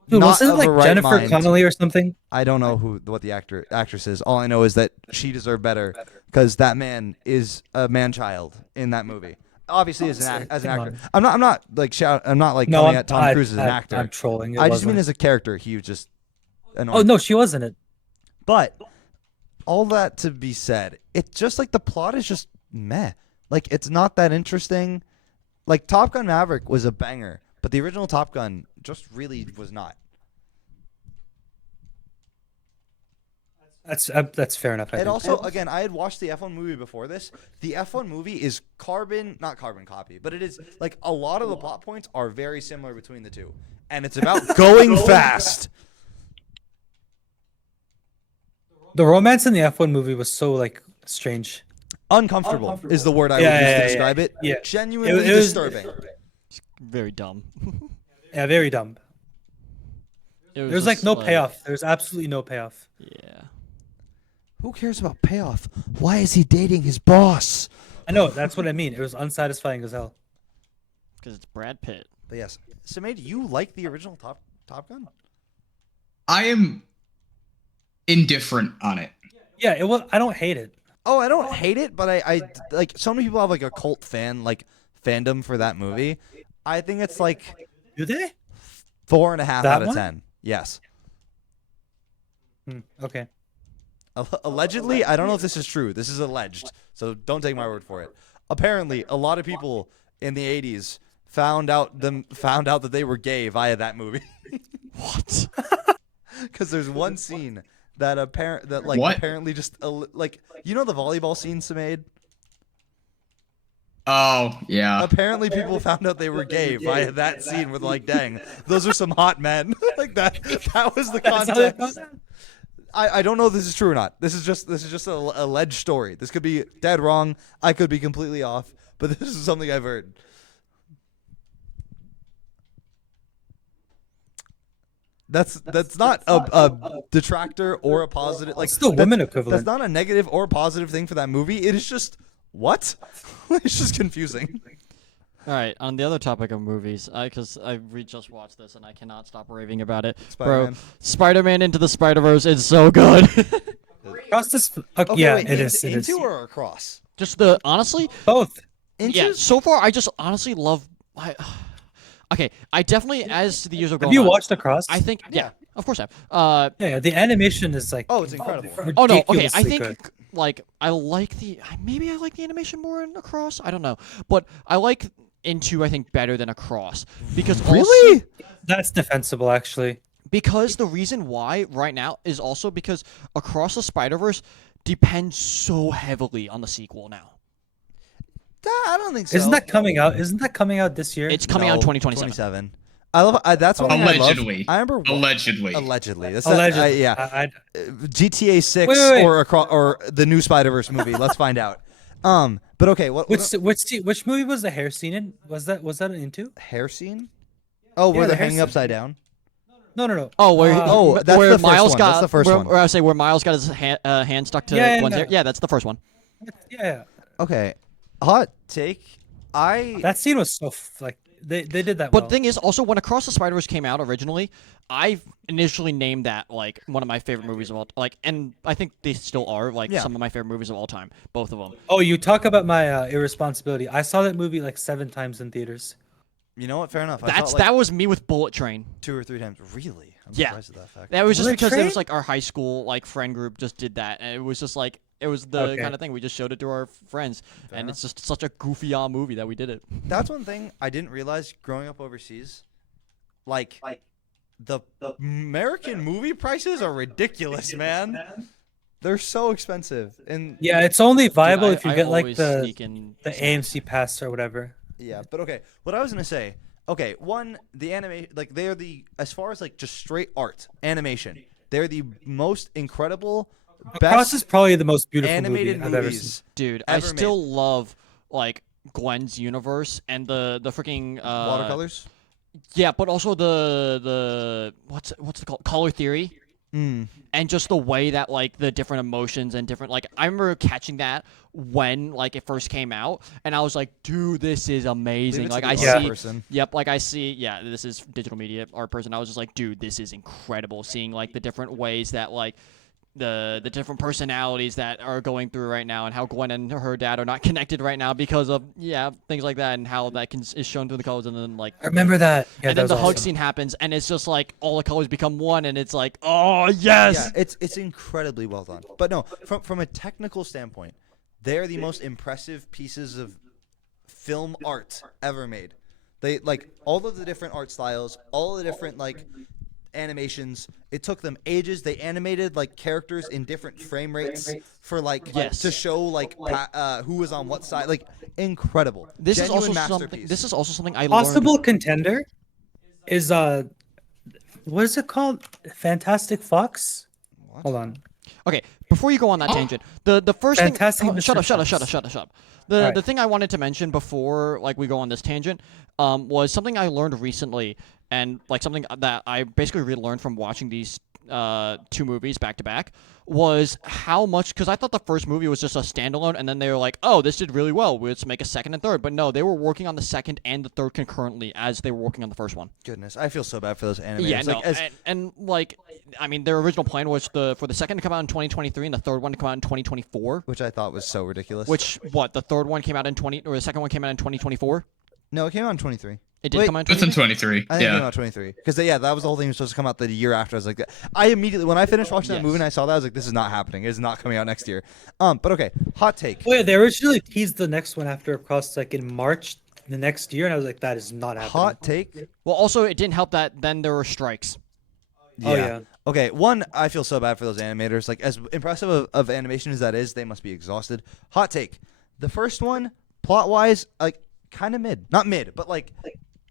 Dude, not wasn't it of like a right Jennifer mind. Connelly or something? I don't know what the actress is. All I know is that she deserved better because that man is a man child in that movie. Obviously, as an Come actor, on. I'm not like I'm not like No, coming I'm, at Tom Cruise as an actor. I'm trolling. It I just mean wasn't. as a character, he was just annoying. Oh no, she wasn't it. But all that to be said, it's just like the plot is just meh. Like it's not that interesting. Like Top Gun Maverick was a banger, but the original Top Gun just really was not. That's fair enough. I And think. also, again, I had watched the F1 movie before this. The F1 movie is not carbon copy, but it is like a lot of the plot points are very similar between the two. And it's about going fast. The romance in the F1 movie was so like strange. Uncomfortable is the word I Yeah, would use yeah, to yeah, describe it. yeah. Genuinely It was- disturbing. Very dumb. Yeah, very dumb. It was There's like just no payoff. There's absolutely no payoff. Yeah. Who cares about payoff? Why is he dating his boss? I know, that's what I mean. It was unsatisfying as hell. Because it's Brad Pitt. But yes, Samade, you like the original Top Gun? I am indifferent on it. Yeah, it was. I don't hate it. Oh, I don't hate it, but I like so many people have like a cult fandom for that movie. I think it's like Do they? 4.5 That out of one? 10. Yes. Okay. Allegedly, I don't know if this is true. This is alleged, so don't take my word for it. Apparently, a lot of people in the 80s found out that they were gay via that movie. What? Because there's one scene that What? apparently just like you know the volleyball scene Samade? Oh yeah. Apparently people found out they were gay via that scene with like, dang, those are some hot men. Like that was the That's how they context. found out? I don't know if this is true or not. This is just an alleged story. This could be dead wrong. I could be completely off, but this is something I've heard. That's not a detractor or a positive. Like It's the woman equivalent. That's not a negative or positive thing for that movie. It is just what? It's just confusing. All right, on the other topic of movies, because I just watched this and I cannot stop raving about it. Spider-Man. Bro, Spider-Man Into the Spider-Verse is so good. Across this. Okay, Yeah, wait, it is. It is. Into or across? Just honestly, Both. Into? yeah. So far, I just honestly love. Okay, I definitely, as the years have gone Have you on, watched Across? I think, yeah, of course I have. Yeah, the animation is like. Oh, it's incredible. Oh no, okay. I ridiculously think good. like I like maybe I like the animation more in Across. I don't know, but I like Into I think better than Across because Really? also, That's defensible, actually. because the reason why right now is also because Across the Spider-Verse depends so heavily on the sequel now. I don't think so. Isn't that coming out? Isn't that coming out this year? It's coming out in 2027. 27. I love. That's one thing I love. Allegedly. I remember. Allegedly. Allegedly. That's Allegedly. yeah. GTA 6 Wait. or the new Spider-Verse movie. Let's find out. But okay. Which movie was the hair scene in? Was that an Into? hair scene? Oh, where Yeah, they're the hair hanging scene. upside down. No. Oh, where that's where the first Miles one. got That's the first where, one. Where I say where Miles got his hand stuck to Yeah, Gwen's yeah. ear. Yeah, that's the first one. Yeah. Okay. Hot take. That scene was so like they did that But well. the thing is, also when Across the Spider-Verse came out originally, I initially named that like one of my favorite movies of all. Like, and I think they still are like Yeah. some of my favorite movies of all time, both of them. Oh, you talk about my irresponsibility. I saw that movie like 7 times in theaters. You know what? Fair enough. I saw it, like, That was me with Bullet Train. 2 or 3 times. Really? I'm Yeah. surprised at that fact. That was just Bullet because it Train? was like our high school like friend group just did that, and it was just like it was the Okay. kind of thing we just showed it to our friends, and it's just such a goofy movie that we did it. That's one thing I didn't realize growing up overseas. Like the American movie prices are ridiculous, man. They're so expensive. And Yeah, it's only viable Dude, if you I get like always the sneak in AMC pass or whatever. yeah, but okay. What I was gonna say. Okay, one, the anime, like they're the as far as like just straight art animation, they're the most incredible, Across best is probably the most beautiful animated movie I've ever seen. movies. Dude, I ever made. still love like Gwen's universe and the freaking Watercolors. Yeah, but also the what's it called? Color theory. And just the way that like the different emotions and different like I remember catching that when like it first came out and I was like, dude, this is amazing. Like I art see person. Yep, like I see yeah, this is digital media art person. I was just like, dude, this is incredible seeing like the different ways that like the different personalities that are going through right now and how Gwen and her dad are not connected right now because of things like that and how that is shown through the colors and then like I remember that. Yeah, and that then was the hug awesome. scene happens and it's just like all the colors become one and it's like oh yes Yeah, it's incredibly well done. But no, from a technical standpoint, they're the most impressive pieces of film art ever made. They like all of the different art styles, all the different like animations. It took them ages. They animated like characters in different frame rates for like Yes. to show like who was on what side. Like incredible. this is Genuine also something masterpiece. this is also something I Possible learned contender is what is it called? Fantastic Fox? Hold on. okay before you go on that tangent the first Fantastic thing Mr. shut up Fox. the Alright. the thing I wanted to mention before like we go on this tangent was something I learned recently and like something that I basically relearned from watching these two movies back to back was how much, because I thought the first movie was just a standalone, and then they were like, oh, this did really well, let's make a second and third. But no, they were working on the second and the third concurrently as they were working on the first one. Goodness, I feel so bad for those animators. Yeah, no, Like, as, and like, I mean, their original plan was for the second to come out in 2023 and the third one to come out in 2024. which I thought was so ridiculous. Which the third one came out in the second one came out in 2024. No, it came out in 23. It did Wait, come out in It's in 2023? 23. I think it came Yeah. out 23. Because yeah, that was the whole thing. It was supposed to come out the year after. I was like, I immediately when I finished watching that Yes. movie and I saw that, I was like, this is not happening. It's not coming out next year. But okay, hot take. Oh yeah, they originally teased the next one after Across like in March the next year, and I was like, that is not happening. Hot take. Well, also it didn't help that then there were strikes. Oh yeah. Okay, one, I feel so bad for those animators. Like, as impressive of animation as that is, they must be exhausted. Hot take. The first one, plot wise, like kind of mid. Not mid, but like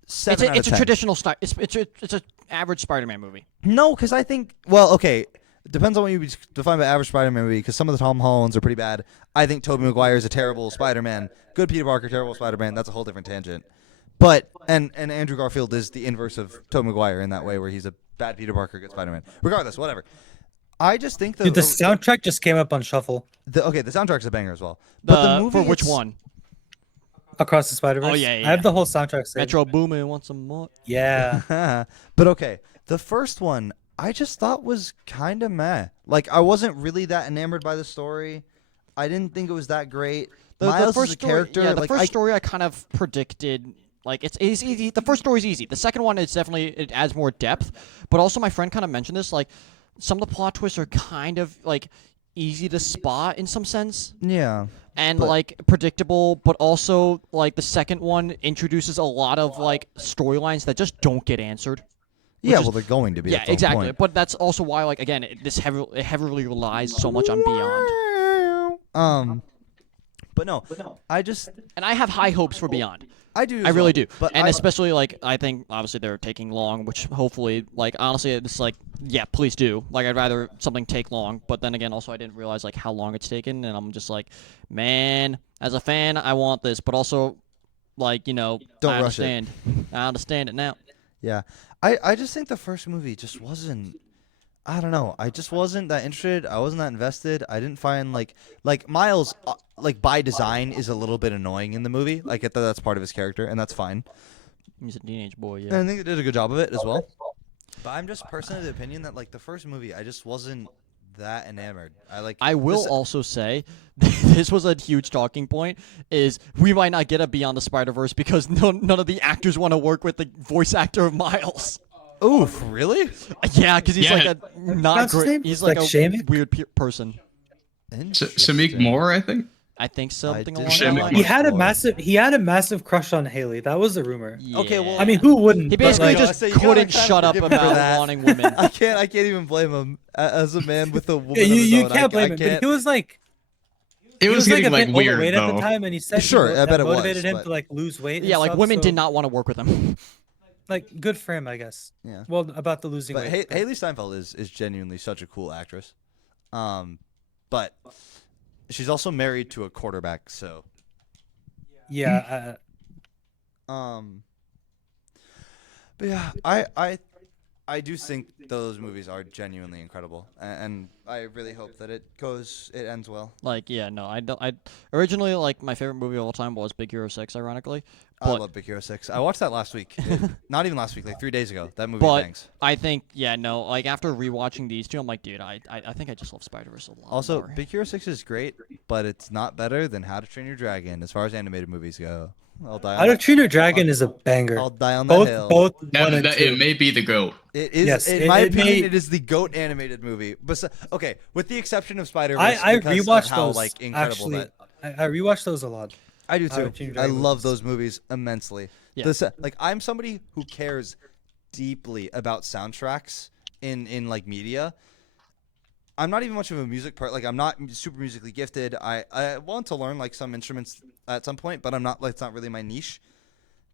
7 out It's of a 10. traditional style. It's a average Spider-Man movie. No, because I think, well, okay, depends on what you define by average Spider-Man movie, because some of the Tom Hollands are pretty bad. I think Tobey Maguire is a terrible Spider-Man. Good Peter Parker, terrible Spider-Man. That's a whole different tangent. But, and Andrew Garfield is the inverse of Tobey Maguire in that way, where he's a bad Peter Parker, good Spider-Man. Regardless, whatever. I just think that... Dude, the soundtrack just came up on shuffle. the soundtrack's a banger as well. But the movie For which it's- one? Across the Spider-Verse. Oh, yeah, I have yeah. the whole soundtrack saved. Metro Boomin wants some more. Yeah. But okay, the first one I just thought was kind of meh. Like, I wasn't really that enamored by the story. I didn't think it was that great. Miles first is a story, character. yeah, the like, first story I kind of predicted. Like it's easy. The first story's easy. The second one is definitely it adds more depth. But also my friend kind of mentioned this. Like some of the plot twists are kind of like easy to spot in some sense. Yeah. And But- like predictable, but also like the second one introduces a lot of like storylines that just don't get answered. Yeah, is- well, they're going to be. Yeah, at some exactly. point. But that's also why like again it heavily relies so much on Beyond. But no, I just And I have high hopes for Beyond. I do. I as really well, do. But And I, especially like I think obviously they're taking long, which hopefully like honestly it's like yeah, please do. Like I'd rather something take long, but then again also I didn't realize like how long it's taken and I'm just like, man, as a fan I want this, but also like, you know, Don't I rush it. understand. I understand it now. yeah, I just think the first movie just wasn't. I don't know. I just wasn't that interested. I wasn't that invested. I didn't find like Miles like by design is a little bit annoying in the movie. Like that's part of his character, and that's fine. He's a teenage boy, And yeah. I think they did a good job of it as well. But I'm just personally of the opinion that like the first movie, I just wasn't that enamored. I will this- also say this was a huge talking point is we might not get a Beyond the Spider-Verse because none of the actors want to work with the voice actor of Miles. Oof, really? Yeah, because he's Yeah. like a not What's his great. name? He's like Like a Shamik? weird person. Shamik Moore, I think. I think something did along Shamik that line. He had a Lord. massive crush on Haley. That was the rumor. Okay, well, I mean, who wouldn't? He But, basically like, just So you gotta couldn't kinda shut up forgive him for about that. wanting women. I can't even blame him as a man with a woman. yeah, of his you own. can't blame I him. can't. But he was like, It was like getting a bit like weird overweight at though. the time, and he said Sure, he, I bet that it was, motivated him but- to like lose weight. Yeah, and like stuff, women so, did not want to work with him. like good for him, I guess. Yeah. Well, about the losing But weight. Haley Steinfeld is genuinely such a cool actress. But she's also married to a quarterback, so Yeah. But yeah, I do think those movies are genuinely incredible, and I really hope that it ends well. Like, yeah, no, I don't. I originally like my favorite movie of all time was Big Hero 6, ironically. I But- love Big Hero 6. I watched that last week. Not even last week, like 3 days ago. That movie But bangs. I think, yeah, no, like after rewatching these two, I'm like, dude, I think I just love Spider-Verse a lot Also, more. Big Hero 6 is great, but it's not better than How to Train Your Dragon as far as animated movies go. I'll die on How to that. Train Your Dragon is a banger. I'll die on that hill. Both one and two. It may be the GOAT. It is, Yes, in it- my it opinion, may- it is the GOAT animated movie. Okay, with the exception of Spider-Verse, I because of rewatched how those. like incredible Actually, that. I rewatched those a lot. I do How to too. Train Your I Dragon love movies. those movies immensely. Yeah. Like I'm somebody who cares deeply about soundtracks in like media. I'm not even much of a music part. Like I'm not super musically gifted. I want to learn like some instruments at some point, but I'm not like it's not really my niche.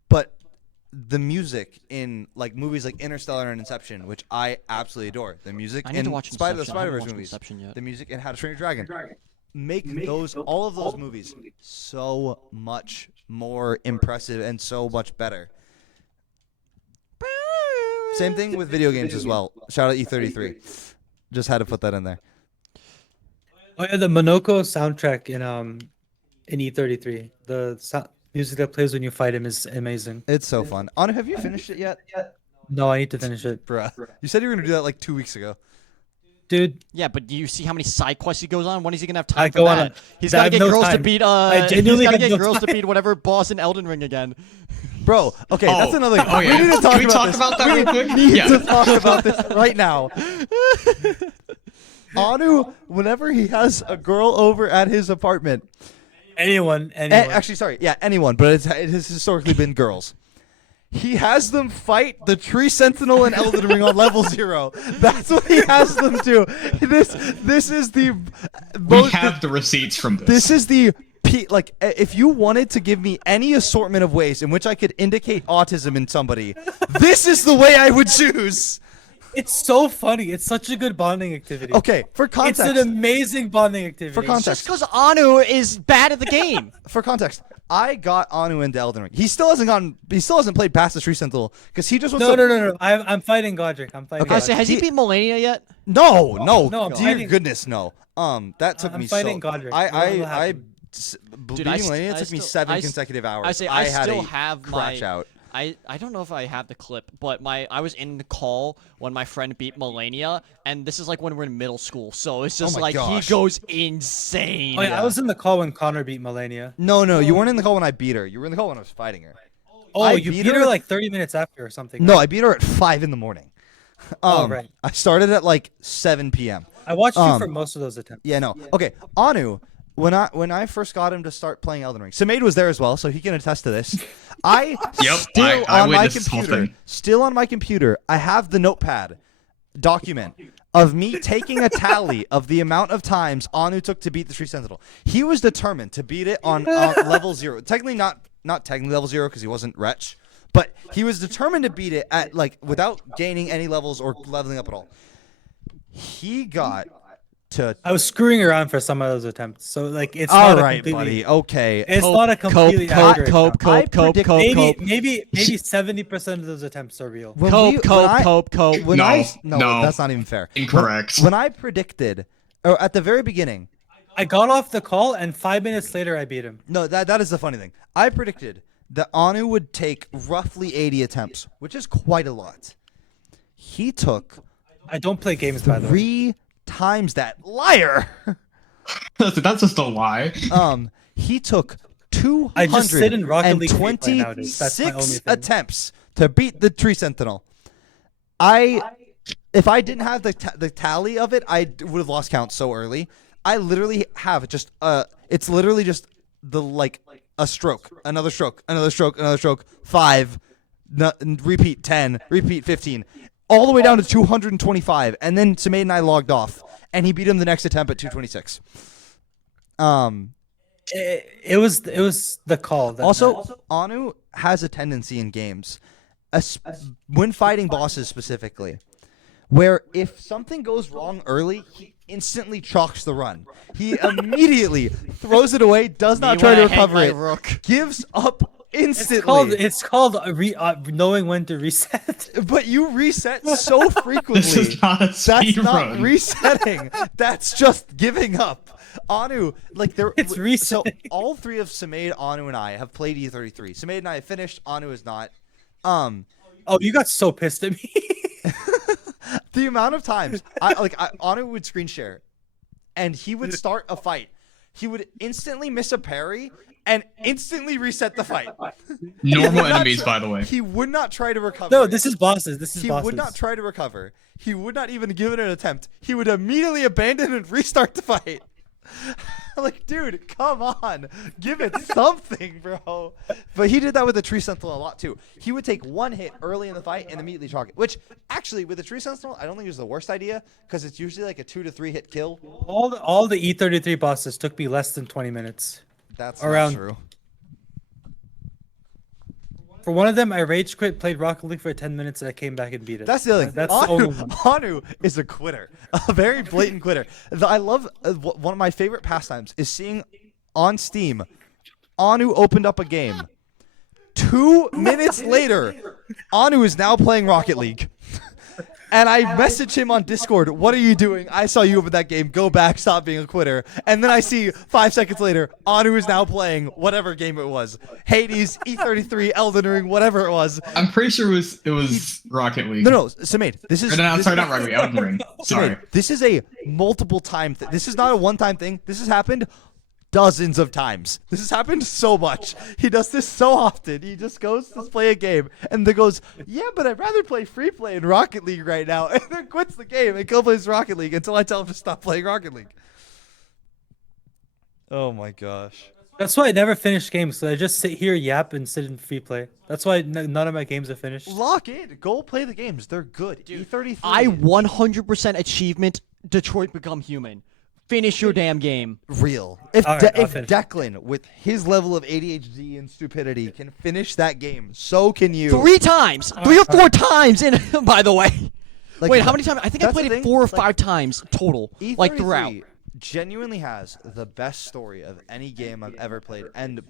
But the music in like movies like Interstellar and Inception, which I absolutely adore. The music I need in to watch Spider-Verse Inception. I haven't watched movies, Inception yet. the music in How to Train Your Dragon, make those all of those movies so much more impressive and so much better. Same thing with video games as well. Shout out E33. Just had to put that in there. Oh yeah, the Monoko soundtrack in E33. Music that plays when you fight him is amazing. It's so fun. Anu, have you finished it yet? No, I need to finish it, Bruh. You said you were gonna do that like 2 weeks ago. dude. Yeah, but do you see how many side quests he goes on? When is he gonna have time I for go on that? a- He's I gotta have get no girls to time. beat. I He's genuinely gotta have get no girls to time. beat whatever boss in Elden Ring again. Bro, okay, that's another thing. Oh, yeah. We need to talk Can we about talk this. about that real quick? We need Yeah. to talk about this right now. Anu, whenever he has a girl over at his apartment, Anyone. actually, sorry, yeah, anyone, but it has historically been girls. He has them fight the Tree Sentinel in Elden Ring on level 0. That's what he has them do. This is the We have the receipts from this. This is the like if you wanted to give me any assortment of ways in which I could indicate autism in somebody, this is the way I would choose. It's so funny. It's such a good bonding activity. Okay, for It's context. an amazing bonding activity. For context. Just because Anu is bad at the game. For context, I got Anu into Elden Ring. He still hasn't played past the Tree Sentinel because he just wants No, to. no. I'm fighting Godric. I'm fighting. Okay, I say, Godric. has he beat Melania yet? No, No, I'm dear fighting- goodness, no. That took I'm me fighting so. Godric. I What will happen? beating I Millennia st- took I me still- 7 I s- consecutive hours. I say I had still a have crash my. out. I don't know if I have the clip, but I was in the call when my friend beat Melania, and this is like when we're in middle school, so it's just my like gosh. he goes insane. Oh, yeah, I was in the call when Connor beat Melania. No, you weren't in the call when I beat her. You were in the call when I was fighting her. Oh, I you beat beat her her- like 30 minutes after or something. No, right? I beat her at 5 in the morning. Right. I started at like 7 p.m. I watched you um, for most of those attempts. Yeah, no. Okay, Anu, when I first got him to start playing Elden Ring, Samaid was there as well, so he can attest to this. Yep, still I on my witnessed this whole computer, thing. still on my computer, I have the notepad document of me taking a tally of the amount of times Anu took to beat the Tree Sentinel. He was determined to beat it on level 0. Technically not technically level 0 because he wasn't Wretch, but he was determined to beat it at like without gaining any levels or leveling up at all. He got to I was screwing around for some of those attempts, so like it's all not right, a completely. buddy. Okay. It's not a completely accurate count. Maybe 70% of those attempts are real. When Cope, we- when cope, I- cope, cope. When No, no. that's not even fair. Incorrect. When I predicted, or at the very beginning, I got off the call and 5 minutes later I beat him. no, that is the funny thing. I predicted that Anu would take roughly 80 attempts, which is quite a lot. He took I don't play games by the way. 3 times that. Liar. That's just a lie. He took I just sit in Rocket League free play nowadays. That's my only 226 thing. attempts to beat the Tree Sentinel. If I didn't have the tally of it, I would have lost count so early. I literally have just it's literally just the like a stroke, another stroke, another stroke, another stroke, 5, repeat 10, repeat 15, all the way down to 225, and then Samaid and I logged off, and he beat him the next attempt at 226. It was the call. That Also, Anu has a tendency in games, when fighting bosses specifically, where if something goes wrong early, he instantly chalks the run. He immediately throws it away, does not Me try when to I hang recover my it, rook. gives up instantly. it's called knowing when to reset. But you reset so frequently. This is not a That's speed not run. resetting. That's just giving up. Anu, like there. It's So resetting. all 3 of Samaid, Anu, and I have played E33. Samaid and I have finished. Anu is not. Oh, you got so pissed at me. The amount of times Anu would screen share, and he would start a fight. He would instantly miss a parry and instantly reset the fight. Normal enemies, by the way. He would not try to recover. No, this is bosses. This is He bosses. would not try to recover. He would not even give it an attempt. He would immediately abandon and restart the fight. Like, dude, come on. Give it something, bro. But he did that with the Tree Sentinel a lot, too. He would take 1 hit early in the fight and immediately chalk it. Which, actually, with the Tree Sentinel, I don't think is the worst idea, because it's usually like a 2 to 3 hit kill. All the E33 bosses took me less than 20 minutes. That's Around- not true. For one of them, I rage quit, played Rocket League for 10 minutes, and I came back and beat it. That's the other thing. That's the only one. Anu is a quitter, a very blatant quitter. I love one of my favorite pastimes is seeing on Steam, Anu opened up a game. 2 minutes later, Anu is now playing Rocket League. And I message him on Discord, what are you doing? I saw you open that game. Go back, stop being a quitter. And then I see 5 seconds later, Anu is now playing whatever game it was. Hades, E33, Elden Ring, whatever it was. I'm pretty sure it was Rocket League. No, Samade, this is... No, this- sorry, not Rocket League. Elden Ring. Sorry. Samade, this is a multiple time thing. This is not a one-time thing. This has happened dozens of times. This has happened so much. He does this so often. He just goes to play a game and then goes, yeah, but I'd rather play free play in Rocket League right now, and then quits the game and go plays Rocket League until I tell him to stop playing Rocket League. Oh my gosh. That's why I never finish games. So I just sit here, yap, and sit in free play. That's why none of my games are finished. Lock in. Go play the games. They're good. E33. I 100% achievement Detroit Become Human. Finish your damn game. Real. If All right, I'll if finish. Declan, with his level of ADHD and stupidity, can finish that game, so can you. 3 times. 3 or 4 times in by the way. Like, Wait, how many times? I think I that's the played it thing, 4 or like, 5 times total. Like throughout. E33 genuinely has the best story of any game I've ever played. And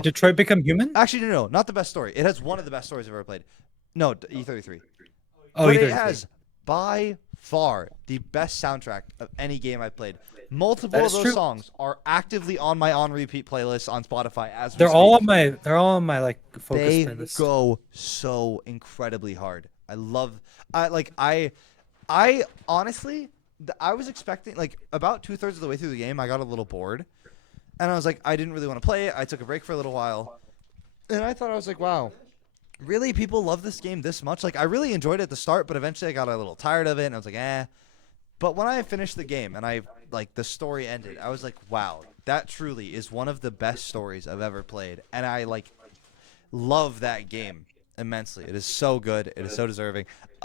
Detroit Become Human? actually, no, not the best story. It has one of the best stories I've ever played. No, E33. Oh, But either it has by far the best soundtrack of any game I've played. Multiple That of is those true. songs are actively on my on repeat playlist on Spotify as we They're speak. all on my like focus They playlist. go so incredibly hard. I honestly, I was expecting, like, about 2/3 of the way through the game, I got a little bored, and I was like, I didn't really want to play it. I took a break for a little while, and I thought, I was like, wow, really, people love this game this much? Like, I really enjoyed it at the start, but eventually I got a little tired of it, and I was like, eh. But when I finished the game and the story ended, I was like, wow, that truly is one of the best stories I've ever played, and I love that game immensely. It is so good. It is so deserving.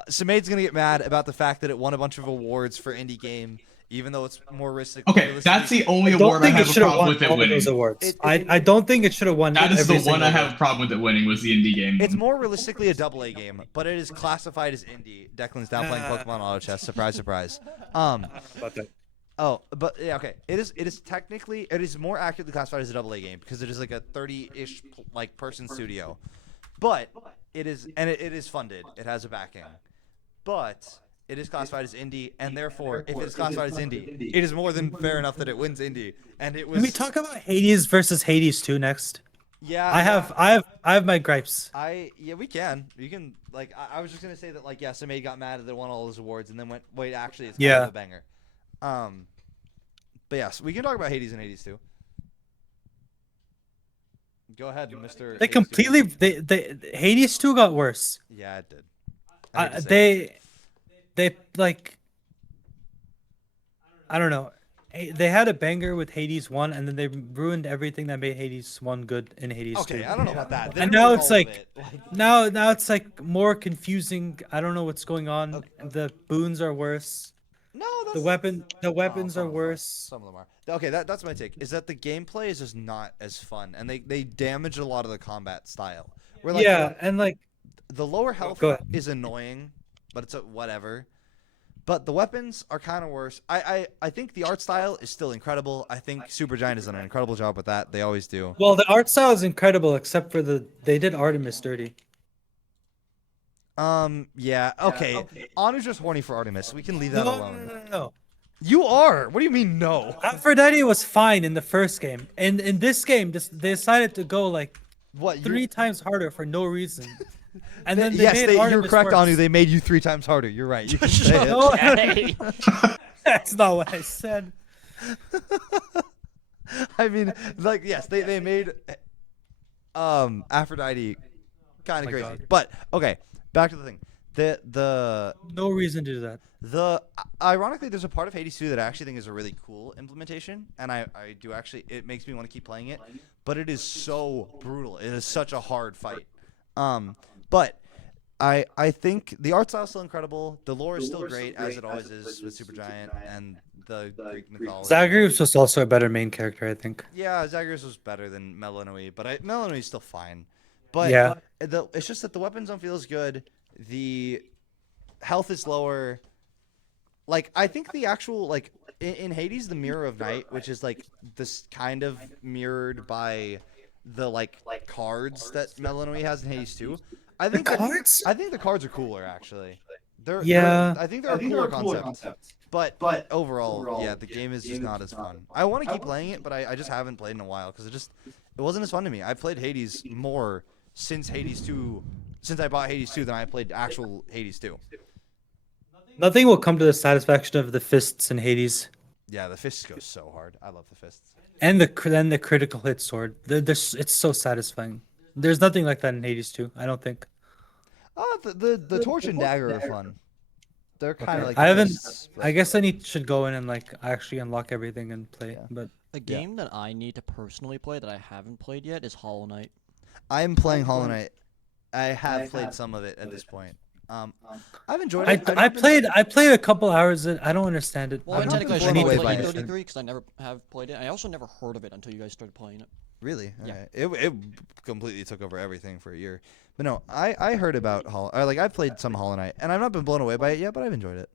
Samade's gonna get mad about the fact that it won a bunch of awards for indie game, even though it's more realistic. Okay, that's the only I don't award I think it have a should have problem won with it all of winning. those awards. It- I don't think it should have won. That is every the one single I have award. a problem with it winning was the indie game. It's more realistically a AA game, but it is classified as indie. Declan's down playing Pokemon Auto Chess. Surprise, surprise. About that. Oh, but yeah, okay. It is more accurately classified as a AA game because it is like a 30-ish person studio. But it is funded. It has a backing. But it is classified as indie, and therefore, if it is classified as indie, it is more than fair enough that it wins indie. And it was. Can we talk about Hades versus Hades 2 next? Yeah. I have my gripes. Yeah, we can. You can I was just gonna say that yeah, Samade got mad that it won all those awards and then went, wait, actually it's kind Yeah. of a banger. But yes, we can talk about Hades and Hades too. Go ahead, Mr. They Hades 2. completely they Hades 2 got worse. Yeah, it did. I hate to say it. They I don't know. They had a banger with Hades 1 and then they ruined everything that made Hades 1 good in Hades 2. Okay, I don't know about that. They And ruined now it's all of like it. now it's like more confusing. I don't know what's going on. The boons are worse. No, that's The weapons some are of them worse. Some of them are. Okay, that's my take. Is that the gameplay is just not as fun, and they damage a lot of the combat style. Where Yeah, and like the lower health Go ahead. is annoying, but it's whatever. But the weapons are kind of worse. I think the art style is still incredible. I think Supergiant has done an incredible job with that. They always do. well, the art style is incredible except for they did Artemis dirty. Yeah, okay. Anu's just horny for Artemis. We can leave that alone. No. You are. What do you mean no? Aphrodite was fine in the first game, and in this game, they decided to go like What? 3 times harder for no reason. And then they Yes, made you're Artemis correct, worse. Anu. They made you 3 times harder. You're right. You can say it. No, Okay. that's not what I said. I mean, yes, they made Aphrodite kind of crazy. God. But okay, back to the thing. The No reason to do that. ironically, there's a part of Hades 2 that I actually think is a really cool implementation, and I do actually, it makes me want to keep playing it, but it is so brutal. It is such a hard fight. But I think the art style is still incredible. The lore is still great, as it always is with Supergiant and the Greek mythology. Zagreus was also a better main character, I think. Yeah, Zagreus was better than Melanoe, but Melanoe is still fine. But Yeah. it's just that the weapons don't feel as good. The health is lower. I think the actual in Hades, the Mirror of Night, which is this kind of mirrored by the cards that Melanoe has in Hades 2. I think cards? I think the cards are cooler actually. I think they're a cooler concept. But overall, yeah, the game is just not as fun. I want to keep playing it, but I just haven't played in a while because it wasn't as fun to me. I played Hades more since Hades 2, since I bought Hades 2 than I played actual Hades 2. Nothing will come to the satisfaction of the fists in Hades Yeah, the fists go so hard. I love the fists. and the critical hit sword. It's so satisfying. There's nothing like that in Hades 2, I don't think. The torch and dagger are fun. They're kind of like I haven't. fists, but- I guess I should go in and like actually unlock everything and play. Yeah. But A game that I need to personally play that I haven't played yet is Hollow Knight. I'm playing Hollow Knight. I have played some of it at this point. I've enjoyed it. I played a couple hours. I don't understand it. Well, I don't technically I blown should away have by played it. 33 because I never have played it. I also never heard of it until you guys started playing it. Really? Yeah. Okay. It completely took over everything for a year. But no, I heard about I've played some Hollow Knight, and I've not been blown away by it yet, but I've enjoyed it.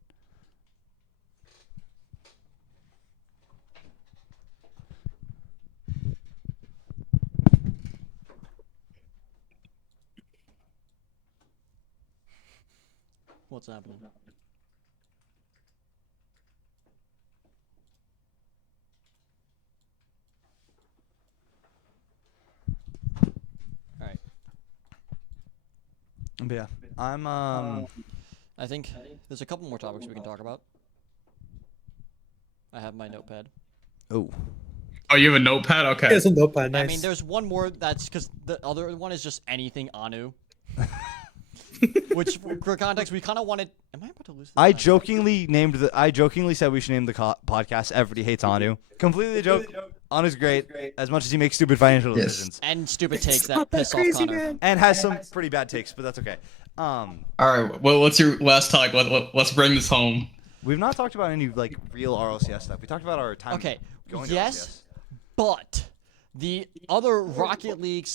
What's happening? Alright. But yeah, I'm I think there's a couple more topics we can talk about. I have my notepad. oh. Oh, you have a notepad? Okay. It's a notepad. Nice. I mean, there's one more that's because the other one is just anything Anu. Which, for context, we kind of wanted. Am I about to lose this? I jokingly said we should name the podcast "Everybody Hates Anu." Completely joke. Anu's great, as much as he makes stupid financial decisions And stupid takes not that that piss off crazy, Connor. man. and has some pretty bad takes, but that's okay. All right. Well, what's your last talk? Let's bring this home. We've not talked about any like real RLCS stuff. We talked about our time. Okay, Going yes, but the other Rocket League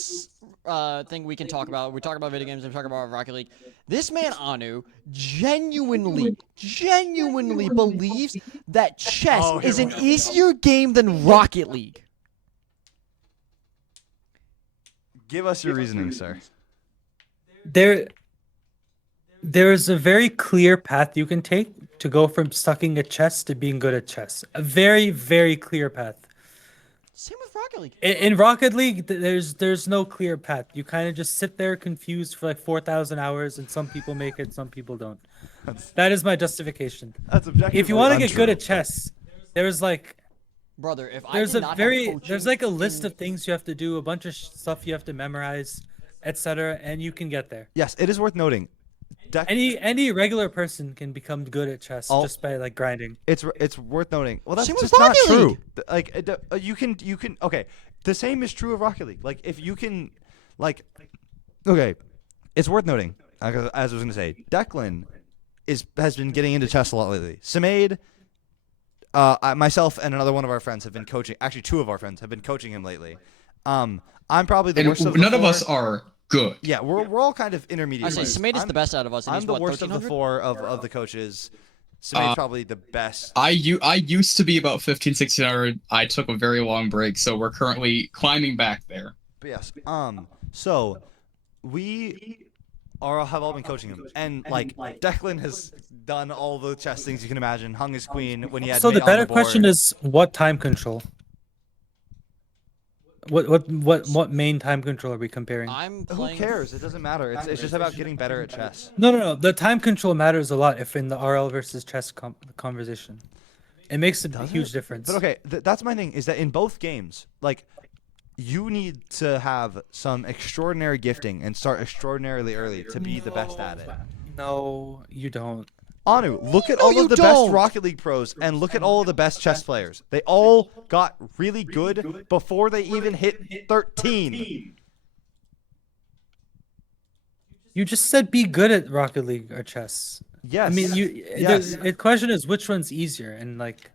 thing we can talk about, we talk about video games, we talk about Rocket League. This man Anu genuinely believes that chess Oh, here is we an go. easier game than Rocket League. Give us your reasoning, sir. There's a very clear path you can take to go from sucking at chess to being good at chess. A very, very clear path. Same with Rocket League. In Rocket League, there's no clear path. You kind of just sit there confused for like 4,000 hours, and some people make it, some people don't. That is my justification. That's objectively If you want to get good untrue. at chess, there's like Brother, if I there's did a not have very coaching there's like a list in- of things you have to do, a bunch of stuff you have to memorize, etc., and you can get there. Yes, it is worth noting. Any regular person can become good at chess All- just by like grinding. It's worth noting. Well, that's Same with just not Rocket true. League. Like you can okay. The same is true of Rocket League. Like if you can, like, okay, it's worth noting. As I was gonna say, Declan has been getting into chess a lot lately. Samaid, myself, and another one of our friends have been coaching. Actually, two of our friends have been coaching him lately. I'm probably the And worst of the none of four. us are good. Yeah, we're all kind of intermediate. I say Samaid is the best out of us. And I'm he's the what, worst of the 1300? four of the coaches. Samaid's probably the best. I used to be about 15, 1600. I took a very long break, so we're currently climbing back there. But yes. So we have all been coaching him, and like Declan has done all the chess things you can imagine. Hung his queen when he had. So mate the on better board. question is what time control? What main time control are we comparing? I'm Who playing. cares? It doesn't matter. It's just about getting better at chess. No. The time control matters a lot if in the RL versus chess conversation. It makes a huge difference. But okay, that's my thing. Is that in both games, like, you need to have some extraordinary gifting and start extraordinarily early to be the best at it. No, you don't. Anu, look at No, all you of the don't. best Rocket League pros and look at all of the best chess players. They all got really good before they even hit 13. You just said be good at Rocket League or chess. Yes. I mean, Yes. the question is which one's easier, and like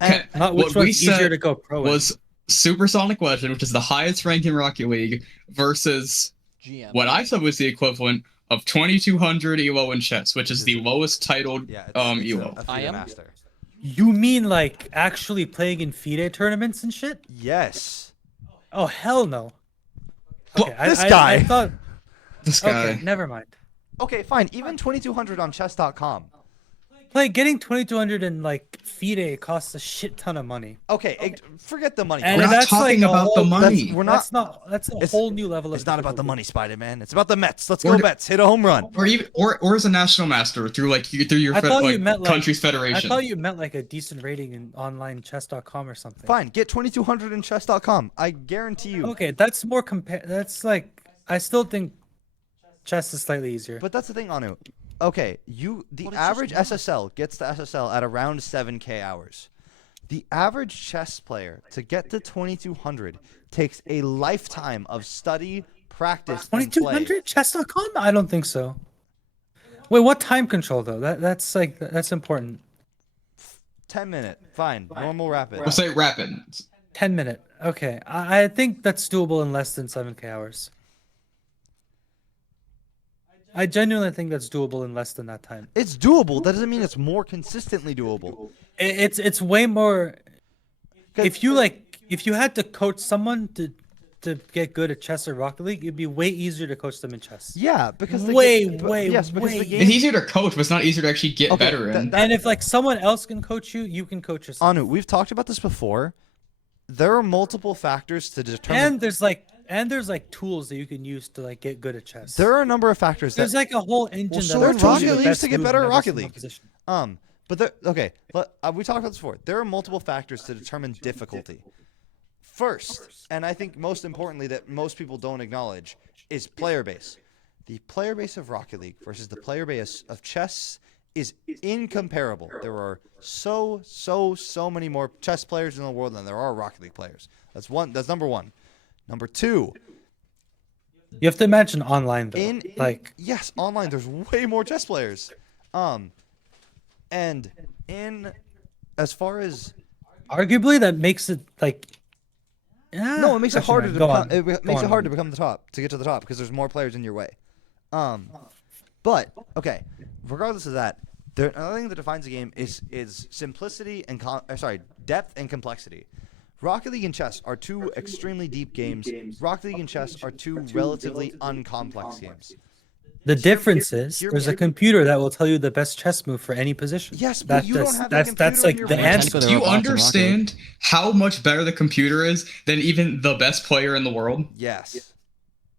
And- not What which we one's easier said to go pro. in. Was Supersonic Legend, which is the highest rank in Rocket League, versus GM. what I said was the equivalent of 2200 ELO in chess, which is the lowest titled yeah, it's ELO. a I FIDE am- master. You mean like actually playing in FIDE tournaments and shit? Yes. Oh hell no. Well, Okay, this I guy. thought. This guy. Okay, never mind. Okay, fine. Even 2200 on chess.com. Like getting 2200 in like FIDE costs a shit ton of money. Okay, forget the money. And We're not that's like talking a about the whole- money. We're That's a It's- whole new level of It's not about the difficulty. money, Spider-Man. It's about the Mets. Let's Or- go Mets. Hit a home run. Or even or as a national master through your I thought you like, meant, like- country's I federation. thought you meant like a decent rating in online chess.com or something. Fine, get 2200 in chess.com. I guarantee you. Okay, that's more that's like I still think chess is slightly easier. But that's the thing, Anu. Okay, the average SSL gets to SSL at around 7K hours. The average chess player to get to 2200 takes a lifetime of study, practice, and play. 2200 chess.com? I don't think so. Wait, what time control though? That's important. 10-minute, fine, normal rapid. We'll say rapid. 10-minute. Okay, I think that's doable in less than 7K hours. I genuinely think that's doable in less than that time. It's doable. That doesn't mean it's more consistently doable. It's way more. 'Cause- If you had to coach someone to get good at chess or Rocket League, it'd be way easier to coach them in chess. Yeah, because Way, but- way, yes, because way the It's game. easier to coach, but it's not easier to actually get Okay, better in. And if like someone else can coach you, you can coach yourself. Anu, we've talked about this before. There are multiple factors to determine. And there's like tools that you can use to like get good at chess. There are a number of factors that. There's like a whole engine so that are will tell you Rocket the Leagues best to get move better in at every Rocket single League. position. But we've talked about this before. There are multiple factors to determine difficulty. First, and I think most importantly that most people don't acknowledge, is player base. The player base of Rocket League versus the player base of chess is incomparable. There are so many more chess players in the world than there are Rocket League players. That's number one. Number two, You have to imagine online though. yes, online there's way more chess players. And in as far as arguably that makes it like. no, it makes it Actually, harder no, to go become, on. it Go makes it on. hard to become the top, to get to the top because there's more players in your way. But okay, regardless of that, another thing that defines a game is simplicity and depth and complexity. Rocket League and chess are two extremely deep games. Rocket League and chess are two relatively uncomplex games. The difference is hear me there's a out. computer that will tell you the best chess move for any position. Yes, but you don't have that that's computer in like your the phone. answer. Technically, Do they're you robots in Rocket League. understand how much better the computer is than even the best player in the world? Yes.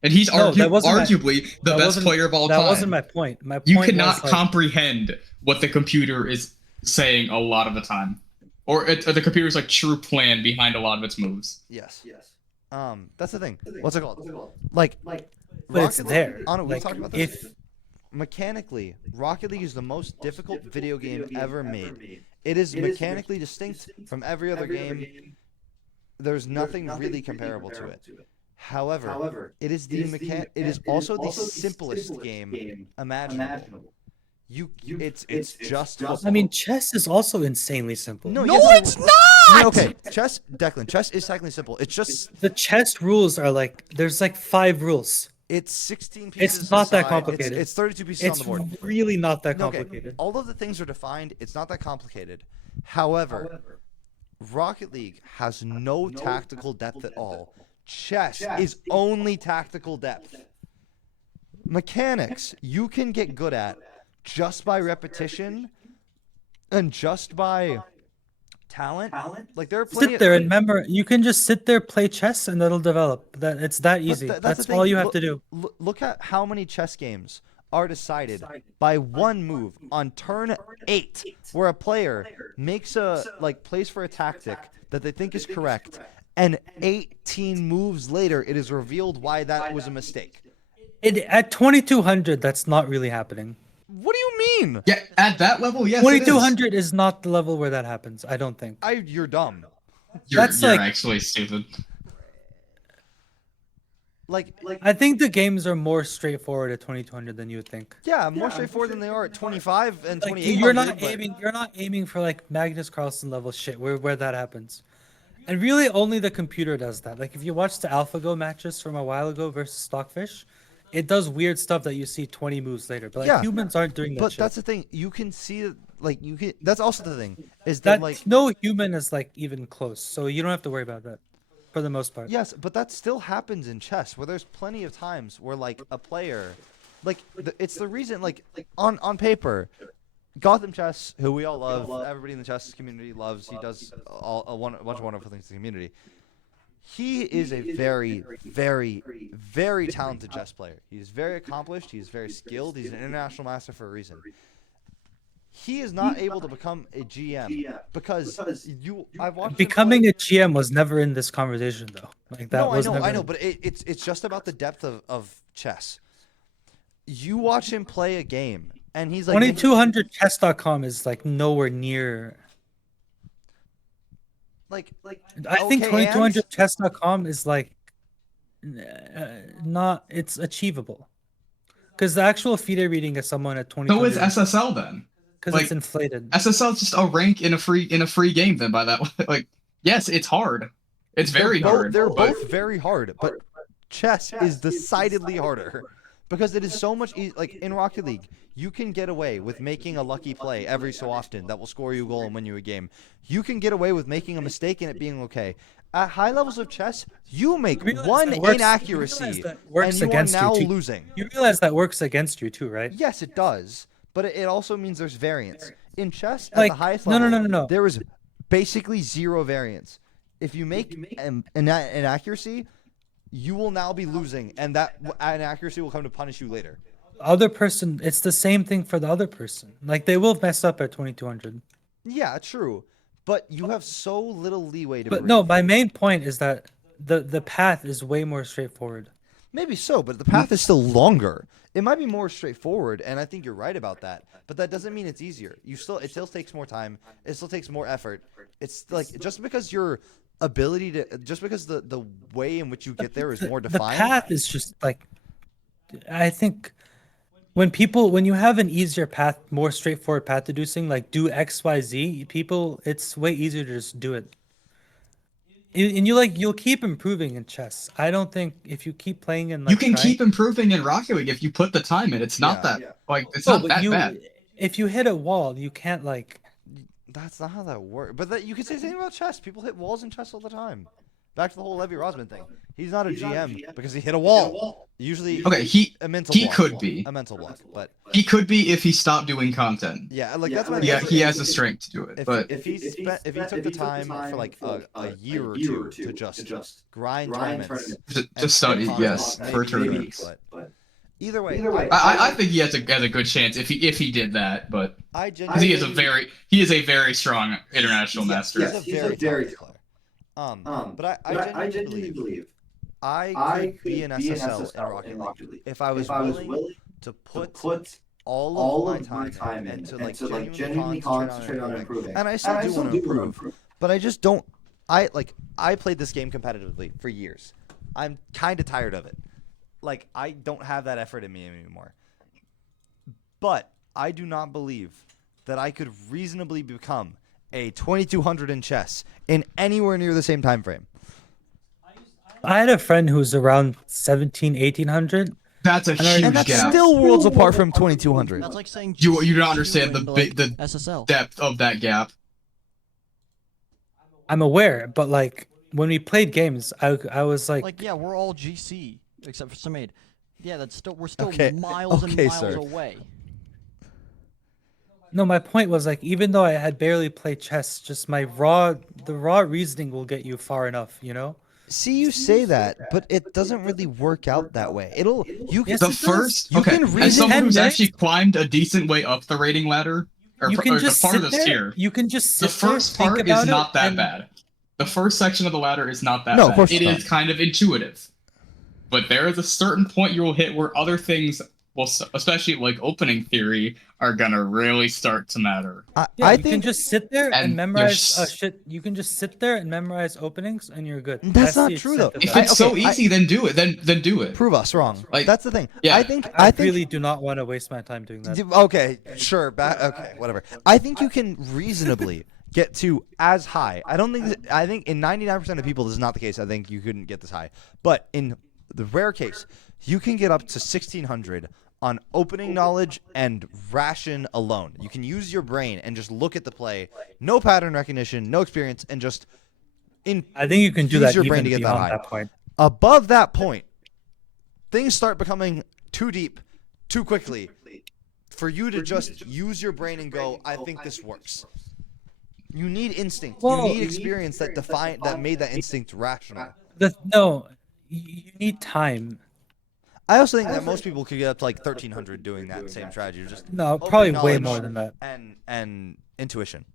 And he's No, that wasn't my- arguably the That best wasn't- player of all that time. wasn't my point. My point You was cannot like, comprehend what the computer is saying a lot of the time, or the computer's like true plan behind a lot of its moves. Yes. That's the thing. What's it called? Like, but it's Rocket League- there. Anna, we Like, talked about this. if Mechanically, Rocket League is the most difficult video game ever made. It is mechanically distinct from every other game. There's nothing really comparable to it. However, it is it is also the simplest game imaginable. It's just I mean, chess is also insanely simple. no, No, yes, it's not. no, okay. Chess is technically simple. It's just The chess rules are like there's like 5 rules. it's 16 pieces. It's not that aside. complicated. It's 32 pieces It's on the board. really not that Okay, complicated. all of the things are defined. It's not that complicated. However, Rocket League has no tactical depth at all. Chess is only tactical depth. Mechanics you can get good at just by repetition and just by talent. Like there are plenty Sit there and remember. You can just sit there, play chess, and it'll develop. It's that easy. that's That's the all thing. you have to do. Look at how many chess games are decided by one move on turn 8, where a player makes plays for a tactic that they think is correct, and 18 moves later it is revealed why that was a mistake. At 2200, that's not really happening. What do you mean? Yeah, at that level, yes. it is. 2200 is not the level where that happens. I don't think. You're dumb. You're That's like- actually stupid. Like I think the games are more straightforward at 2200 than you would think. yeah, more straightforward than they are at 25 and Like 28. you're not aiming for like Magnus Carlsen level shit where that happens. And really only the computer does that. Like if you watch the AlphaGo matches from a while ago versus Stockfish, it does weird stuff that you see 20 moves later. But like Yeah, humans aren't doing that But shit. that's the thing. You can see that's also the thing is that that like no human is like even close. So you don't have to worry about that for the most part. yes, but that still happens in chess where there's plenty of times where like a player Like it's the reason. Like on paper, Gotham Chess, who we all love, everybody in the chess community loves. He does a bunch of wonderful things in the community. He is a very, very, very talented chess player. He's very accomplished. He's very skilled. He's an international master for a reason. He is not able to become a GM because I've watched Becoming a GM was never in this conversation though. Like that No, was I never. know, but it's just about the depth of chess. You watch him play a game, and he's like 2200chess.com is like nowhere near. like I think okay, 2200chess.com is like not. It's achievable. Because the actual FIDE reading is someone at 20. So is SSL then. Because like, it's inflated. SSL is just a rank in a free game. Then by that, like, yes, it's hard. It's very hard. They're but both very hard, but chess is decidedly harder because it is so much like in Rocket League. You can get away with making a lucky play every so often that will score you a goal and win you a game. You can get away with making a mistake and it being okay. At high levels of chess, you make one inaccuracy and you are now losing. You realize that works against you too, right? Yes, it does, but it also means there's variance. In chess, at Like, the highest no, level, there is basically zero variance. If you make an inaccuracy, you will now be losing, and that inaccuracy will come to punish you later. Other person, it's the same thing for the other person. Like they will mess up at 2200. Yeah, true. But you have so little leeway to But breathe. no, my main point is that the path is way more straightforward. Maybe so, but the path is still longer. It might be more straightforward, and I think you're right about that. But that doesn't mean it's easier. It still takes more time. It still takes more effort. It's like just because your ability to, just because the way in which you get there is more defined. The path is just like, I think when you have an easier path, more straightforward path to do something, like do X, Y, Z, people, it's way easier to just do it. And you'll keep improving in chess. I don't think if you keep playing in, like, you can keep improving in Rocket League if you put the time in. It's not it's not that bad. If you hit a wall, you can't like. That's not how that works. But you could say the same about chess. People hit walls in chess all the time. Back to the whole Levy Rosman thing. He's not a GM because he hit a wall. Usually, he mental he block. could be A mental block, but he could be if he stopped doing content. yeah, like that's what Yeah, he has the strength to do it. But if he took the time for like a year or two to just grind tournaments, to study, yes, maybe, for tournaments. but either way, I think he has a good chance if he did that, but I because he is a very strong international master. He's a very talented player. But I genuinely believe I could be an SSL in Rocket League if I was willing to put all of my time and to genuinely concentrate on improving. And I still do want to improve, but I just don't. I played this game competitively for years. I'm kind of tired of it. Like I don't have that effort in me anymore. But I do not believe that I could reasonably become a 2200 in chess in anywhere near the same time frame. I had a friend who was around 1800. That's a huge And that's gap. still worlds apart from 2200. That's like saying You don't understand the SSL. depth of that gap. I'm aware, but like when we played games, I was like Yeah, we're all GC except for Samade. Yeah, we're still Okay, miles and okay, miles sir. away. No, my point was like even though I had barely played chess, just the raw reasoning will get you far enough, you know? See, you say that, but it doesn't really work out that way. You can The first, You okay, can as reason someone who's 10 actually climbed a decent way up the rating ladder, or, You can or the just part of sit this there. tier, You can just the sit there, first think part about is not it, that and- bad. The first section of the ladder is not that No, bad. of course It it's is not. kind of intuitive. But there is a certain point you will hit where other things, well, especially like opening theory, are gonna really start to matter. Yeah, I you can think just sit there And and memorize you're shit. You can just sit there and memorize openings, and you're good. That's not the true, extent though. of If that. it's so easy, then do it. Then do it. prove us wrong. Like, That's the thing. yeah. I think really do not want to waste my time doing that. Okay, sure. Okay, whatever. I think you can reasonably get to as high. I think in 99% of people this is not the case. I think you couldn't get this high. But in the rare case, you can get up to 1600 on opening knowledge and ration alone. You can use your brain and just look at the play, no pattern recognition, no experience, and just I think you can do use that your even brain to get that beyond high. that point. Above that point, things start becoming too deep too quickly for you to just use your brain and go, I think this works. You need instinct. Well, you need experience that made that instinct rational. No, you need time. I also think that most people could get up to like 1,300 doing that same strategy. Just No, open probably way knowledge more than that. and intuition.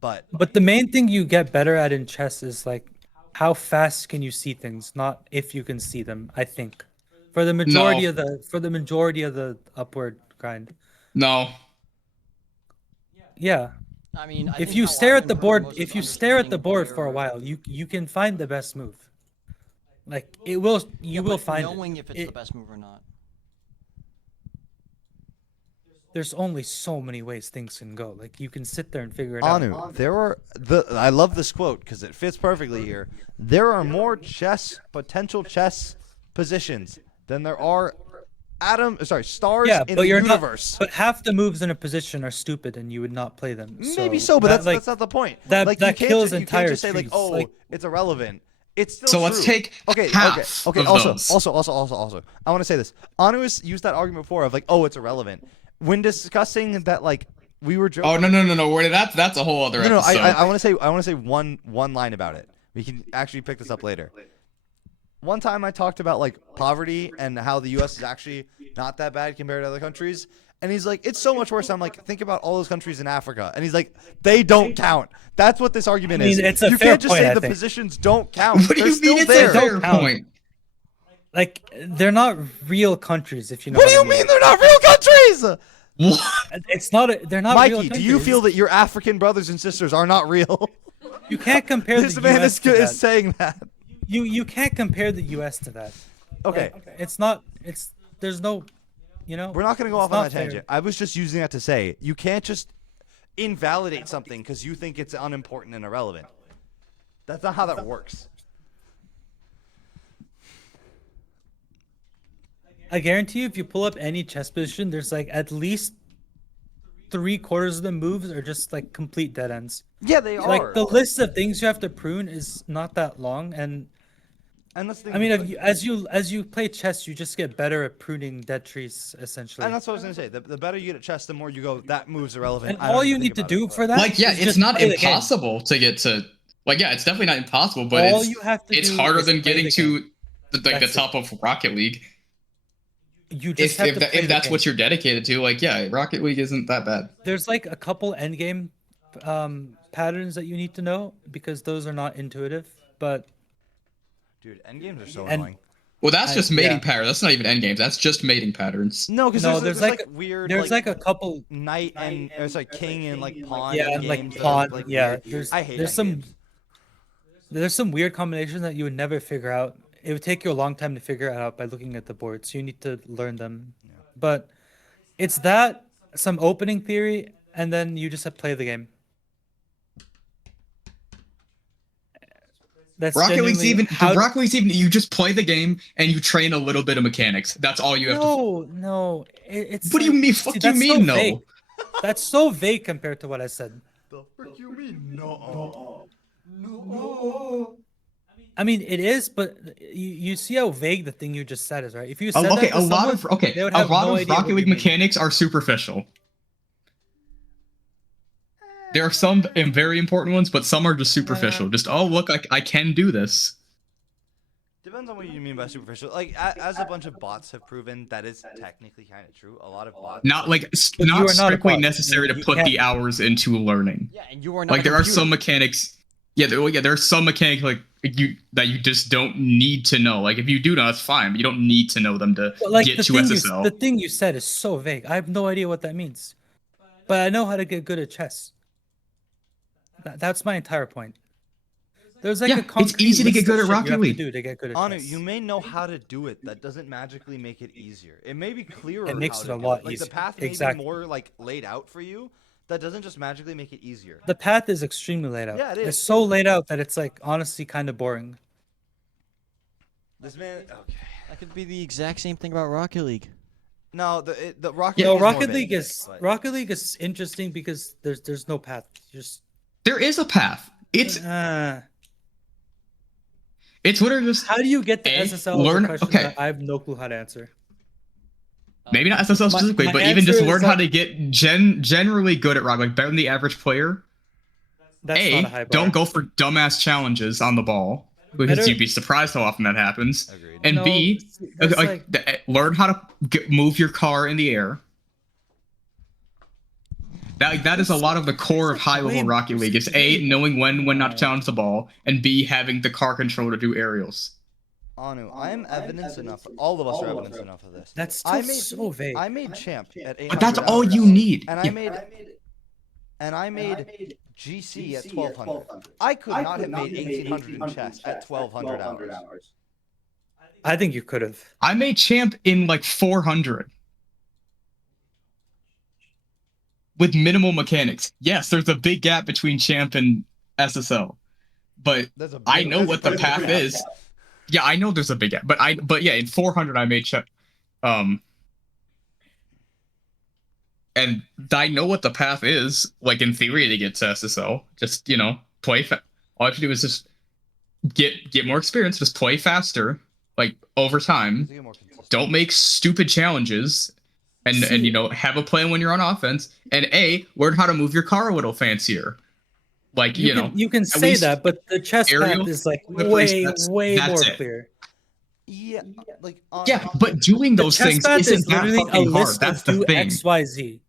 But the main thing you get better at in chess is like how fast can you see things, not if you can see them. I think for the majority of the upward grind. No. Yeah. I mean, If you stare at the board, for a while, you can find the best move. Like you will find knowing it. if it's the best move or not. There's only so many ways things can go. Like you can sit there and figure it out. Anu, I love this quote because it fits perfectly here. There are more potential chess positions than there are stars Yeah, in but the you're universe. not. But half the moves in a position are stupid, and you would not play them. Maybe so, but that's not the point. that- like, that you can't kills you entire can't just say like, trees. oh, Like- it's irrelevant. It's still So true. let's take okay. half of Also, those. also, I want to say this. Anu has used that argument before of like, oh, it's irrelevant. When discussing that, like, we were joking. Oh no. Wait, that's a whole other No, episode. I want to say one line about it. We can actually pick this up later. One time I talked about like poverty and how the U.S. is actually not that bad compared to other countries, and he's like, it's so much worse. I'm like, think about all those countries in Africa, and he's like, they don't count. That's what this argument is. it's a you fair can't just point, say I the think. positions don't count. What do They're you still mean it's there. a fair count. point? Like they're not real countries. If you know. What do you mean they're not real countries? What? It's not. They're not. real Mikey, do you countries. feel that your African brothers and sisters are not real? You can't compare This the man US to is that. saying that. You can't compare the U.S. to that. Okay. Like, it's not. It's there's no. You know. We're not going to go it's off on not that fair. tangent. I was just using that to say you can't just invalidate something because you think it's unimportant and irrelevant. That's not how that works. I guarantee you, if you pull up any chess position, there's like at least 3/4 of the moves are just like complete dead ends. Yeah, they are. Like the list of things you have to prune is not that long, and and that's the thing I mean, with, if you, as you play chess, you just get better at pruning dead trees, essentially. and that's what I was going to say. The better you get at chess, the more you go, that move's irrelevant. And I don't all even you think need to about it." do for that, Like, yeah, is it's just not play the game. impossible to get to. Like, yeah, it's definitely not impossible, but All it's you have to it's do harder is than play getting the to the That's it. top of Rocket League. You just If have if, to that, play if the that's game. what you're dedicated to, like, yeah, Rocket League isn't that bad. There's like a couple endgame patterns that you need to know because those are not intuitive. But Dude, endgames are so And- annoying. Well, that's just mating yeah. patterns. That's not even endgames. That's just mating patterns. No, because No, there's there's weird. there's like a couple. knight and there's like king and like pawn. Yeah, and like games that are, pawn. like, Yeah, weird. I hate there's some endgames. there's some weird combinations that you would never figure out. It would take you a long time to figure it out by looking at the board, so you need to learn them. But it's that some opening theory, and then you just have to play the game. That's Rocket League's genuinely even how. Rocket League's even you just play the game and you train a little bit of mechanics. That's all you have to. No, it's. What do you like- mean? see, Fuck do you that's so mean no? vague. That's so vague compared to what I said. The frick you mean? No. I mean, it is, but you see how vague the thing you just said is, right? If you said Okay, that to a lot someone, of they would a have lot no of idea Rocket what League you mean. mechanics are superficial. There are some very important ones, but some are just superficial. Just look, I can do this. Depends on what you mean by superficial. Like, as a bunch of bots have proven, that is technically kind of true. A lot of bots. Not like But you are not not a strictly bot. necessary to You put can't- the hours into learning. Yeah, and you are not. Like a there are computer. some mechanics. Yeah, there are some mechanics like that you just don't need to know. Like if you do know, that's fine, but you don't need to know them to But like get the to thing, SSL. the thing you said is so vague. I have no idea what that means, but I know how to get good at chess. That's my entire point. There's like Yeah, a it's concrete easy to get list good of at shit you Rocket have to League. do to get good at Anu, chess. you may know how to do it. That doesn't magically make it easier. It may be clearer. It makes how it to a do lot Like easier. the path may Exactly. be more like laid out for you. That doesn't just magically make it easier. The path is extremely laid out. Yeah, it It's is. so laid out that it's like honestly kind of boring. This man. Okay. That could be the exact same thing about Rocket League. No, the Rocket No, League is more Rocket League vague, is but- Rocket League is interesting because there's no path. Just There is a path. It's Twitter just how do you get to A, SSL? Is a learn- question okay. that I have no clue how to answer. Maybe not SSL specifically, my but even just answer is learn how that- to get generally good at rock, like better than the average player. That's A, not a high bar. don't go for dumbass challenges on the ball because Better- you'd be surprised how often that happens. Agreed. And No, B, that's learn how to move your car in the air. That is a lot of the core of high level way Rocket League. Is A, knowing when not to challenge the ball, and B, having the car control to do aerials. Anu, I am evidence enough. All of us are evidence enough of this. That's still I made so vague. I made champ at 800. But that's all hours. you need. And I made GC at 1200. I could not have made 1800 in chess at 1200 hours. I think you could have. I made champ in like 400. With minimal mechanics. Yes, there's a big gap between champ and SSL. But There's a I big- know what the there's a path big is. gap. Yeah, I know there's a big gap. But yeah, in 400 I made champ. And I know what the path is, like in theory, to get to SSL. Just, play all you have to do is just get more experience, just play faster, like over time. Don't make stupid challenges, and have a plan when you're on offense. And learn how to move your car a little fancier. Like You can say least that, but the chess aerial path is like deliveries, way that's more it. clear. Yeah, like yeah, but doing The those chess things path isn't is that literally a fucking hard. list That's of the do thing. X, Y, Z.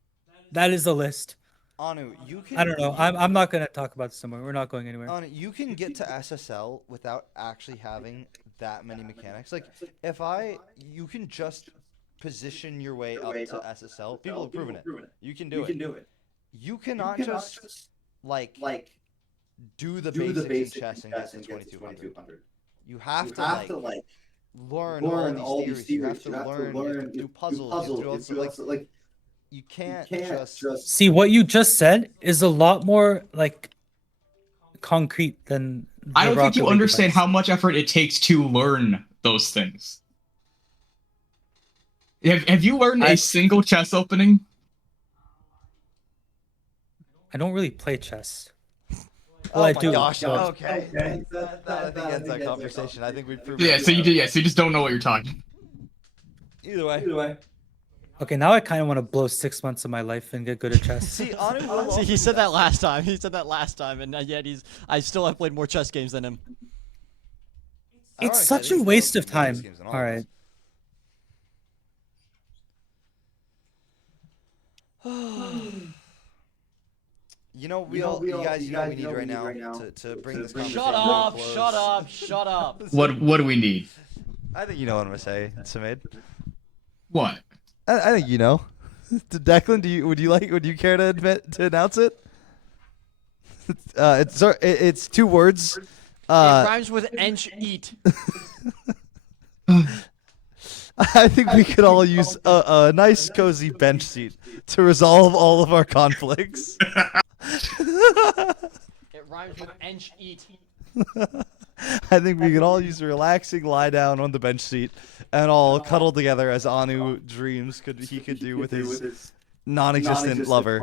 That is a list. Anu, you can. I don't know. I'm not gonna talk about this somewhere. We're not going anywhere. Anu, you can get to SSL without actually having that many mechanics. Like, you can just position your way up to SSL. People have proven it. You can do it. You cannot just like do the basics in chess and get to 2200. You have to like learn all these theories. You have to learn. You have to do puzzles. You have to do all like. You can't just. See, what you just said is a lot more like concrete than. I the don't think Rocket you League understand advice. how much effort it takes to learn those things. Have you learned a single chess opening? I don't really play chess. Oh I my do. gosh. but- Okay. That I think ends that conversation. I think we've proven. Yeah, it. so you just don't know what you're talking. Either way. Okay, now I kind of want to blow 6 months of my life and get good at chess. See, Anu will See, he said that last time. He said that last time, and yet I still have played more chess games than him. It's such a waste of time. All right. You guys, we need right now to bring this conversation Shut to a up! close. Shut up! Shut up! What do we need? I think you know what I'm gonna say, Samid. What? I think you know. Declan, would you care to announce it? It's 2 words. It rhymes with ench eat. I think we could all use a nice cozy bench seat to resolve all of our conflicts. It rhymes with ench eat. I think we could all use a relaxing lie down on the bench seat and all cuddle together as Anu dreams he could do with his non-existent lover.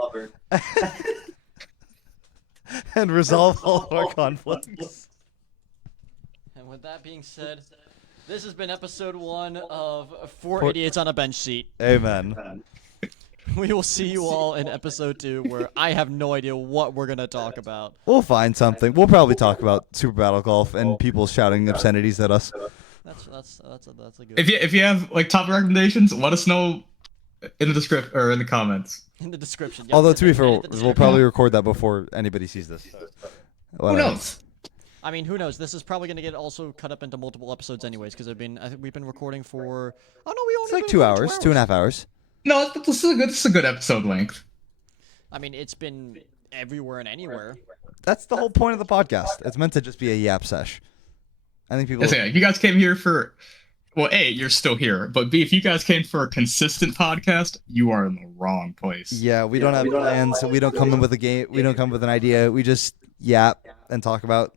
And resolve all of our conflicts. And with that being said, this has been episode 1 of Four For- Idiots on a Bench Seat. Amen. We will see you all in episode 2, where I have no idea what we're gonna talk about. We'll find something. We'll probably talk about Super Battle Golf and people shouting obscenities at us. That's a good. If you have like top recommendations, let us know in the description or in the comments. In the description. Yep, Although to be fair, in the we'll description. probably record that before anybody sees this. Who knows? I mean, who knows? This is probably gonna get also cut up into multiple episodes, anyways, because I think we've been recording for. Oh no, we only. It's like been 2 recording hours, 2.5 hours. No, this is a good episode length. I mean, it's been everywhere and anywhere. That's the whole point of the podcast. It's meant to just be a yap sesh. I think people. Yes, yeah, if you guys came here for, well, A, you're still here, but B, if you guys came for a consistent podcast, you are in the wrong place. Yeah, we don't have plans, so we don't come in with a game. We don't come with an idea. We just yap and talk about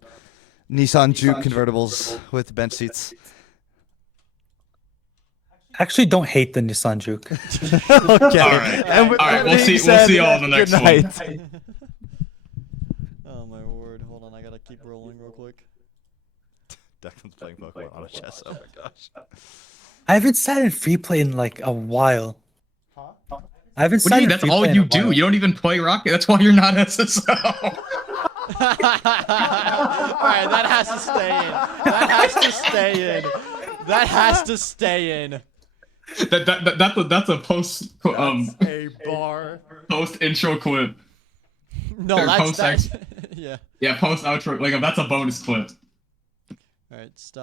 Nissan Juke convertibles with bench seats. Actually, don't hate the Nissan Juke. Okay. All right. And with All right, that we'll being see- we'll said, see y'all in the next good one. night. Oh my word! Hold on, I gotta keep rolling real quick. Declan's playing Pokemon on a chess. Oh my gosh. I haven't sat in free play in like a while. I haven't What do you mean? signed That's free all play in you a do. while. You don't even play Rocket. That's why you're not SSO. All right, that has to stay in. That has to stay in. That has to stay in. That's a post A bar. post intro clip. No, Or that's post-ex- yeah. Yeah, post outro. Like that's a bonus clip. All right, stop.